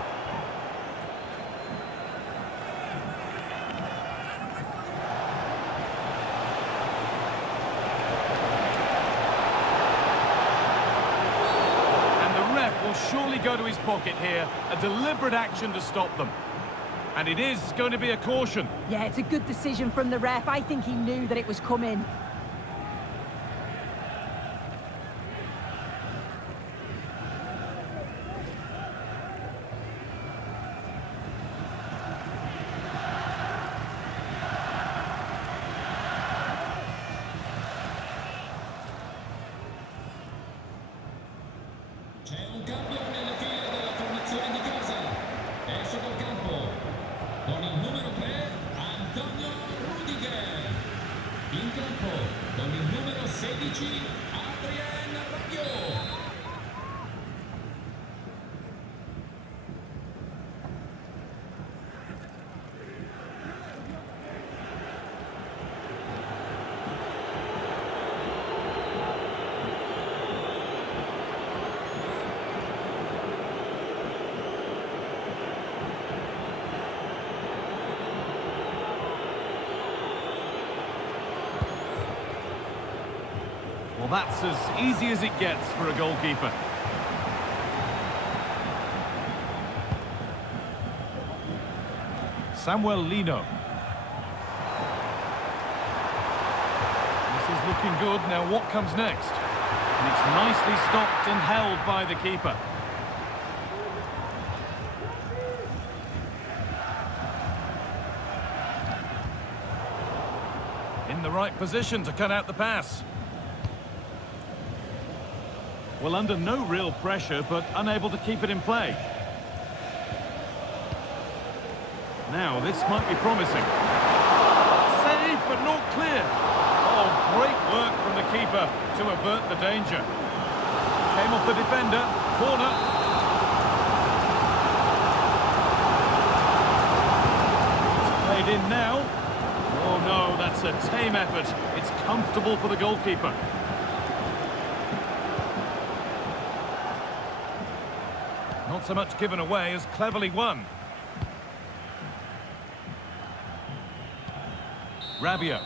Surely go to his pocket here. A deliberate action to stop them. And it is going to be a caution. Yeah, it's a good decision from the ref. I think he knew that it was coming. C'è un cambio nelle file della formazione di casa. Esce dal campo con il numero 3 Antonio Rudiger. In campo con il numero 16 Adrien Rabiot. Well, that's as easy as it gets for a goalkeeper. Samuel Lino. This is looking good. Now what comes next? And it's nicely stopped and held by the keeper. In the right position to cut out the pass. Well, under no real pressure, but unable to keep it in play. Now, this might be promising. Save, but not clear. Oh, great work from the keeper to avert the danger. Came off the defender. Corner. It's played in now. Oh, no, that's a tame effort. It's comfortable for the goalkeeper. Not so much given away as cleverly won. Rabiot.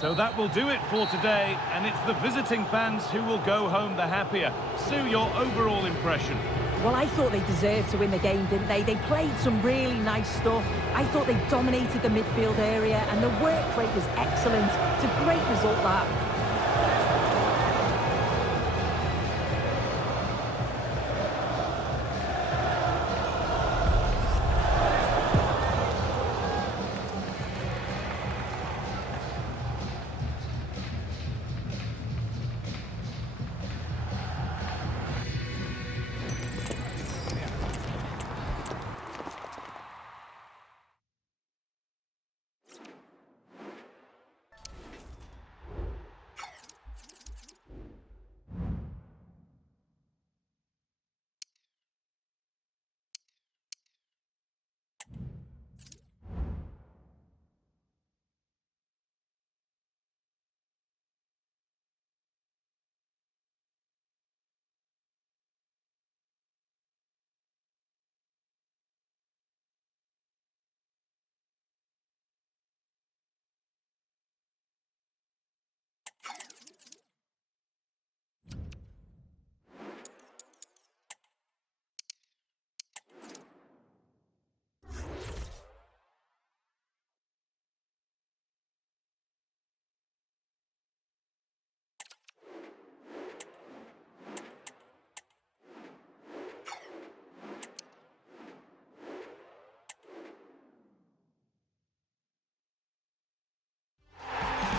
So that will do it for today, and it's the visiting fans who will go home the happier. Sue, your overall impression? Well, I thought they deserved to win the game, didn't they? They played some really nice stuff. I thought they dominated the midfield area, and the work rate was excellent. It's a great result, that.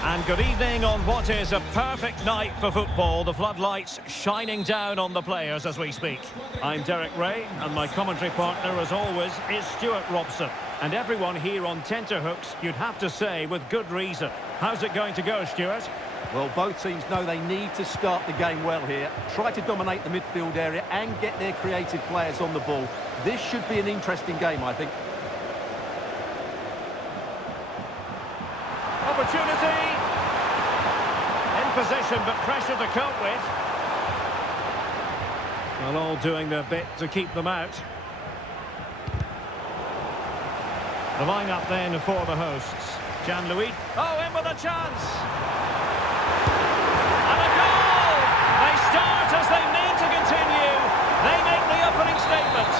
And good evening on what is a perfect night for football. The floodlights shining down on the players as we speak. I'm Derek Ray, and my commentary partner, as always, is Stuart Robson. And everyone here on tenterhooks, you'd have to say, with good reason. How's it going to go, Stuart? Well, both teams know they need to start the game well here. Try to dominate the midfield area and get their creative players on the ball. This should be an interesting game, I think. Opportunity! In possession, but pressure to cope with. Well, all doing their bit to keep them out. The line-up then for the hosts. Jean-Louis. Oh, in with a chance! And a goal! They start as they mean to continue. They make the opening statement.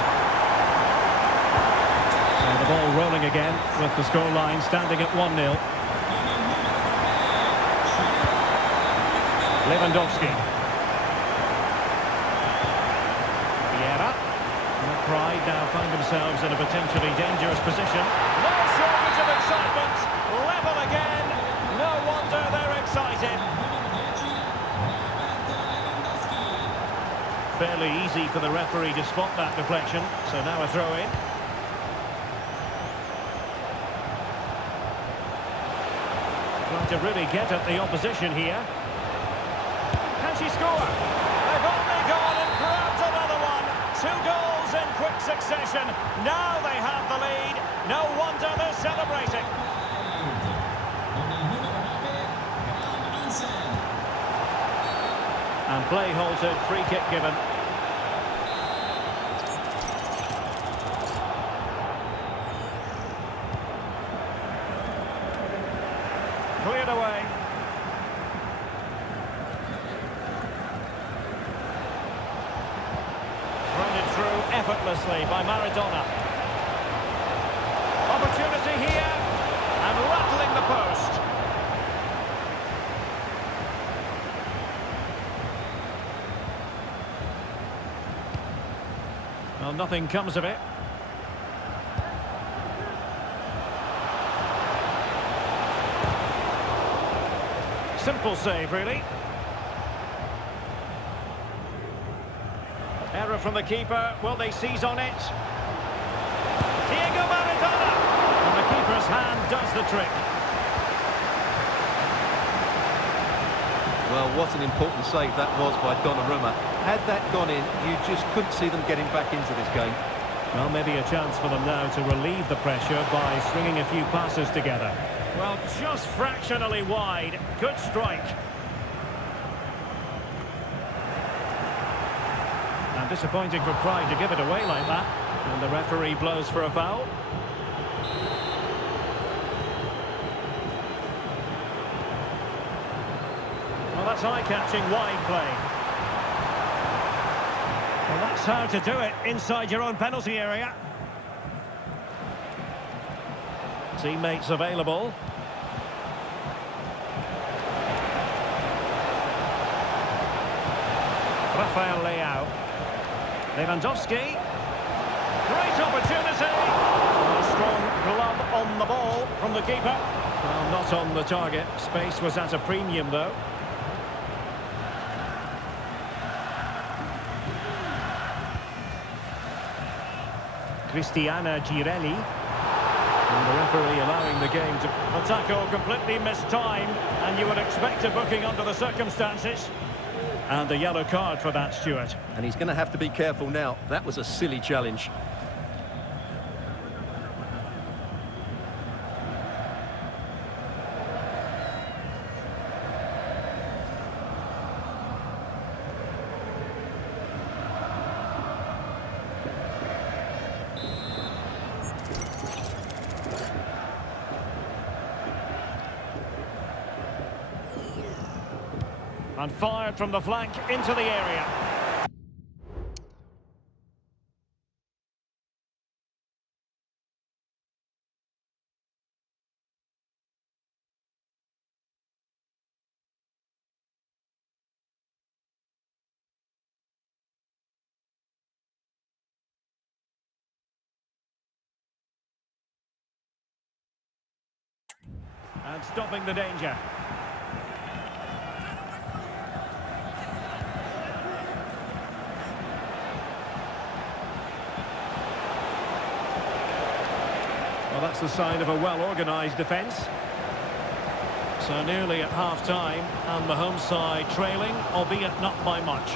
So the ball rolling again with the scoreline standing at 1-0. Lewandowski. Vieira. And Pride now find themselves in a potentially dangerous position. No shortage of excitement. Level again. No wonder they're excited. Fairly easy for the referee to spot that deflection. So now a throw in. Trying to really get at the opposition here. She score. They've only gone and grabbed another one. 2 goals in quick succession. Now they have the lead. No wonder they're celebrating. And play halted, free kick given. Cleared away. Effortlessly by Maradona. Opportunity here, and rattling the post. Well, nothing comes of it. Simple save, really. Error from the keeper. Will they seize on it? Diego Maradona! And the keeper's hand does the trick. Well, what an important save that was by Donnarumma. Had that gone in, you just couldn't see them getting back into this game. Well, maybe a chance for them now to relieve the pressure by stringing a few passes together. Well, just fractionally wide. Good strike. And disappointing for Pride to give it away like that. And the referee blows for a foul. That's eye-catching wide play. Well, that's how to do it inside your own penalty area. Teammates available. Rafael Leao. Lewandowski. Great opportunity. A strong glove on the ball from the keeper. Well, not on the target. Space was at a premium, though. Cristiana Girelli. And the referee allowing the game to... A tackle completely mistimed, and you would expect a booking under the circumstances. And a yellow card for that, Stuart. And he's going to have to be careful now. That was a silly challenge. And fired from the flank into the area. And stopping the danger. Well, that's the sign of a well-organised defence. So nearly at half-time, and the home side trailing, albeit not by much.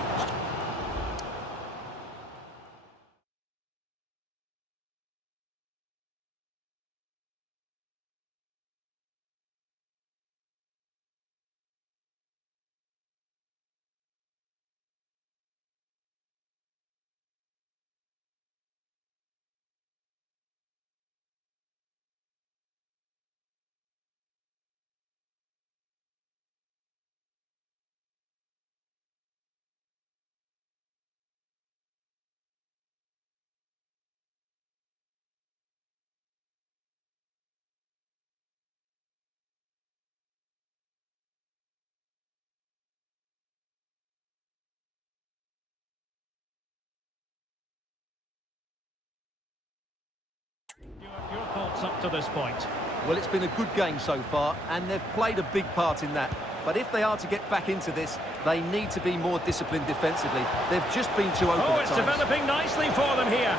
Your thoughts up to this point? Well, it's been a good game so far, and they've played a big part in that. But if they are to get back into this, they need to be more disciplined defensively. They've just been too open at it's times. Developing nicely for them here.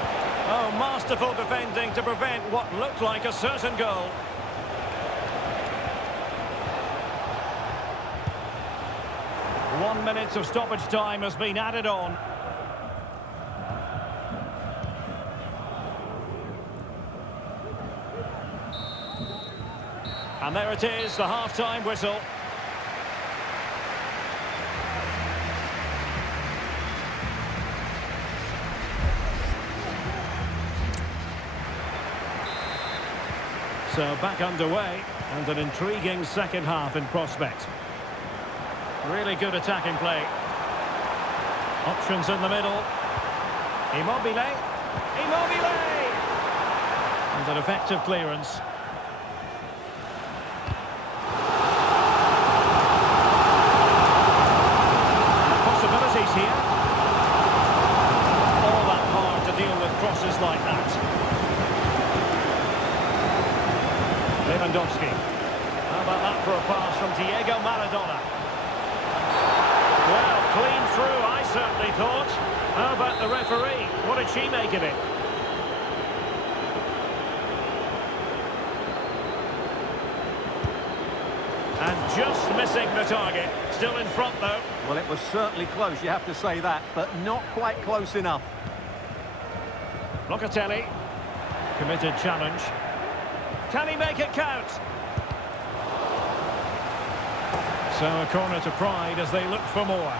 Oh, masterful defending to prevent what looked like a certain goal. One minute of stoppage time has been added on. And there it is, the half-time whistle. So back underway, and an intriguing second half in prospect. Really good attacking play. Options in the middle. Immobile. Immobile! And an effective clearance. Here. All that hard to deal with crosses like that. Lewandowski. How about that for a pass from Diego Maradona? Well, clean through, I certainly thought. How about the referee? What did she make of it? And just missing the target. Still in front, though. Well, it was certainly close, you have to say that, but not quite close enough. Locatelli. Committed challenge. Can he make it count? So a corner to Pride as they look for more.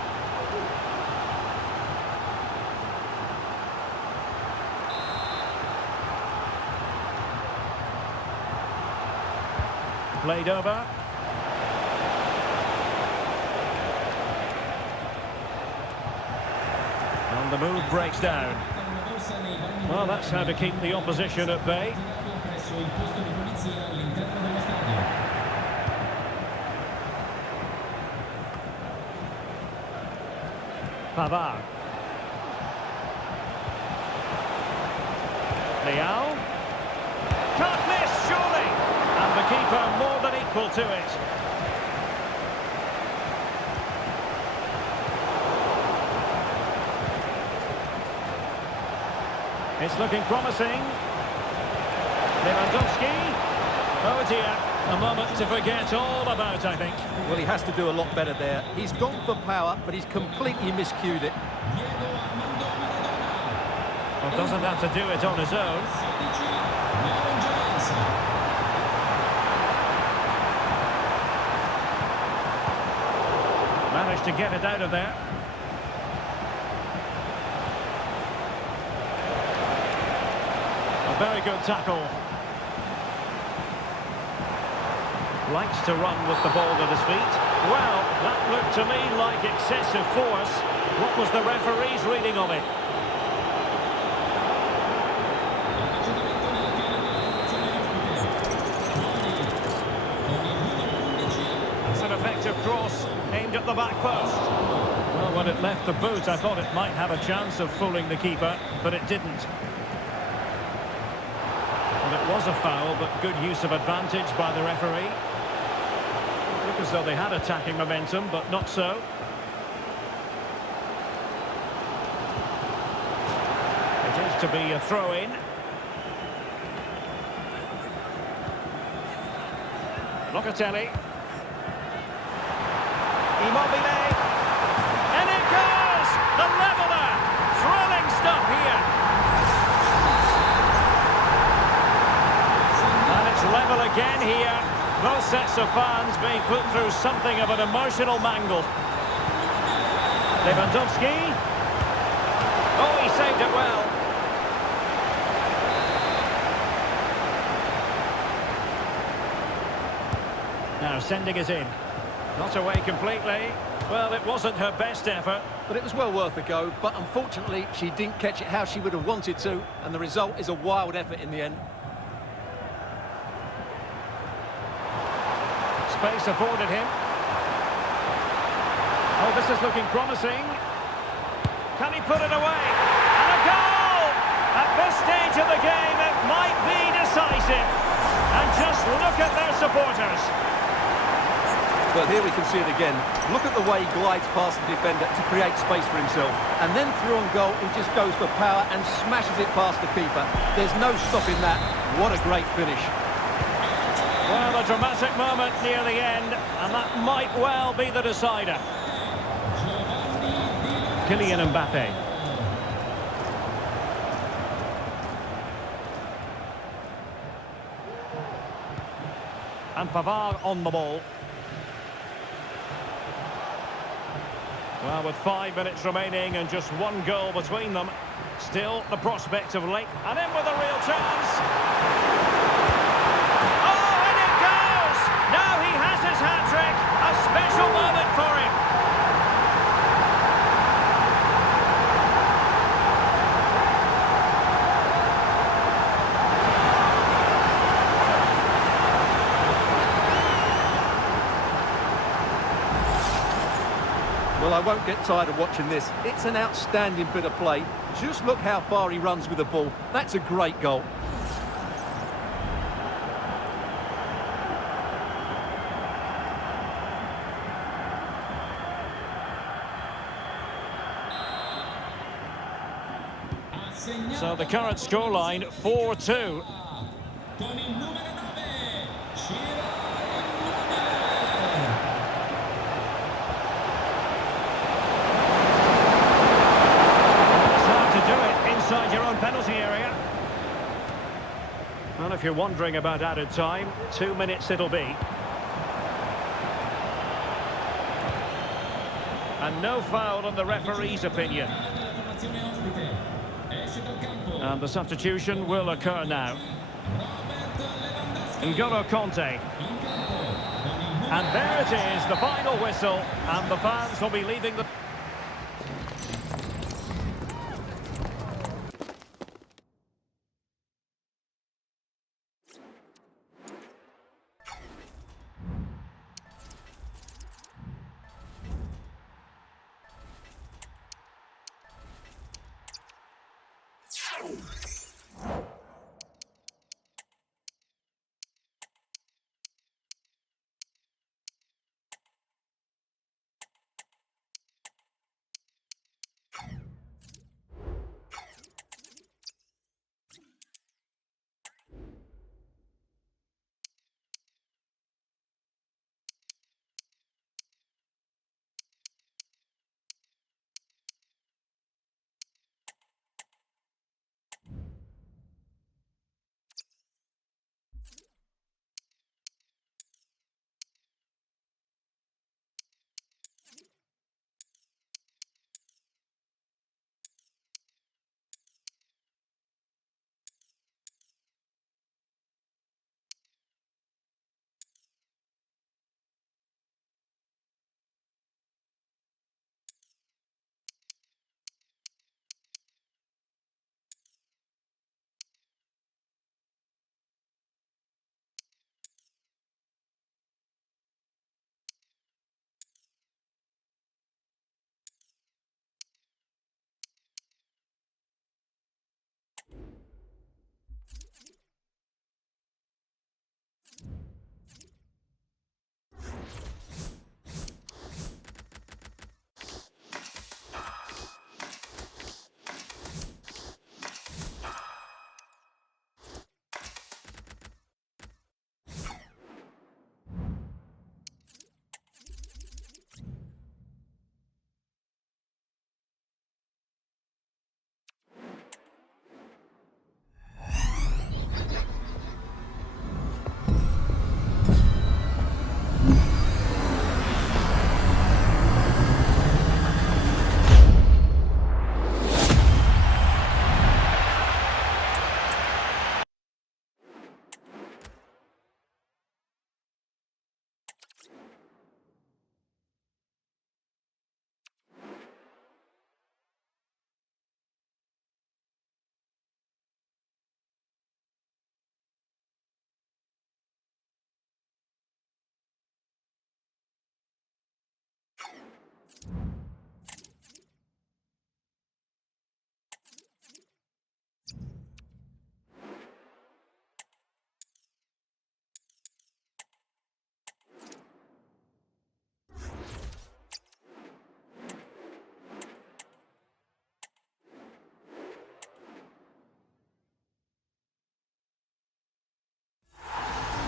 Played over. And the move breaks down. Well, that's how to keep the opposition at bay. Pavard. Leao. Can't miss, surely! And the keeper more than equal to it. It's looking promising. Lewandowski. Oh dear, a moment to forget all about, I think. Well, he has to do a lot better there. He's gone for power, but he's completely miscued it. Well, doesn't have to do it on his own. Managed to get it out of there. A very good tackle. Likes to run with the ball at his feet. Well, that looked to me like excessive force. What was the referee's reading of it? It's an effective cross aimed at the back post. Well, when it left the boot, I thought it might have a chance of fooling the keeper, but it didn't. Well, it was a foul, but good use of advantage by the referee. Looked as though they had attacking momentum, but not so. It is to be a throw-in. Locatelli. Immobile. And it goes! The leveller! Thrilling stuff here. And it's level again here. Both sets of fans being put through something of an emotional mangle. Lewandowski. Oh, he saved it well. Now sending it in. Not away completely. Well, it wasn't her best effort. But it was well worth a go, but unfortunately she didn't catch it how she would have wanted to, and the result is a wild effort in the end. Space afforded him. Oh, this is looking promising. Can he put it away? And a goal! At this stage of the game, it might be decisive. And just look at their supporters. But here we can see it again. Look at the way he glides past the defender to create space for himself. And then through on goal, he just goes for power and smashes it past the keeper. There's no stopping that. What a great finish. Well, a dramatic moment near the end, and that might well be the decider. Kylian Mbappe. And Pavard on the ball. Well, with 5 minutes remaining and just one goal between them, still the prospect of late. And in with a real chance. Oh, and it goes! Now he has his hat-trick. A special moment for him. Well, I won't get tired of watching this. It's an outstanding bit of play. Just look how far he runs with the ball. That's a great goal. So the current scoreline, 4-2. Inside your own penalty area. Well, if you're wondering about added time, 2 minutes it'll be. And no foul in the referee's opinion. And the substitution will occur now. N'Golo Kanté. And there it is, the final whistle, and the fans will be leaving the...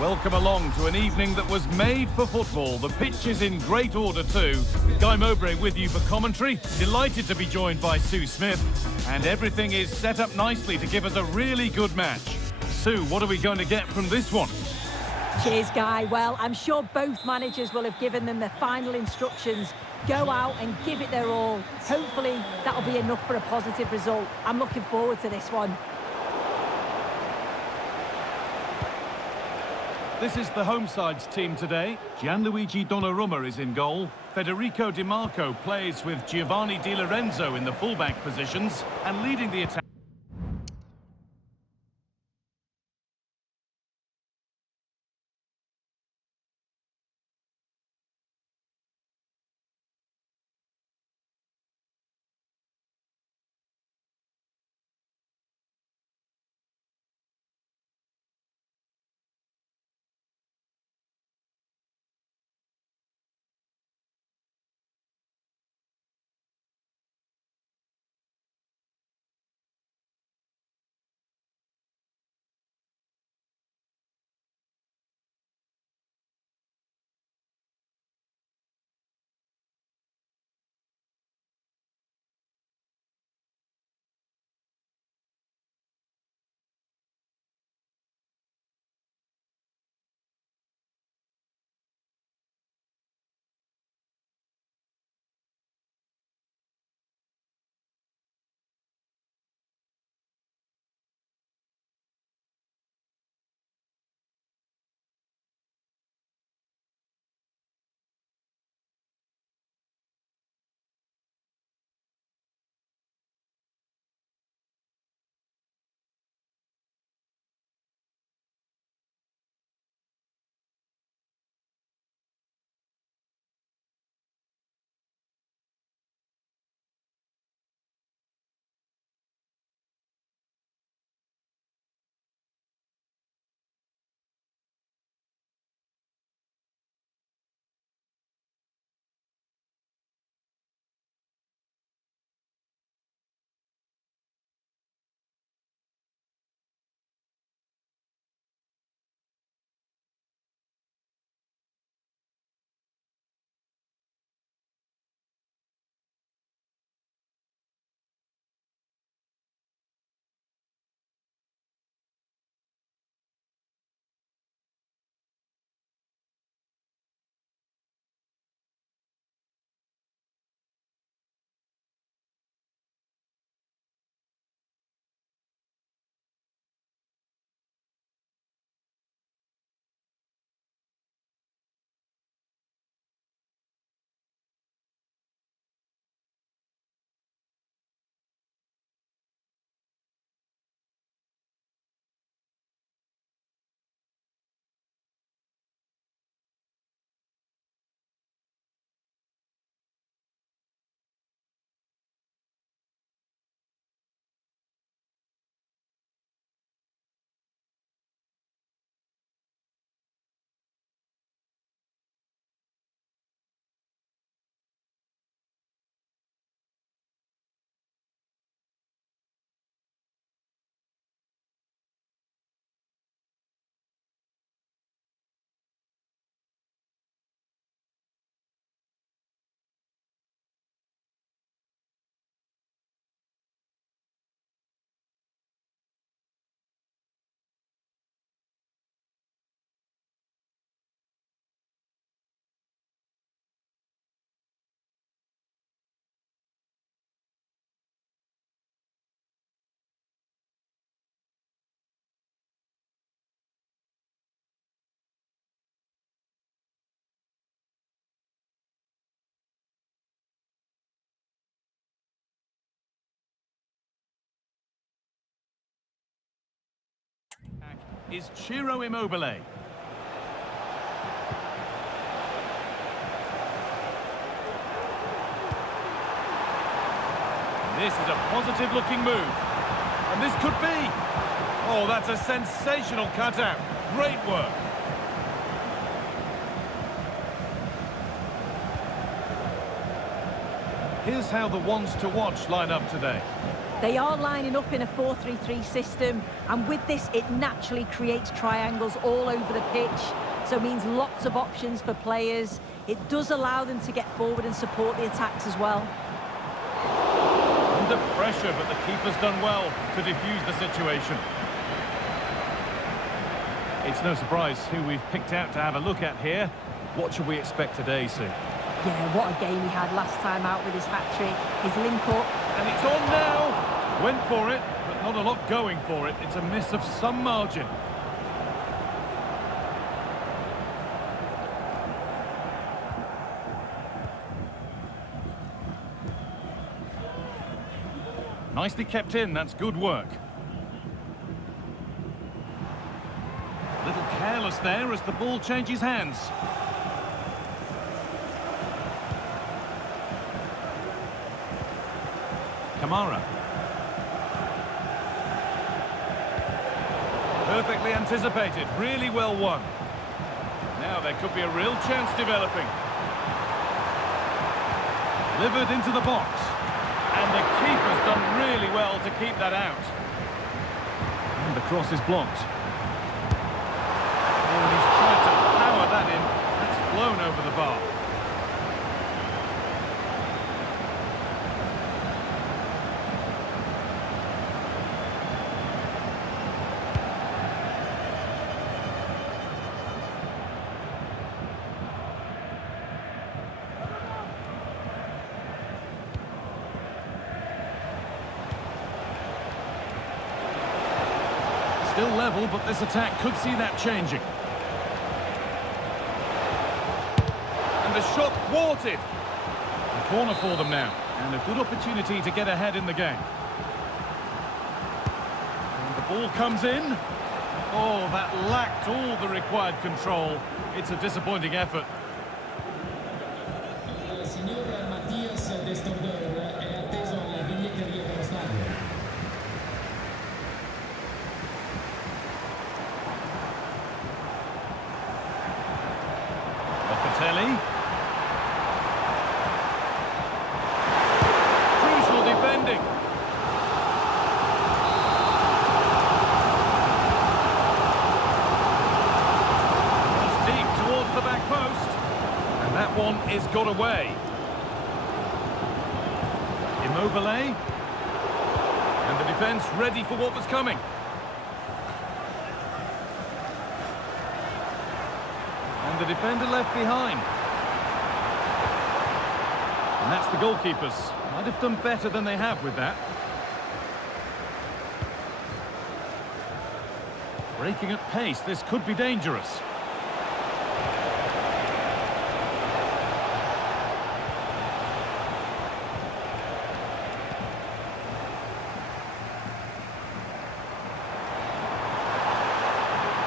Welcome along to an evening that was made for football. The pitch is in great order too. Guy Mowbray with you for commentary. Delighted to be joined by Sue Smith. And everything is set up nicely to give us a really good match. Sue, what are we going to get from this one? Cheers, Guy. Well, I'm sure both managers will have given them the final instructions. Go out and give it their all. Hopefully, that'll be enough for a positive result. I'm looking forward to this one. This is the home side's team today. Gianluigi Donnarumma is in goal. Federico Di Marco plays with Giovanni Di Lorenzo in the fullback positions and leading the attack. Is Ciro Immobile. This is a positive-looking move. And this could be... Oh, that's a sensational cutout. Great work. Here's how the ones to watch line up today. They are lining up in a 4-3-3 system, and with this, it naturally creates triangles all over the pitch, so it means lots of options for players. It does allow them to get forward and support the attacks as well. Under pressure, but the keeper's done well to defuse the situation. It's no surprise who we've picked out to have a look at here. What should we expect today, Sue? Yeah, what a game he had last time out with his hat-trick, his link-up. And it's on now! Went for it, but not a lot going for it. It's a miss of some margin. Nicely kept in, that's good work. A little careless there as the ball changes hands. Kamara. Perfectly anticipated, really well won. Now there could be a real chance developing. Delivered into the box. And the keeper's done really well to keep that out. And the cross is blocked. Oh, he's tried to power that in. That's flown over the bar. Still level, but this attack could see that changing. And the shot thwarted. A corner for them now, and a good opportunity to get ahead in the game. And the ball comes in. Oh, that lacked all the required control. It's a disappointing effort. Il signor Mattias Destorder è atteso alla biglietteria dello stadio. Locatelli. Crucial defending. Cross deep towards the back post. And that one is got away. Immobile. And the defence ready for what was coming. And the defender left behind. And that's the goalkeepers. Might have done better than they have with that. Breaking at pace, this could be dangerous.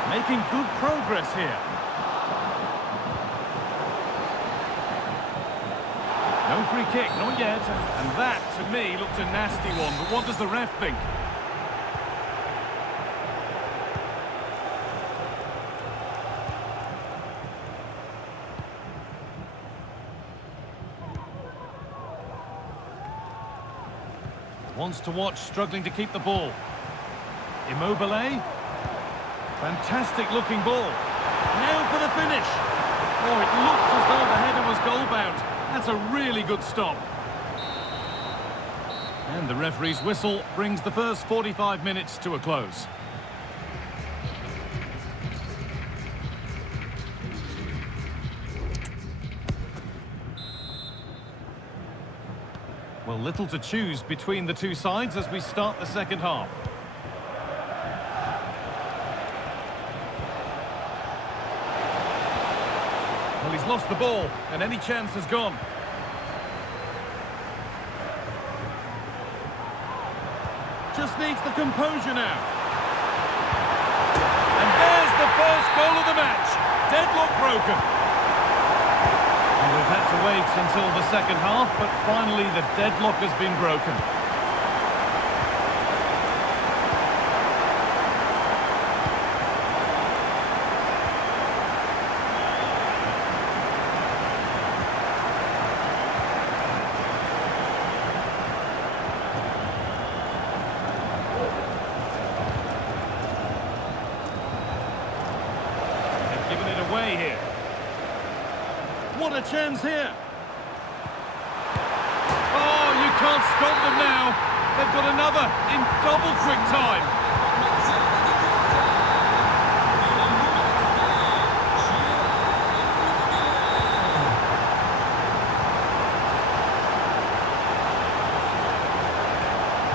Making good progress here. No free kick, not yet. And that, to me, looked a nasty one. But what does the ref think? Wants to watch, struggling to keep the ball. Immobile. Fantastic looking ball. Now for the finish. Oh, it looked as though the header was goal-bound. That's a really good stop. And the referee's whistle brings the first 45 minutes to a close. Well, little to choose between the two sides as we start the second half. Well, he's lost the ball, and any chance has gone. Just needs the composure now. And there's the first goal of the match. Deadlock broken. And we've had to wait until the second half, but finally the deadlock has been broken. What a chance here. Oh, you can't stop them now. They've got another in double quick time.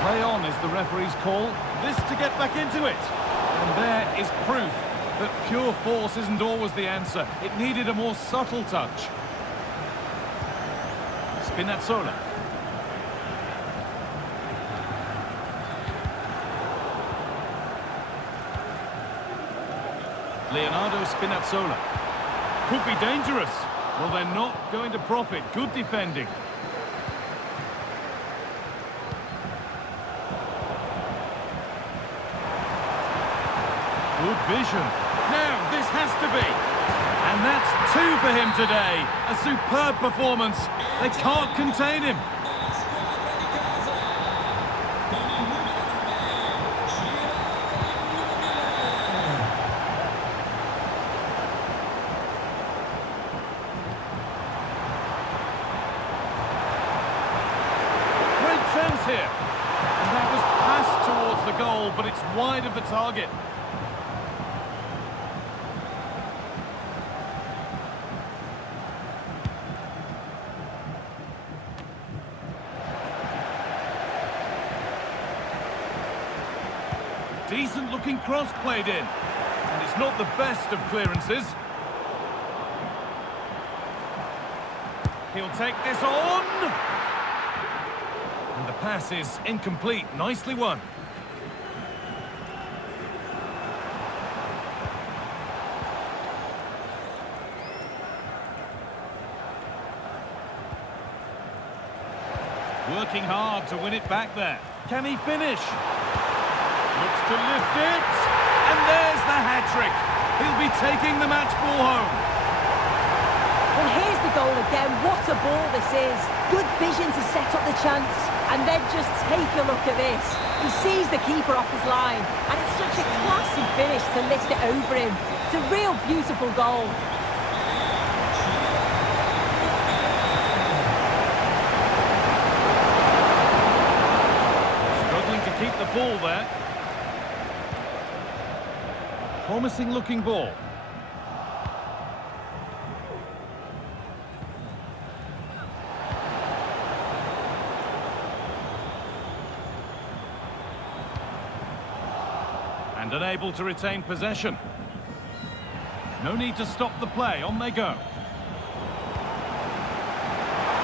Play on is the referee's call. This to get back into it. And there is proof that pure force isn't always the answer. It needed a more subtle touch. Spinazzola. Leonardo Spinazzola. Could be dangerous. Well, they're not going to profit. Good defending. Good vision. Now, this has to be. And that's 2 for him today. A superb performance. They can't contain him. Great chance here. And that was passed towards the goal, but it's wide of the target. Decent looking cross played in. And it's not the best of clearances. He'll take this on. And the pass is incomplete. Nicely won. Working hard to win it back there. Can he finish? Looks to lift it, and there's the hat-trick. He'll be taking the match ball home. Well, here's the goal again. What a ball this is. Good vision to set up the chance, and then just take a look at this. He sees the keeper off his line, and it's such a classy finish to lift it over him. It's a real beautiful goal. Struggling to keep the ball there. Promising looking ball. And unable to retain possession. No need to stop the play, on they go.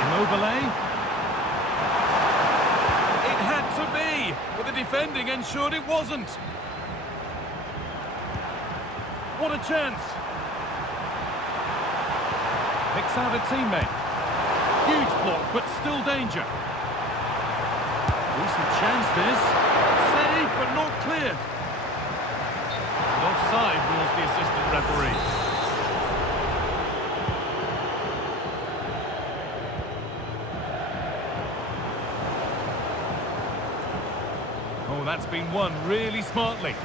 Immobile. It had to be, but the defending ensured it wasn't. What a chance! Picks out a teammate. Huge block, but still danger. Decent chance this. Save, but not clear. Offside rules the assistant referee. Oh, that's been won really smartly.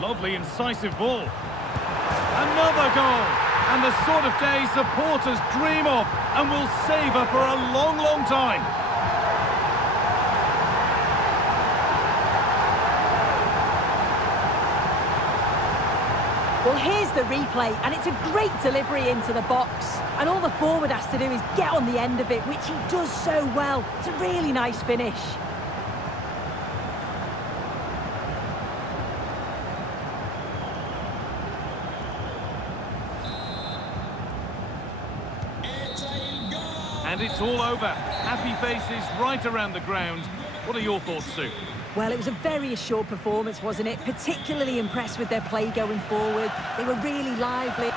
Lovely, incisive ball. Another goal! And the sort of day supporters dream of and will savour for a long, long time. Well, here's the replay, and it's a great delivery into the box. And all the forward has to do is get on the end of it, which he does so well. It's a really nice finish. And it's all over. Happy faces right around the ground. What are your thoughts, Sue? Well, it was a very assured performance, wasn't it? Particularly impressed with their play going forward. They were really lively.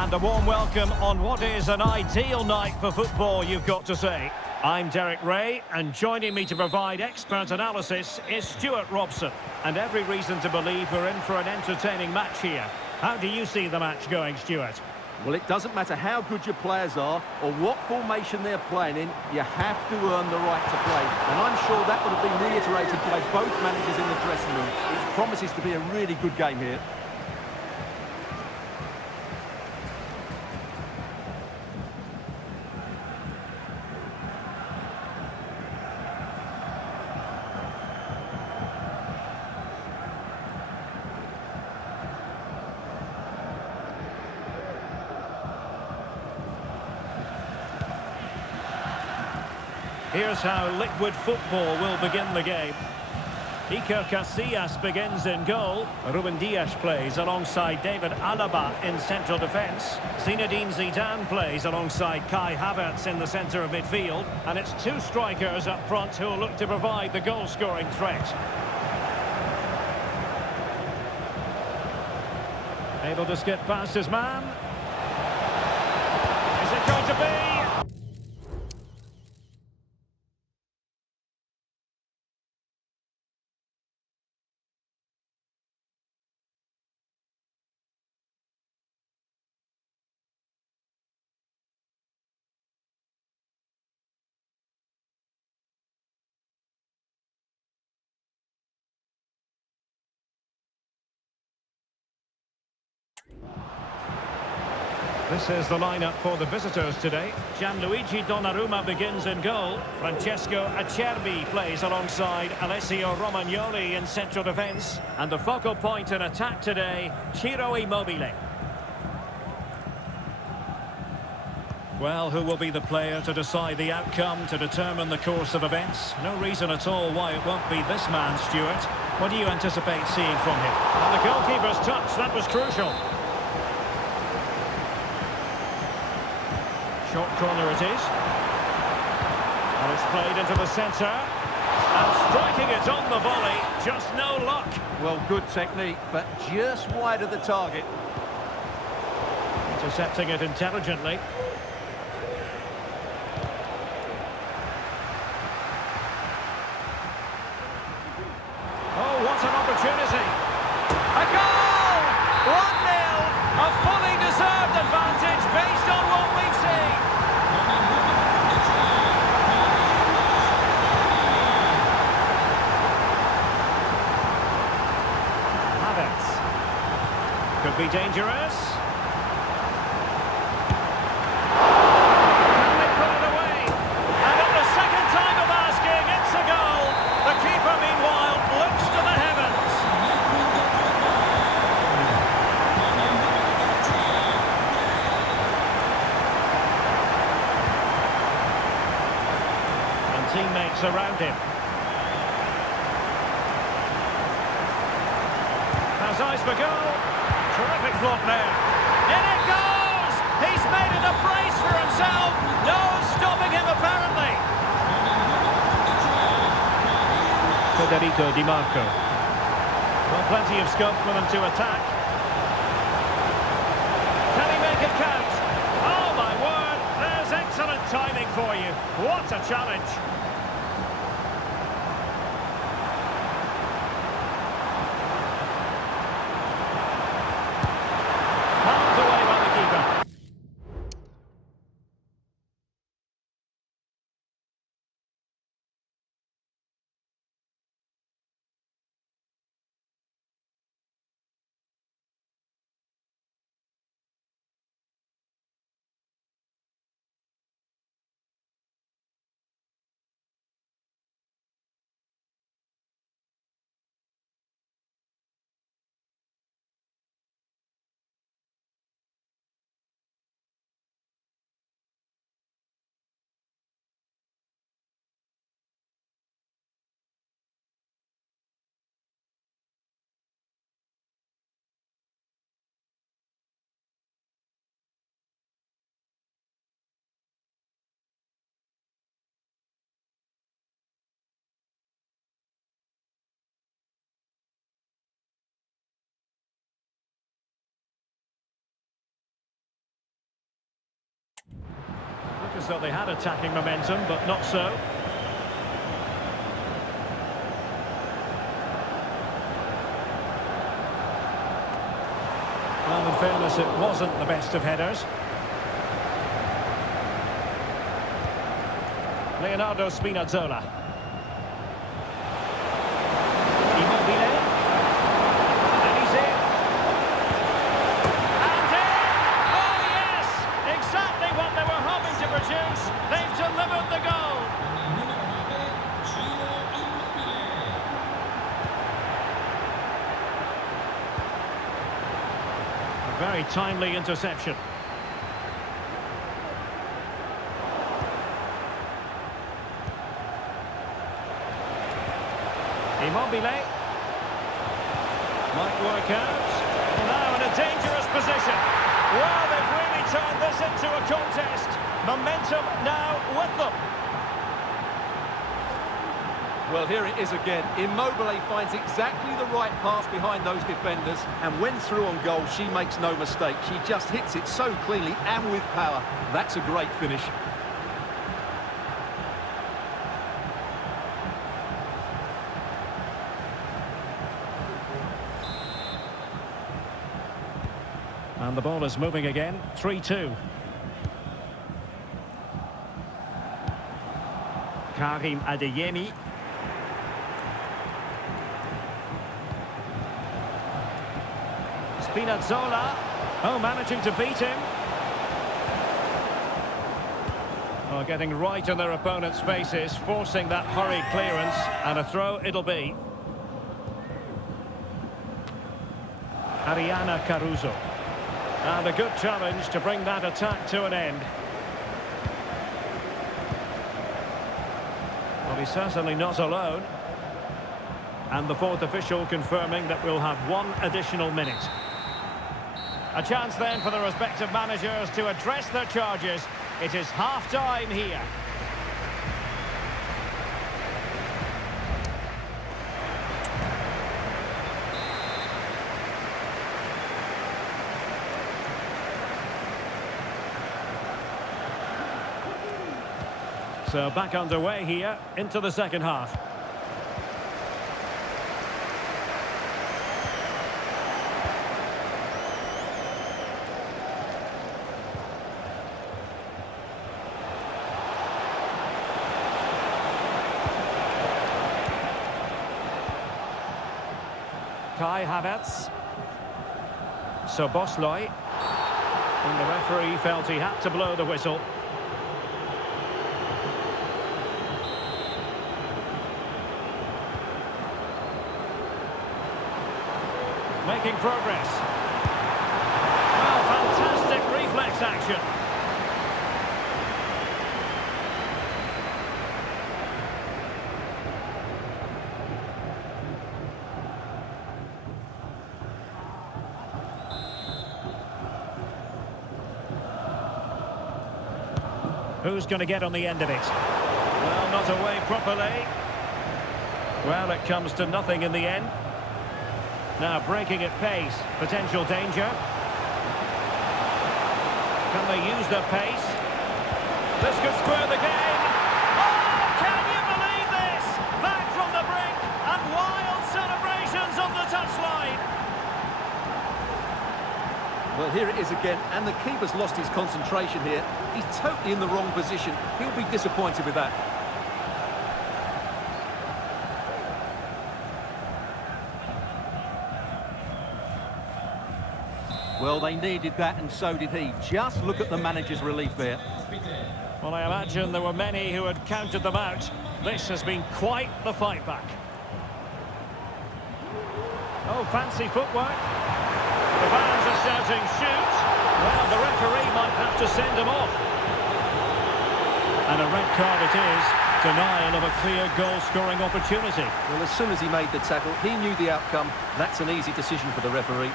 And a warm welcome on what is an ideal night for football, you've got to say. I'm Derek Ray, and joining me to provide expert analysis is Stuart Robson. And every reason to believe we're in for an entertaining match here. How do you see the match going, Stuart? Well, it doesn't matter how good your players are or what formation they're playing in, you have to earn the right to play. And I'm sure that would have been reiterated by both managers in the dressing room. It promises to be a really good game here. Here's how liquid football will begin the game. Iker Casillas begins in goal. Ruben Dias plays alongside David Alaba in central defence. Zinedine Zidane plays alongside Kai Havertz in the centre of midfield. And it's two strikers up front who will look to provide the goal-scoring threat. Able to skip past his man. Is it going to be? This is the lineup for the visitors today. Gianluigi Donnarumma begins in goal. Francesco Acerbi plays alongside Alessio Romagnoli in central defence. And the focal point in attack today, Ciro Immobile. Well, who will be the player to decide the outcome, to determine the course of events? No reason at all why it won't be this man, Stuart. What do you anticipate seeing from him? And the goalkeeper's touch, that was crucial. Short corner it is. And it's played into the centre. And striking it on the volley, just no luck. Well, good technique, but just wide of the target. Intercepting it intelligently. Oh, what an opportunity. A goal! 1-0! A fully deserved advantage based on what we've seen. Could be dangerous. Can they put it away? And at the second time of asking, it's a goal. The keeper, meanwhile, looks to the heavens. And teammates around him. Has eyes for goal. Terrific block there. In it goes! He's made it a brace for himself. No stopping him, apparently. Federico Di Marco. Well, plenty of scope for them to attack. Can he make it count? Oh, my word. There's excellent timing for you. What a challenge. So they had attacking momentum, but not so. Well, in fairness, it wasn't the best of headers. Leonardo Spinazzola. Immobile. And he's in. And in! Oh, yes! Exactly what they were hoping to produce. They've delivered the goal. A very timely interception. Immobile might work out. Now in a dangerous position. Well, they've really turned this into a contest. Momentum now with them. Well, here it is again. Immobile finds exactly the right pass behind those defenders, and when through on goal, she makes no mistake. She just hits it so cleanly and with power. That's a great finish. And the ball is moving again. 3-2. Karim Adeyemi. Spinazzola. Oh, managing to beat him. Oh, getting right in their opponent's faces, forcing that hurried clearance, and a throw it'll be. Ariana Caruso. And a good challenge to bring that attack to an end. Well, he's certainly not alone. And the fourth official confirming that we'll have one additional minute. A chance then for the respective managers to address their charges. It is half-time here. So back underway here into the second half. Kai Havertz. So Bosley. And the referee felt he had to blow the whistle. Making progress. Well, fantastic reflex action. Who's going to get on the end of it? Well, not away properly. Well, it comes to nothing in the end. Now breaking at pace, potential danger. Can they use their pace? This could square the game. Oh, can you believe this? Back from the brink and wild celebrations on the touchline. Well, here it is again, and the keeper's lost his concentration here. He's totally in the wrong position. He'll be disappointed with that. Well, they needed that, and so did he. Just look at the manager's relief there. Well, I imagine there were many who had counted them out. This has been quite the fight back. Oh, fancy footwork. The fans are shouting, shoot. Well, the referee might have to send him off. And a red card it is. Denial of a clear goal-scoring opportunity. Well, as soon as he made the tackle, he knew the outcome. That's an easy decision for the referee.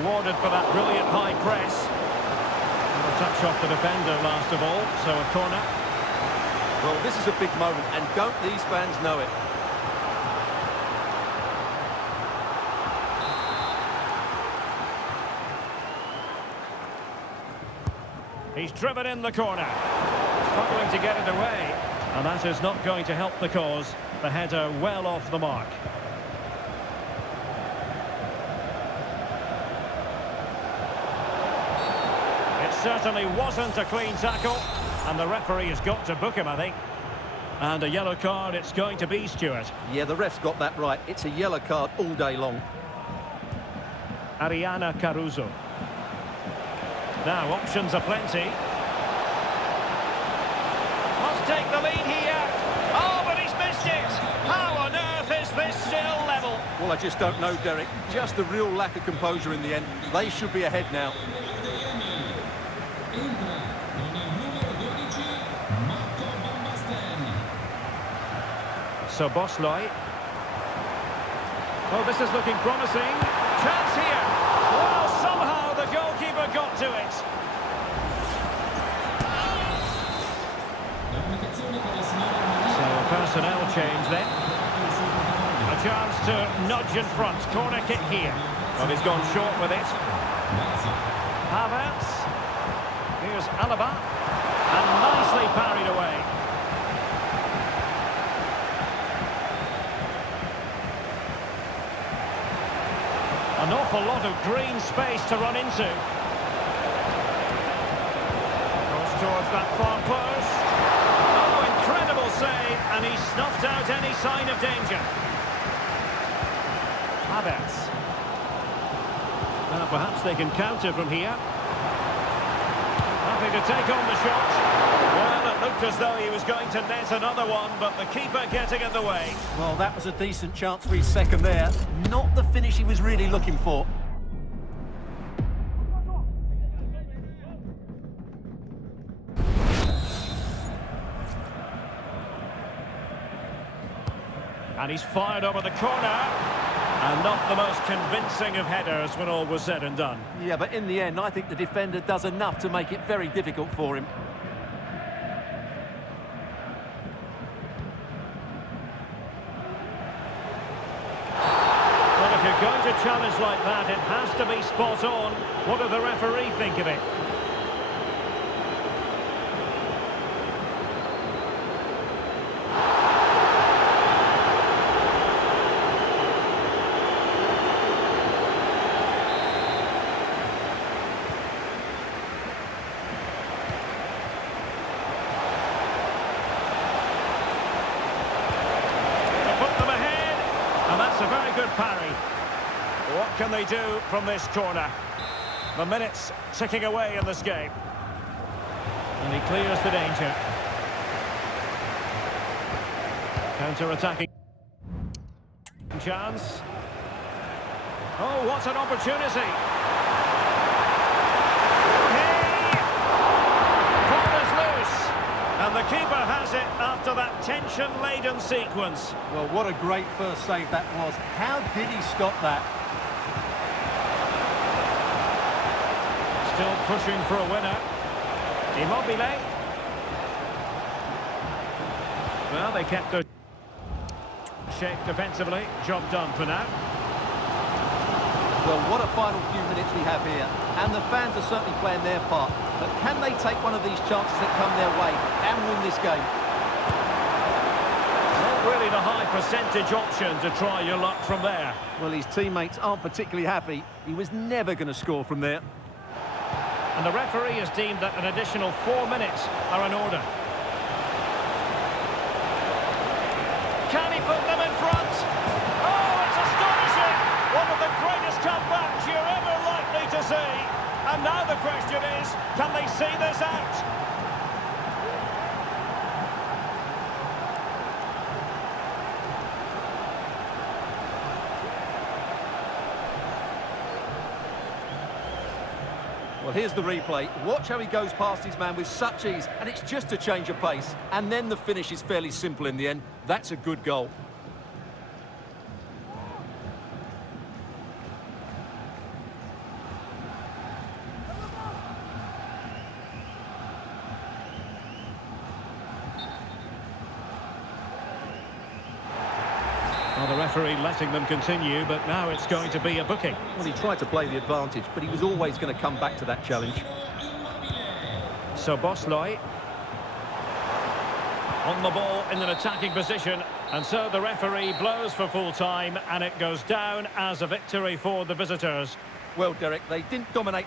Rewarded for that brilliant high press. And the touch off the defender last of all, so a corner. Well, this is a big moment, and don't these fans know it? He's driven in the corner. Struggling to get it away. And that is not going to help the cause. The header well off the mark. It certainly wasn't a clean tackle. And the referee has got to book him, I think. And a yellow card it's going to be, Stuart. Yeah, the ref's got that right. It's a yellow card all day long. Ariana Caruso. Now, options are plenty. Must take the lead here. Oh, but he's missed it. How on earth is this still level? Well, I just don't know, Derek. Just a real lack of composure in the end. They should be ahead now. So Bosloy. Oh, this is looking promising. Chance here. Well, somehow the goalkeeper got to it. So a personnel change then. A chance to nudge in front. Corner kick here. Well, he's gone short with it. Havertz. Here's Alaba. And nicely parried away. An awful lot of green space to run into. Goes towards that far post. Oh, incredible save, and he snuffed out any sign of danger. Havertz. Now perhaps they can counter from here. Happy to take on the shot. Well, it looked as though he was going to net another one, but the keeper getting in the way. Well, that was a decent chance for his second there. Not the finish he was really looking for. And he's fired over the corner. And not the most convincing of headers when all was said and done. Yeah, but in the end, I think the defender does enough to make it very difficult for him. Well, if you're going to challenge like that, it has to be spot on. What do the referee think of it? A very good parry. What can they do from this corner? The minutes ticking away in this game. And he clears the danger. Counter-attacking chance. Oh, what an opportunity. Corner's loose. And the keeper has it after that tension-laden sequence. Well, what a great first save that was. How did he stop that? Still pushing for a winner. Immobile. Well, they kept the shape defensively. Job done for now. Well, what a final few minutes we have here. And the fans are certainly playing their part. But can they take one of these chances that come their way and win this game? Not really the high percentage option to try your luck from there. Well, his teammates aren't particularly happy. He was never going to score from there. And the referee has deemed that an additional 4 minutes are in order. Can he put them in front? Oh, it's astonishing! One of the greatest comebacks you're ever likely to see. And now the question is, can they see this out? Well, here's the replay. Watch how he goes past his man with such ease, and it's just a change of pace. And then the finish is fairly simple in the end. That's a good goal. referee letting them continue, but now it's going to be a booking. Well, he tried to play the advantage, but he was always going to come back to that challenge. So Bosloy on the ball in an attacking position, and so the referee blows for full time, and it goes down as a victory for the visitors. Well, Derek, they didn't dominate.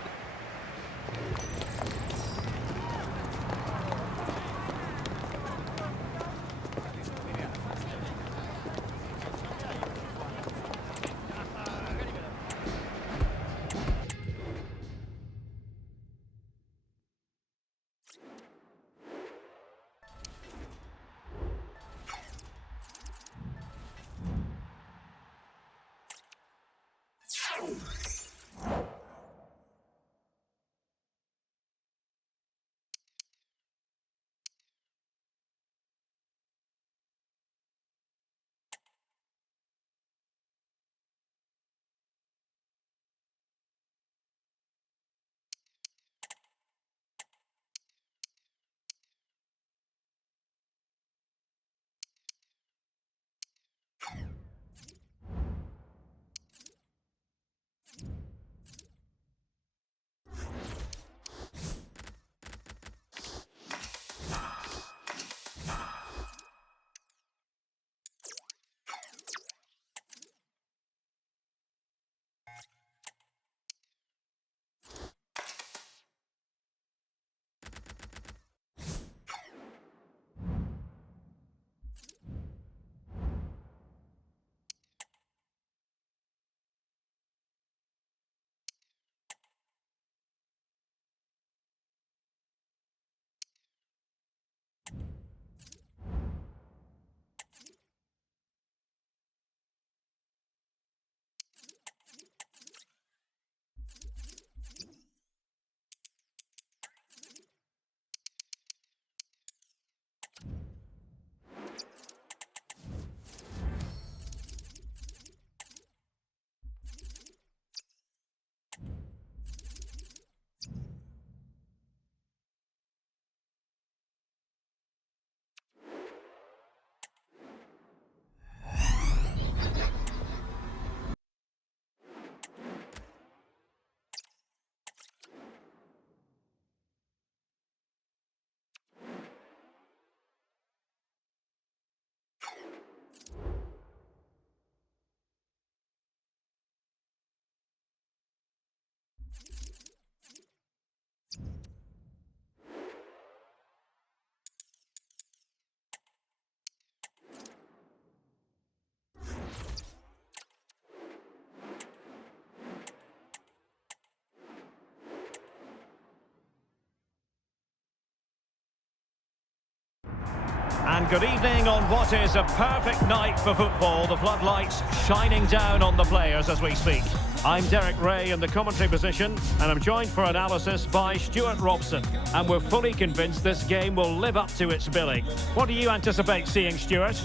And good evening on what is a perfect night for football. The floodlights shining down on the players as we speak. I'm Derek Ray in the commentary position, and I'm joined for analysis by Stuart Robson. And we're fully convinced this game will live up to its billing. What do you anticipate seeing, Stuart?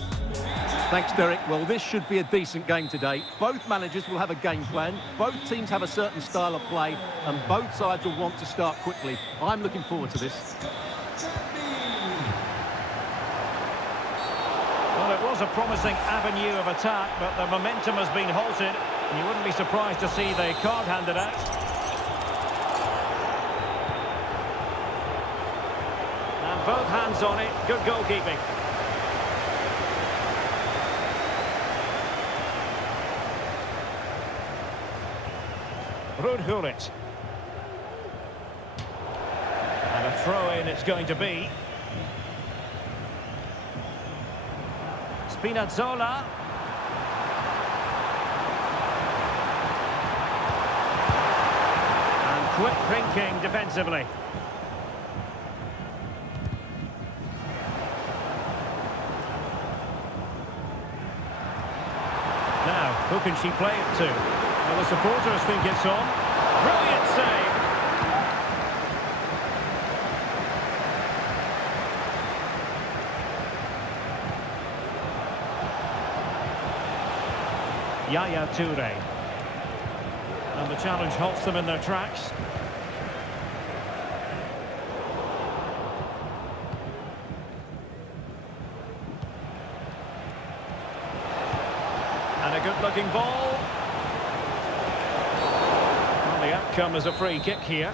Thanks, Derek. Well, this should be a decent game today. Both managers will have a game plan. Both teams have a certain style of play, and both sides will want to start quickly. I'm looking forward to this. Well, it was a promising avenue of attack, but the momentum has been halted. You wouldn't be surprised to see the card handed out. And both hands on it. Good goalkeeping. Ruud Gullit. And a throw-in it's going to be. Spinazzola. And quick thinking defensively. Now, who can she play it to? Well, the supporters think it's on. Brilliant save. Yaya Toure. And the challenge halts them in their tracks. And attacking ball. Well, the outcome is a free kick here.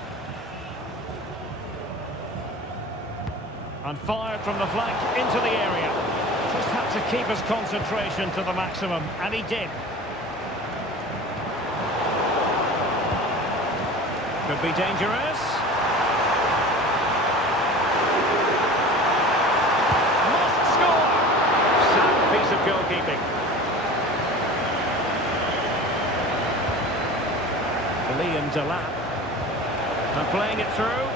And fired from the flank into the area. Just had to keep his concentration to the maximum, and he did. Could be dangerous. Must score! Sound piece of goalkeeping. Liam Delap. And playing it through.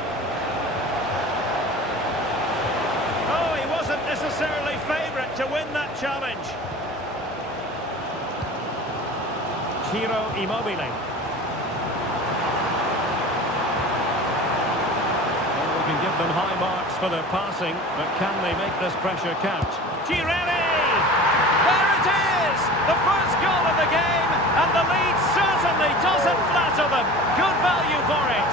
Oh, he wasn't necessarily favourite to win that challenge. Ciro Immobile. Can give them high marks for their passing, but can they make this pressure count? Girelli! There it is! The first goal of the game, and the lead certainly doesn't flatter them. Good value for it.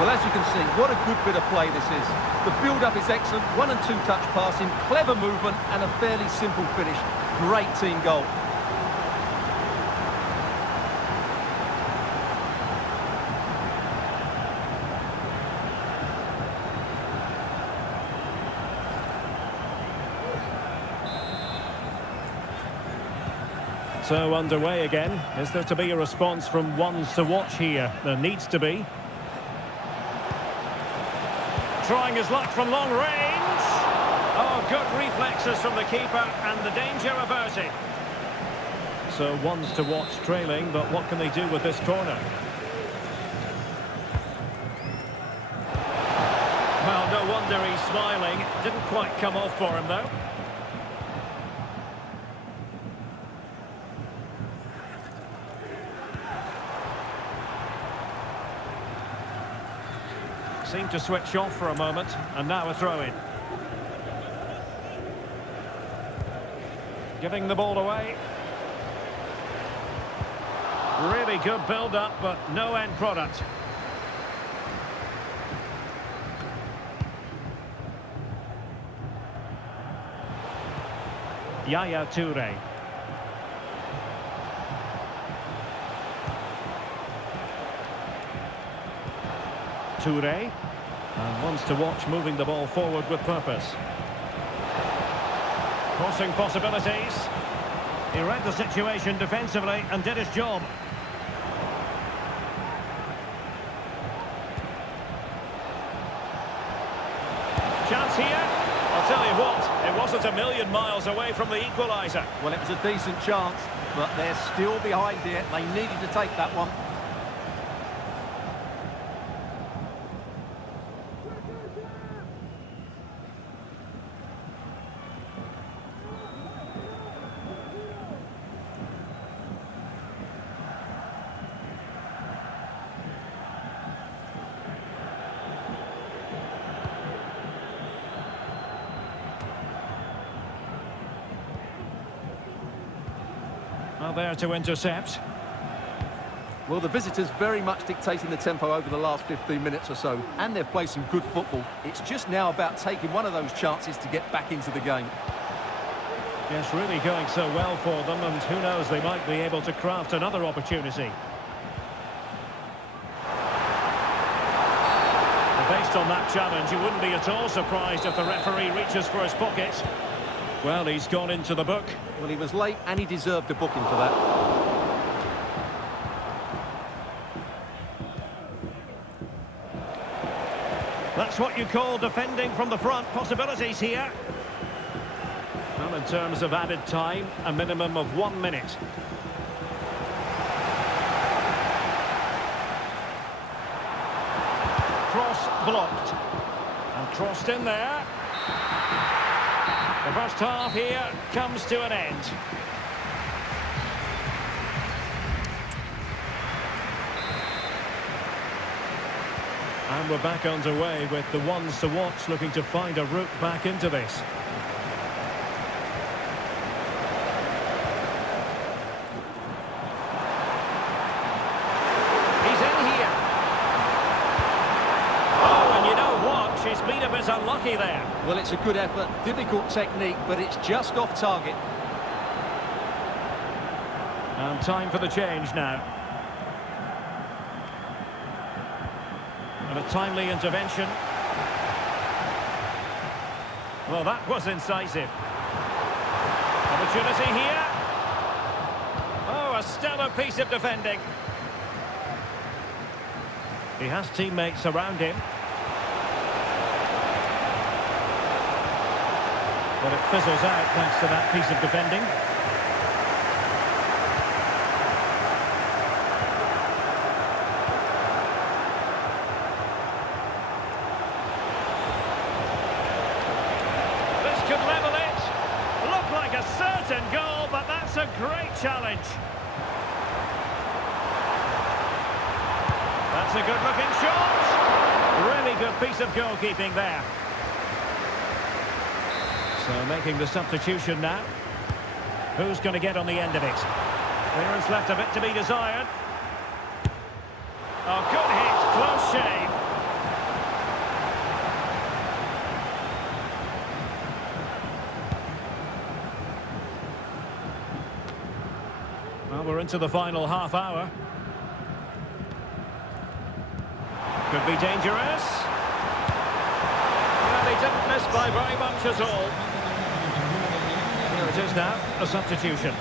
Well, as you can see, what a good bit of play this is. The build-up is excellent, 1- and 2-touch passing, clever movement, and a fairly simple finish. Great team goal. So underway again. Is there to be a response from ones to watch here? There needs to be. Trying his luck from long range. Oh, good reflexes from the keeper and the danger averted. So ones to watch trailing, but what can they do with this corner? Well, no wonder he's smiling. Didn't quite come off for him, though. Seemed to switch off for a moment, and now a throw-in. Giving the ball away. Really good build-up, but no end product. Yaya Toure. Toure, and wants to watch moving the ball forward with purpose. Crossing possibilities. He read the situation defensively and did his job. Chance here. I'll tell you what, it wasn't a million miles away from the equaliser. Well, it was a decent chance, but they're still behind here. They needed to take that one. Well, there to intercept. Well, the visitors very much dictating the tempo over the last 15 minutes or so, and they've played some good football. It's just now about taking one of those chances to get back into the game. Yes, really going so well for them, and who knows, they might be able to craft another opportunity. Based on that challenge, you wouldn't be at all surprised if the referee reaches for his pocket. Well, he's gone into the book. Well, he was late and he deserved a booking for that. That's what you call defending from the front. Possibilities here. Well, in terms of added time, a minimum of 1 minute. Cross blocked. And crossed in there. The first half here comes to an end. And we're back underway with the ones to watch looking to find a route back into this. He's in here. Oh, and you know what? She's been a bit unlucky there. Well, it's a good effort, difficult technique, but it's just off target. And time for the change now. And a timely intervention. Well, that was incisive. Opportunity here. Oh, a stellar piece of defending. He has teammates around him. But it fizzles out thanks to that piece of defending. This could level it. Look like a certain goal, but that's a great challenge. That's a good-looking shot. Really good piece of goalkeeping there. So making the substitution now. Who's going to get on the end of it? Clearance left a bit to be desired. Oh, good hit, close shave. Well, we're into the final half hour. Could be dangerous. Well, he didn't miss by very much at all. Here it is now, a substitution.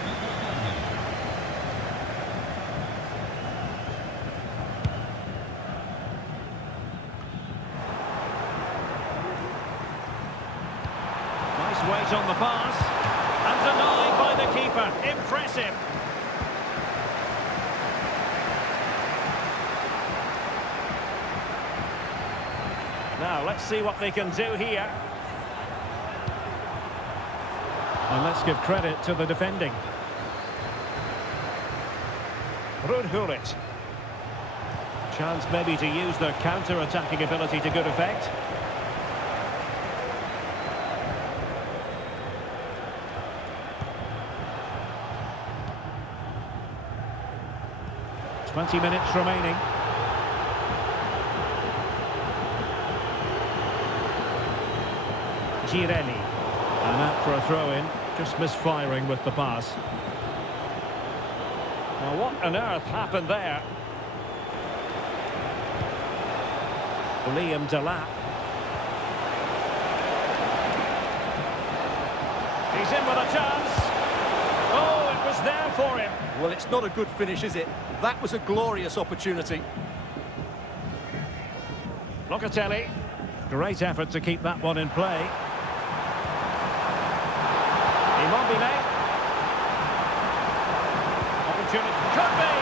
Nice weight on the pass. And denied by the keeper. Impressive. Now, let's see what they can do here. And let's give credit to the defending. Rudhulit. Chance maybe to use their counter-attacking ability to good effect. "20 minutes remaining. Girelli. And out for a throw-in, just misfiring with the pass. Now what on earth happened there? Liam Delap. He's in with a chance. Oh, it was there for him. Well, it's not a good finish, is it? That was a glorious opportunity. Locatelli. Great effort to keep that one in play. Immobile. Opportunity. Could be.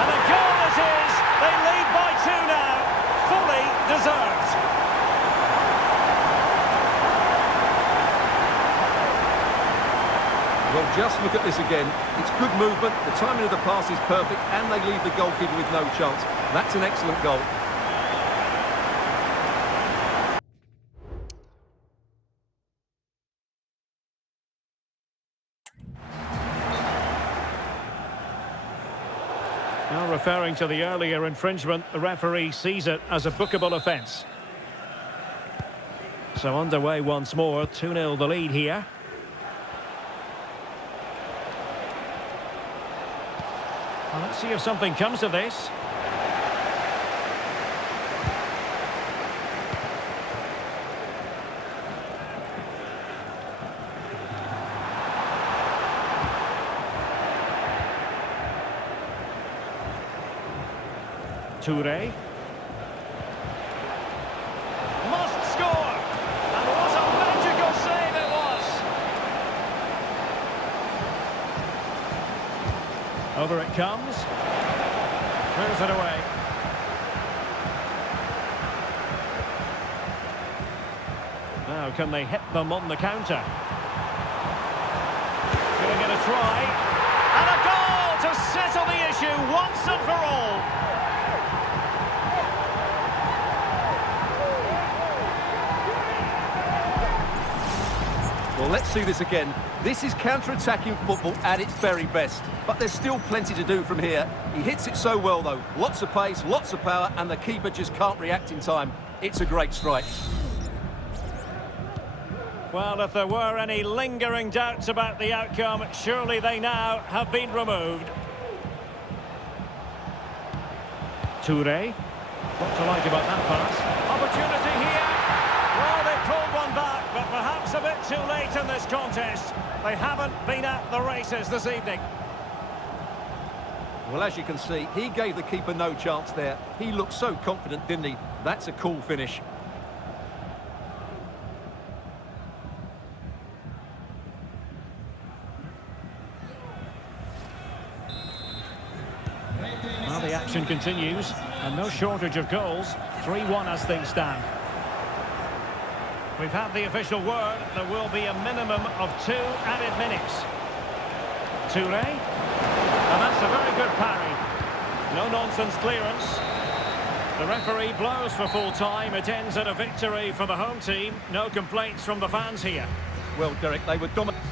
And a goal it is. They lead by 2 now. Fully deserved. Well, just look at this again. It's good movement, the timing of the pass is perfect, and they leave the goalkeeper with no chance. That's an excellent goal. Now referring to the earlier infringement, the referee sees it as a bookable offence. So underway once more, 2-0 the lead here. Well, let's see if something comes of this. Toure. Must score! And what a magical save it was! Over it comes. Clears it away. Now can they hit them on the counter? Gonna get a try. And a goal to settle the issue once and for all. Well, let's see this again. This is counter-attacking football at its very best. But there's still plenty to do from here. He hits it so well, though. Lots of pace, lots of power, and the keeper just can't react in time. It's a great strike. Well, if there were any lingering doubts about the outcome, surely they now have been removed. Toure. What to like about that pass? Opportunity here. Well, they pulled one back, but perhaps a bit too late in this contest. They haven't been at the races this evening. Well, as you can see, he gave the keeper no chance there. He looked so confident, didn't he? That's a cool finish. Well, the action continues, and no shortage of goals. 3-1 as things stand. We've had the official word. There will be a minimum of 2 added minutes. Toure. And that's a very good parry. No-nonsense clearance. The referee blows for full time. It ends at a victory for the home team. No complaints from the fans here. Well, Derek, they were dominant.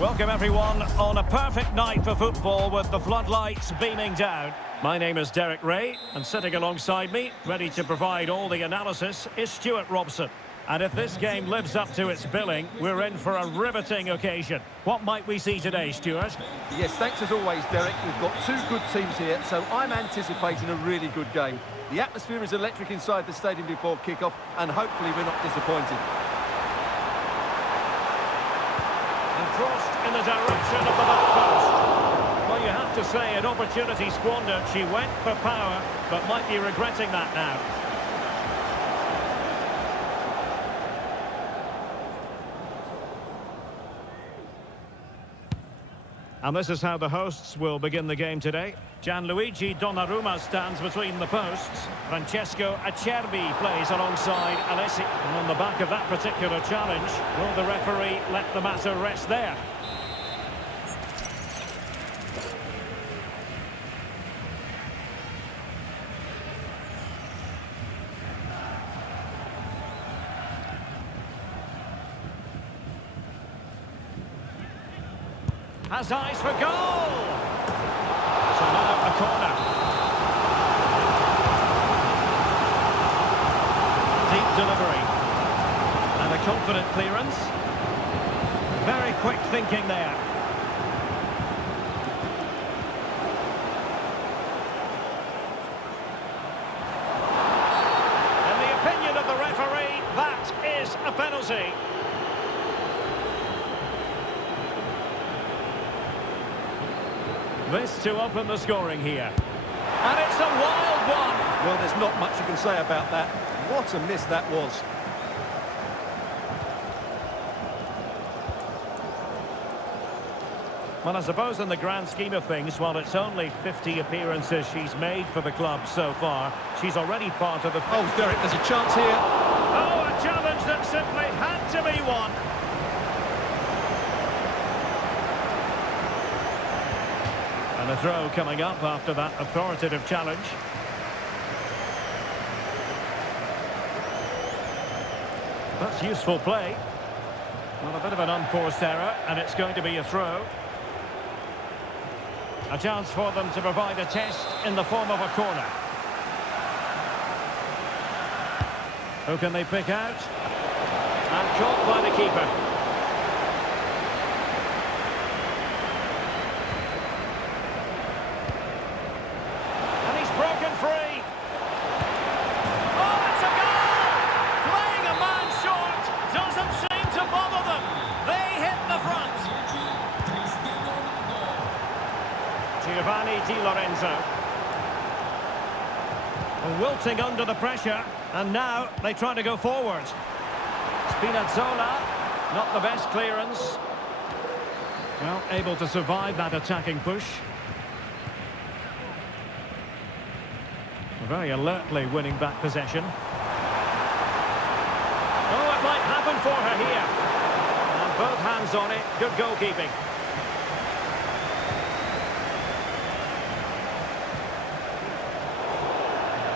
Welcome everyone on a perfect night for football with the floodlights beaming down. My name is Derek Ray, and sitting alongside me, ready to provide all the analysis, is Stuart Robson. And if this game lives up to its billing, we're in for a riveting occasion. What might we see today, Stuart? Yes, thanks as always, Derek. We've got two good teams here, so I'm anticipating a really good game. The atmosphere is electric inside the stadium before kick-off, and hopefully we're not disappointed. And crossed in the direction of the back post. Well, you have to say, an opportunity squandered. She went for power, but might be regretting that now. And this is how the hosts will begin the game today. Gianluigi Donnarumma stands between the posts. Francesco Acerbi plays alongside Alessi. And on the back of that particular challenge, will the referee let the matter rest there? Has eyes for goal! So now a corner. Deep delivery. And a confident clearance. Very quick thinking there. In the opinion of the referee, that is a penalty. This to open the scoring here. And it's a wild one. Well, there's not much you can say about that. What a miss that was. Well, I suppose in the grand scheme of things, while it's only 50 appearances she's made for the club so far, she's already part of the... Oh, Derek, there's a chance here. Oh, a challenge that simply had to be won. And a throw coming up after that authoritative challenge. That's useful play. Well, a bit of an unforced error, and it's going to be a throw. A chance for them to provide a test in the form of a corner. Who can they pick out? And caught by the keeper. Broken free. Oh, it's a goal! Playing a man short doesn't seem to bother them. They hit the front. Giovanni Di Lorenzo. Wilting under the pressure, and now they try to go forward. Spinazzola, not the best clearance. Well, able to survive that attacking push. Very alertly winning back possession. Oh, it might happen for her here. And both hands on it. Good goalkeeping.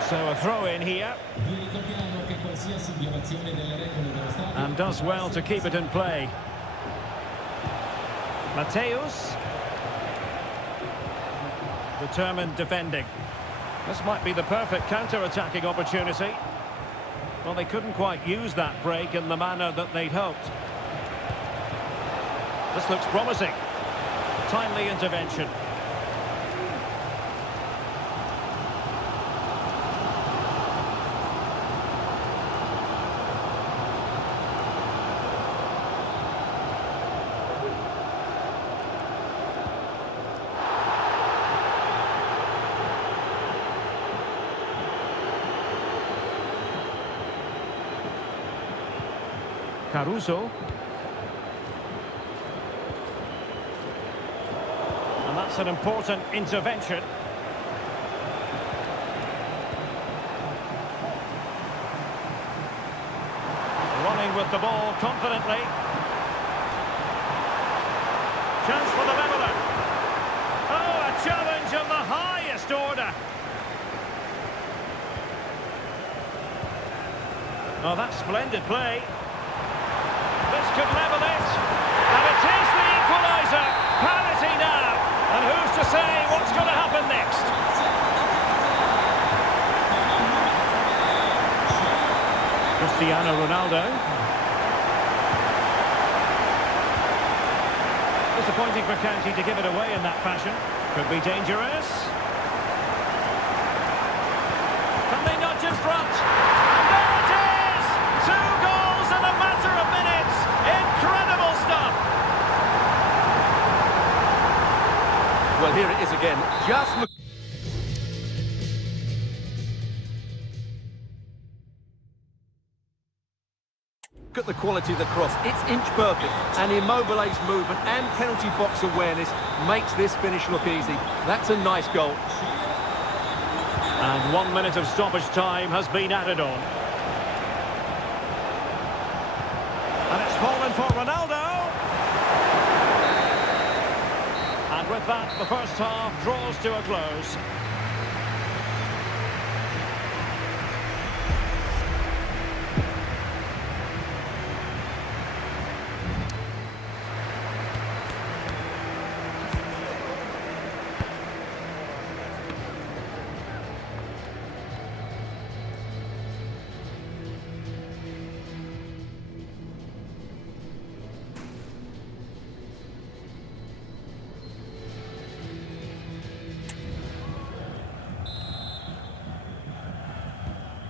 So a throw in here. And does well to keep it in play. Mateus. Determined defending. This might be the perfect counter-attacking opportunity. Well, they couldn't quite use that break in the manner that they'd hoped. This looks promising. Timely intervention. Caruso. And that's an important intervention. Running with the ball confidently. Chance for the leveller. Oh, a challenge of the highest order. Oh, that's splendid play. This could level it. And it is the equaliser. say what's going to happen next. Cristiano Ronaldo. Disappointing for County to give it away in that fashion. Could be dangerous. Can they nudge in front? And there it is! 2 goals in a matter of minutes. Incredible stuff. Well, here it is again. Just look. Look at the quality of the cross. It's inch perfect, and Immobile's movement and penalty box awareness makes this finish look easy. That's a nice goal. And 1 minute of stoppage time has been added on. And it's fallen for Ronaldo. And with that, the first half draws to a close.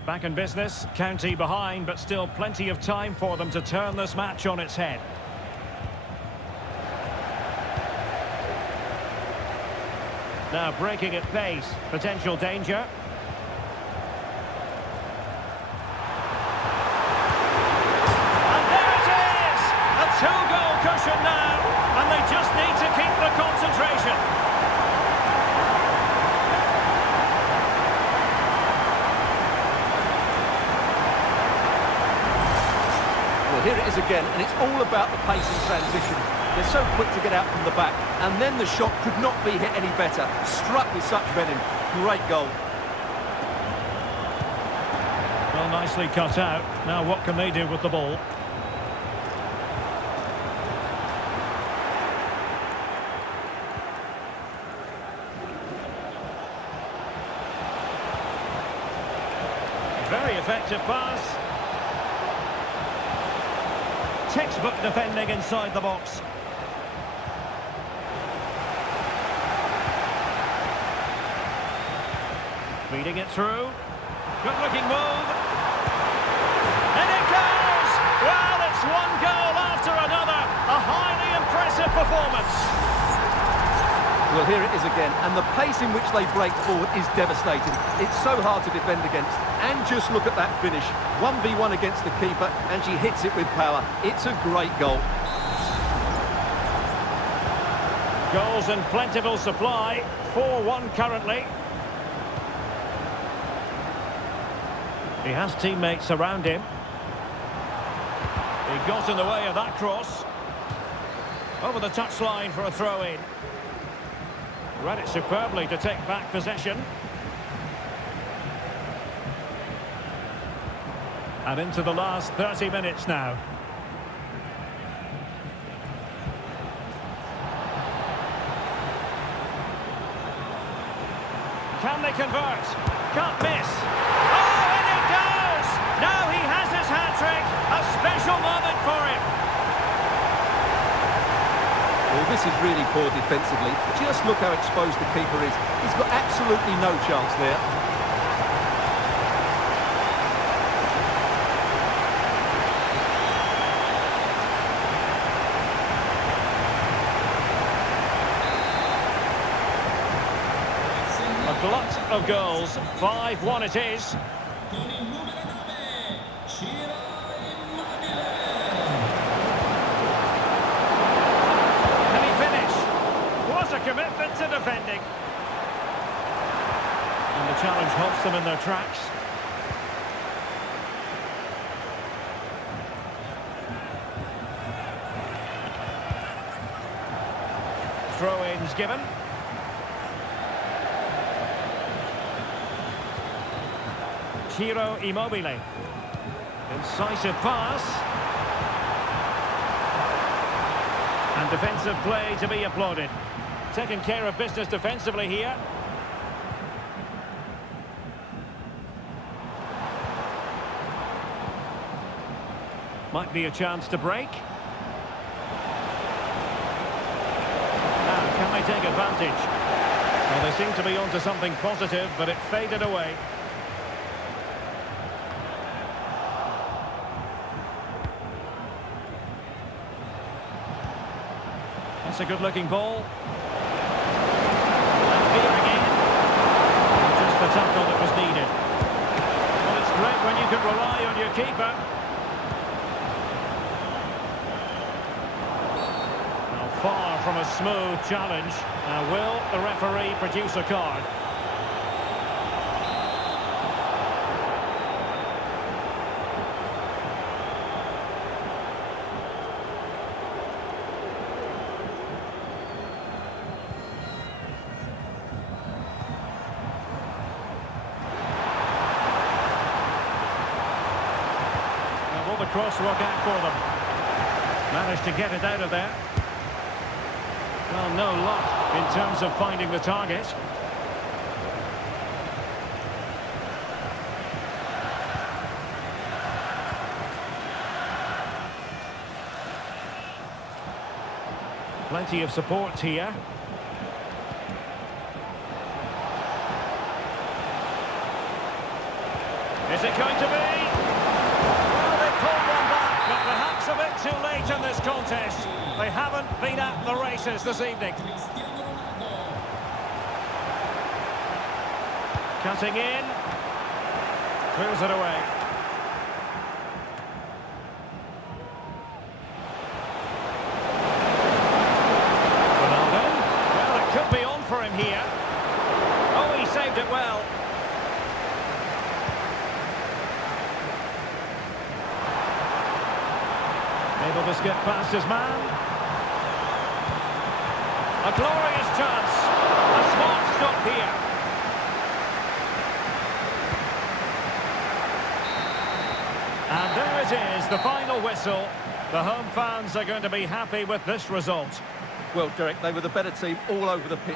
Back in business, County behind, but still plenty of time for them to turn this match on its head. Now breaking at pace, potential danger. And there it is! A 2-goal cushion now, and they just need to keep the concentration. Here it is again, and it's all about the pace and transition. They're so quick to get out from the back, and then the shot could not be hit any better. Struck with such venom. Great goal. Well, nicely cut out. Now what can they do with the ball? Very effective pass. Textbook defending inside the box. Feeding it through. Good looking move. And it goes! Well, it's 1 goal after another. A highly impressive performance. Well, here it is again, and the pace in which they break forward is devastating. It's so hard to defend against. And just look at that finish. 1v1 against the keeper, and she hits it with power. It's a great goal. Goals in plentiful supply. 4-1 currently. He has teammates around him. He got in the way of that cross. Over the touchline for a throw-in. Read it superbly to take back possession. And into the last 30 minutes now. Can they convert? Can't miss. Oh, and it goes! Now he has his hat-trick. A special moment for him. Well, this is really poor defensively. Just look how exposed the keeper is. He's got absolutely no chance there. A glut of goals. 5-1 it is. Con il numero 9, Ciro Immobile. Can he finish? What a commitment to defending. And the challenge halts them in their tracks. Throw-ins given. Ciro Immobile. Incisive pass. And defensive play to be applauded. taking care of business defensively here. Might be a chance to break. Now, can they take advantage? Well, they seem to be onto something positive, but it faded away. That's a good-looking ball. And here again. Just the tackle that was needed. Well, it's great when you can rely on your keeper. Far from a smooth challenge. Will the referee produce a card? Now, will the cross work out for them? Managed to get it out of there. Well, no luck in terms of finding the target. Plenty of support here. Is it going to be? Well, they pulled one back, but perhaps a bit too late in this contest. They haven't been at the races this evening. Cutting in. Clears it away. Ronaldo. Well, it could be on for him here. Oh, he saved it well. Able to skip past his man. A glorious chance. A smart stop here. And there it is, the final whistle. The home fans are going to be happy with this result. Well, Derek, they were the better team all over the pitch.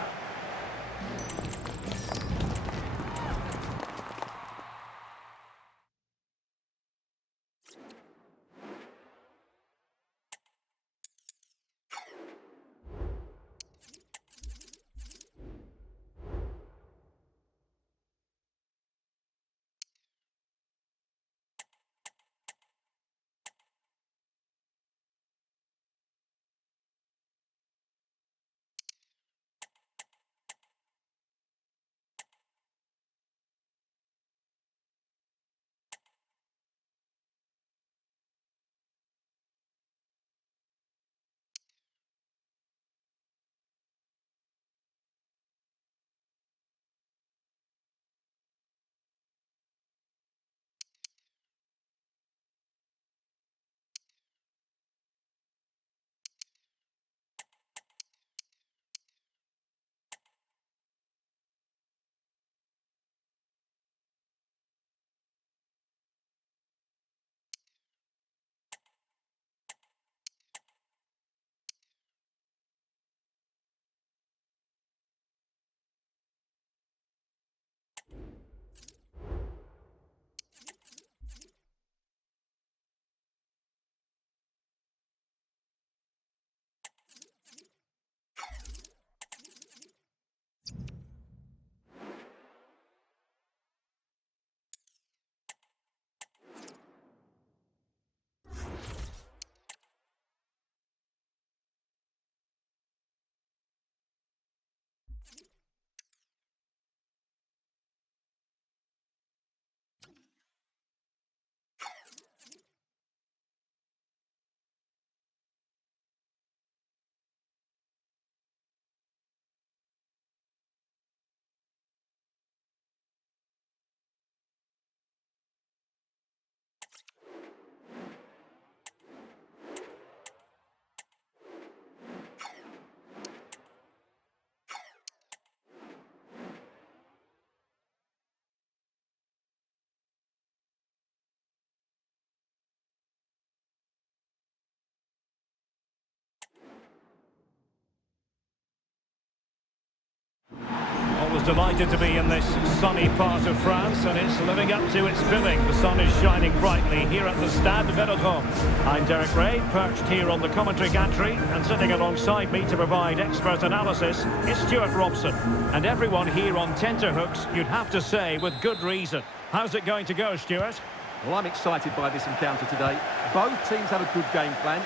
delighted to be in this sunny part of France, and it's living up to its billing. The sun is shining brightly here at the Stade Velodrome. I'm Derek Ray, perched here on the commentary gantry, and sitting alongside me to provide expert analysis is Stuart Robson. And everyone here on tenterhooks, you'd have to say, with good reason. How's it going to go, Stuart? Well, I'm excited by this encounter today. Both teams have a good game plan.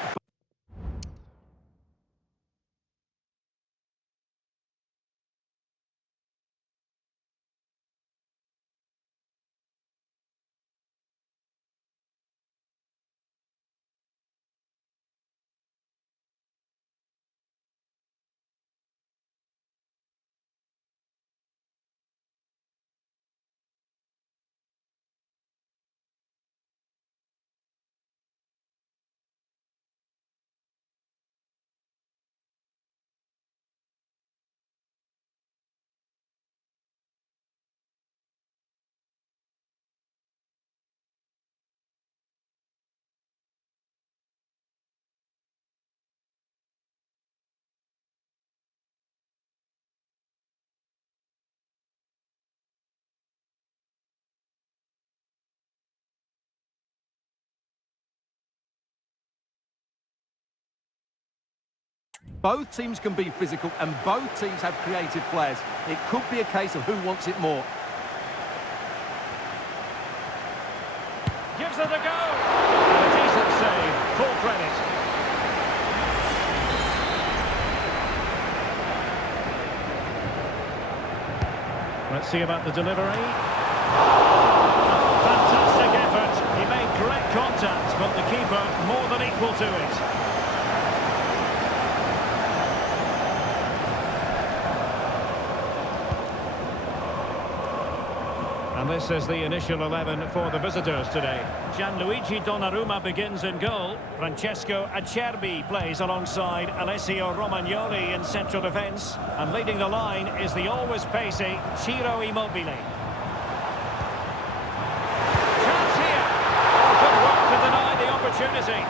Both teams can be physical and both teams have creative players. It could be a case of who wants it more. Gives it a go! And a decent save, full credit. Let's see about the delivery. Oh, fantastic effort. He made great contact, but the keeper more than equal to it. And this is the initial 11 for the visitors today. Gianluigi Donnarumma begins in goal. Francesco Acerbi plays alongside Alessio Romagnoli in central defence. And leading the line is the always pacey Ciro Immobile. Chance here. Oh, good work to deny the opportunity.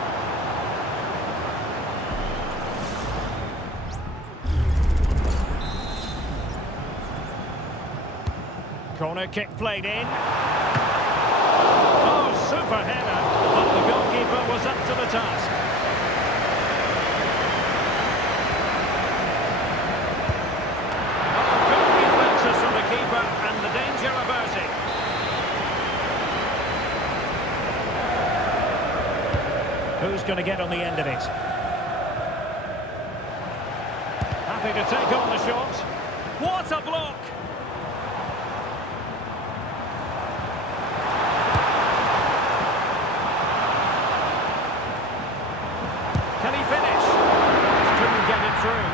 Corner kick played in. Oh, super header, but the goalkeeper was up to the task. Oh, good reflexes from the keeper and the danger averted. Who's going to get on the end of it? Happy to take on the shot. What a block! Can he finish? Couldn't get it through.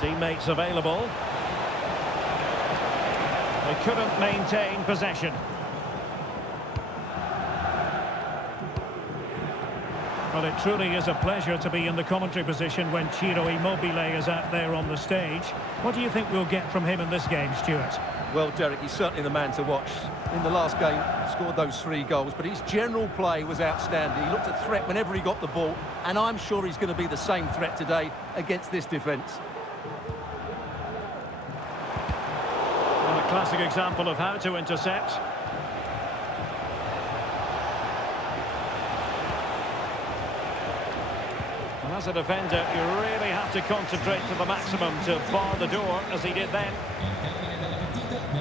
Teammates available. They couldn't maintain possession. Well, it truly is a pleasure to be in the commentary position when Ciro Immobile is out there on the stage. What do you think we'll get from him in this game, Stuart? Well, Derek, he's certainly the man to watch. In the last game, he scored those 3 goals, but his general play was outstanding. He looked a threat whenever he got the ball, and I'm sure he's going to be the same threat today against this defence. And a classic example of how to intercept. And as a defender, you really have to concentrate to the maximum to bar the door, as he did then.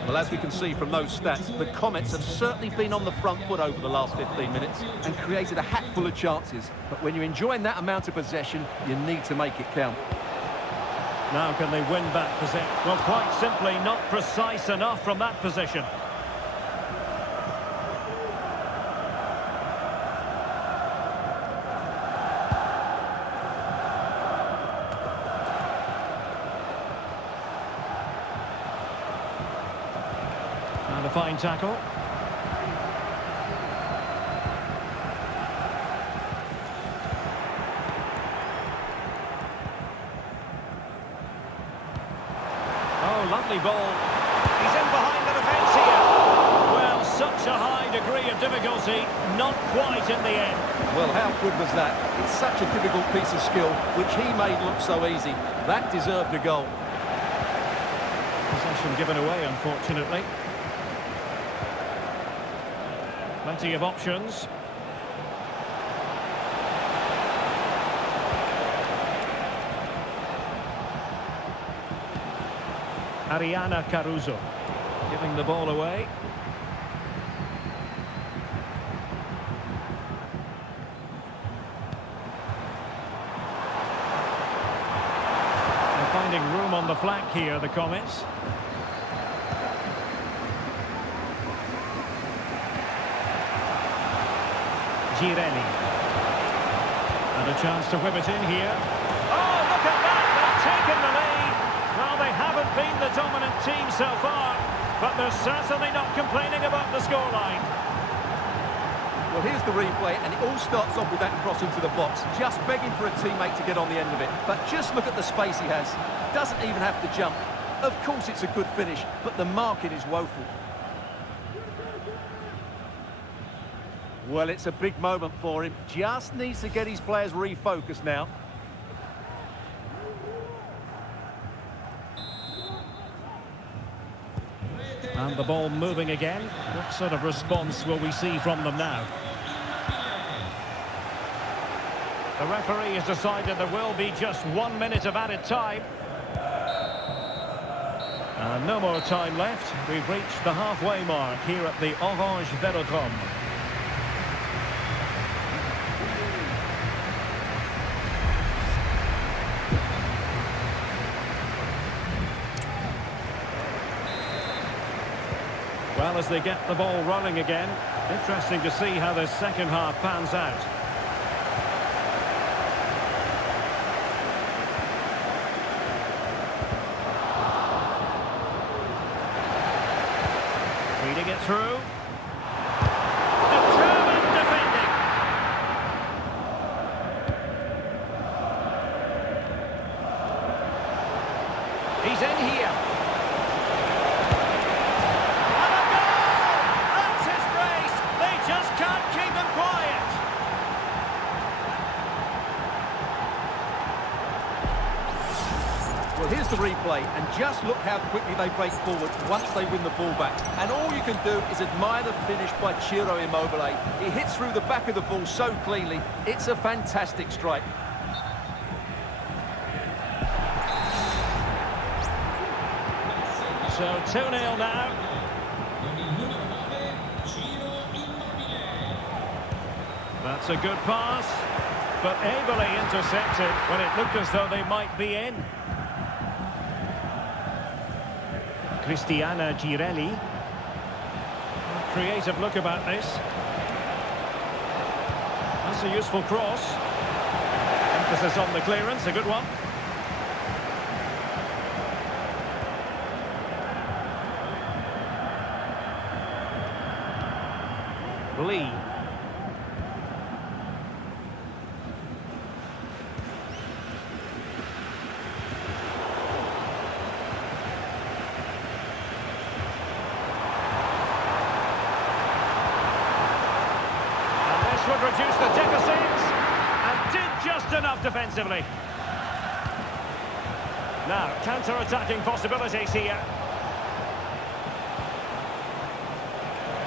Well, as we can see from those stats, the Comets have certainly been on the front foot over the last 15 minutes and created a hatful of chances. But when you're enjoying that amount of possession, you need to make it count. Now can they win back possession? Well, quite simply, not precise enough from that position. And a fine tackle. Oh, lovely ball. He's in behind the defence here. Well, so Such a high degree of difficulty, not quite in the end. Well, how good was that? It's such a difficult piece of skill, which he made look so easy. That deserved a goal. Possession given away, unfortunately. Plenty of options. Ariana Caruso giving the ball away. They're finding room on the flank here, the Comets. Girelli. And a chance to whip it in here. Oh, look at that! They've taken the lead. Well, they haven't been the dominant team so far, but they're certainly not complaining about the scoreline. Well, here's the replay, and it all starts off with that cross into the box. Just begging for a teammate to get on the end of it. But just look at the space he has. Doesn't even have to jump. Of course, it's a good finish, but the marking is woeful. Well, it's a big moment for him. Just needs to get his players refocused now. And the ball moving again. What sort of response will we see from them now? The referee has decided there will be just 1 minute of added time. And no more time left. We've reached the halfway mark here at the Orange Velodrome. Well, as they get the ball running again, interesting to see how the second half pans out. Feeding it through. Determined defending. He's in here. Well, here's the replay, and just look how quickly they break forward once they win the ball back. And all you can do is admire the finish by Ciro Immobile. He hits through the back of the ball so cleanly. It's a fantastic strike. So 2-0 now. That's a good pass, but ably intercepted when it looked as though they might be in. Cristiana Girelli. Creative look about this. That's a useful cross. Emphasis on the clearance, a good one. Lee. Would reduce the deficit and did just enough defensively. Now, counter-attacking possibilities here.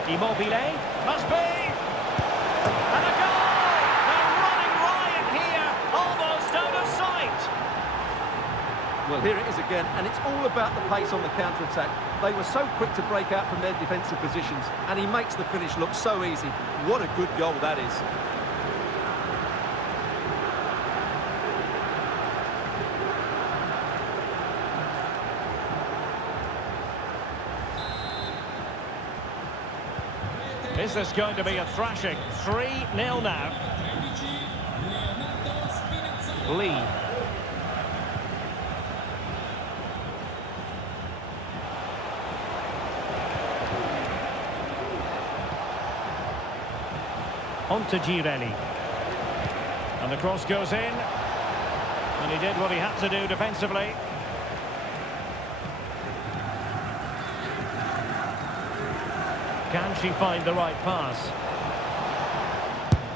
Immobile, must be! And a goal! They're running riot here, almost out of sight. Well, here it is again, and it's all about the pace on the counter-attack. They were so quick to break out from their defensive positions, and he makes the finish look so easy. What a good goal that is. Is this going to be a thrashing? 3-0 now. Lee. On to Girelli. And the cross goes in. And he did what he had to do defensively. Can she find the right pass?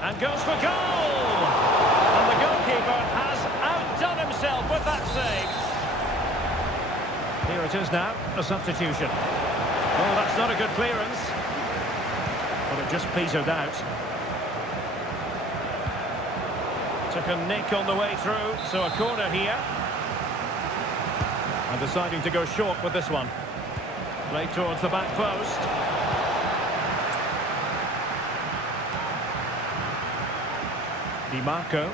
And goes for goal! And the goalkeeper has outdone himself with that save. Here it is now, a substitution. Oh, that's not a good clearance. But it just petered out. Took a nick on the way through, so a corner here. And deciding to go short with this one. Played towards the back post. Di Marco.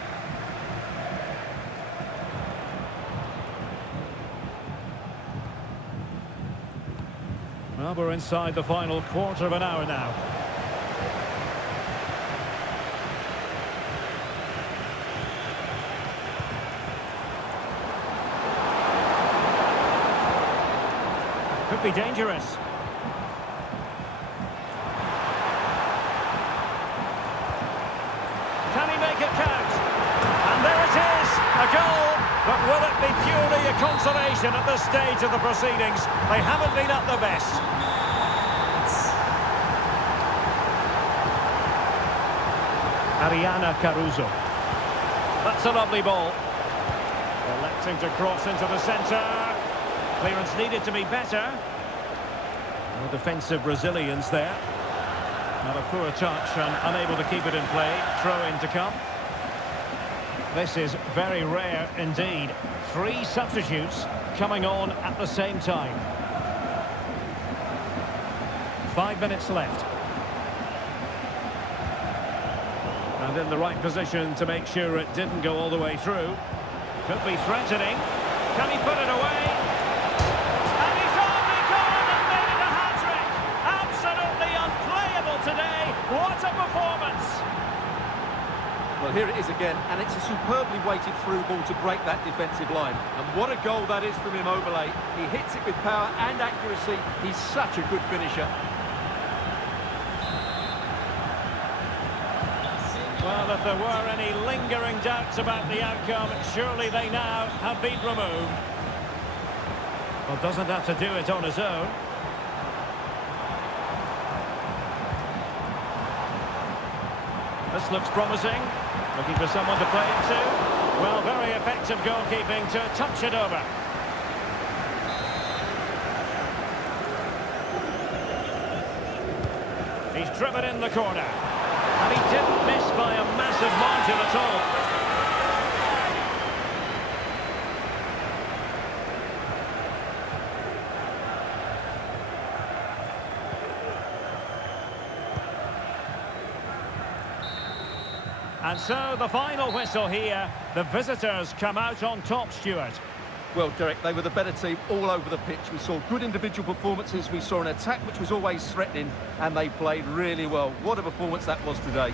Well, we're inside the final quarter of an hour now. Could be dangerous. Can he make it count? And there it is, a goal. But will it be purely a consolation at this stage of the proceedings? They haven't been at their best. Ariana Caruso. That's a lovely ball. Electing to cross into the centre. Clearance needed to be better. No defensive resilience there. Not a poor touch and unable to keep it in play. Throw in to come. This is very rare indeed. 3 substitutes coming on at the same time. 5 minutes left. And in the right position to make sure it didn't go all the way through. Could be threatening. Can he put it away? And he's only gone and made it a hat-trick! Absolutely unplayable today. What a performance! Well, here it is again, and it's a superbly weighted through ball to break that defensive line. And what a goal that is from Immobile. He hits it with power and accuracy. He's such a good finisher. Well, if there were any lingering doubts about the outcome, surely they now have been removed. Well, doesn't have to do it on his own. This looks promising. Looking for someone to play it to. Well, very effective goalkeeping to touch it over. He's driven in the corner. And he didn't miss by a massive margin at all. And so the final whistle here. The visitors come out on top, Stuart. Well, Derek, they were the better team all over the pitch. We saw good individual performances. We saw an attack which was always threatening, and they played really well. What a performance that was today.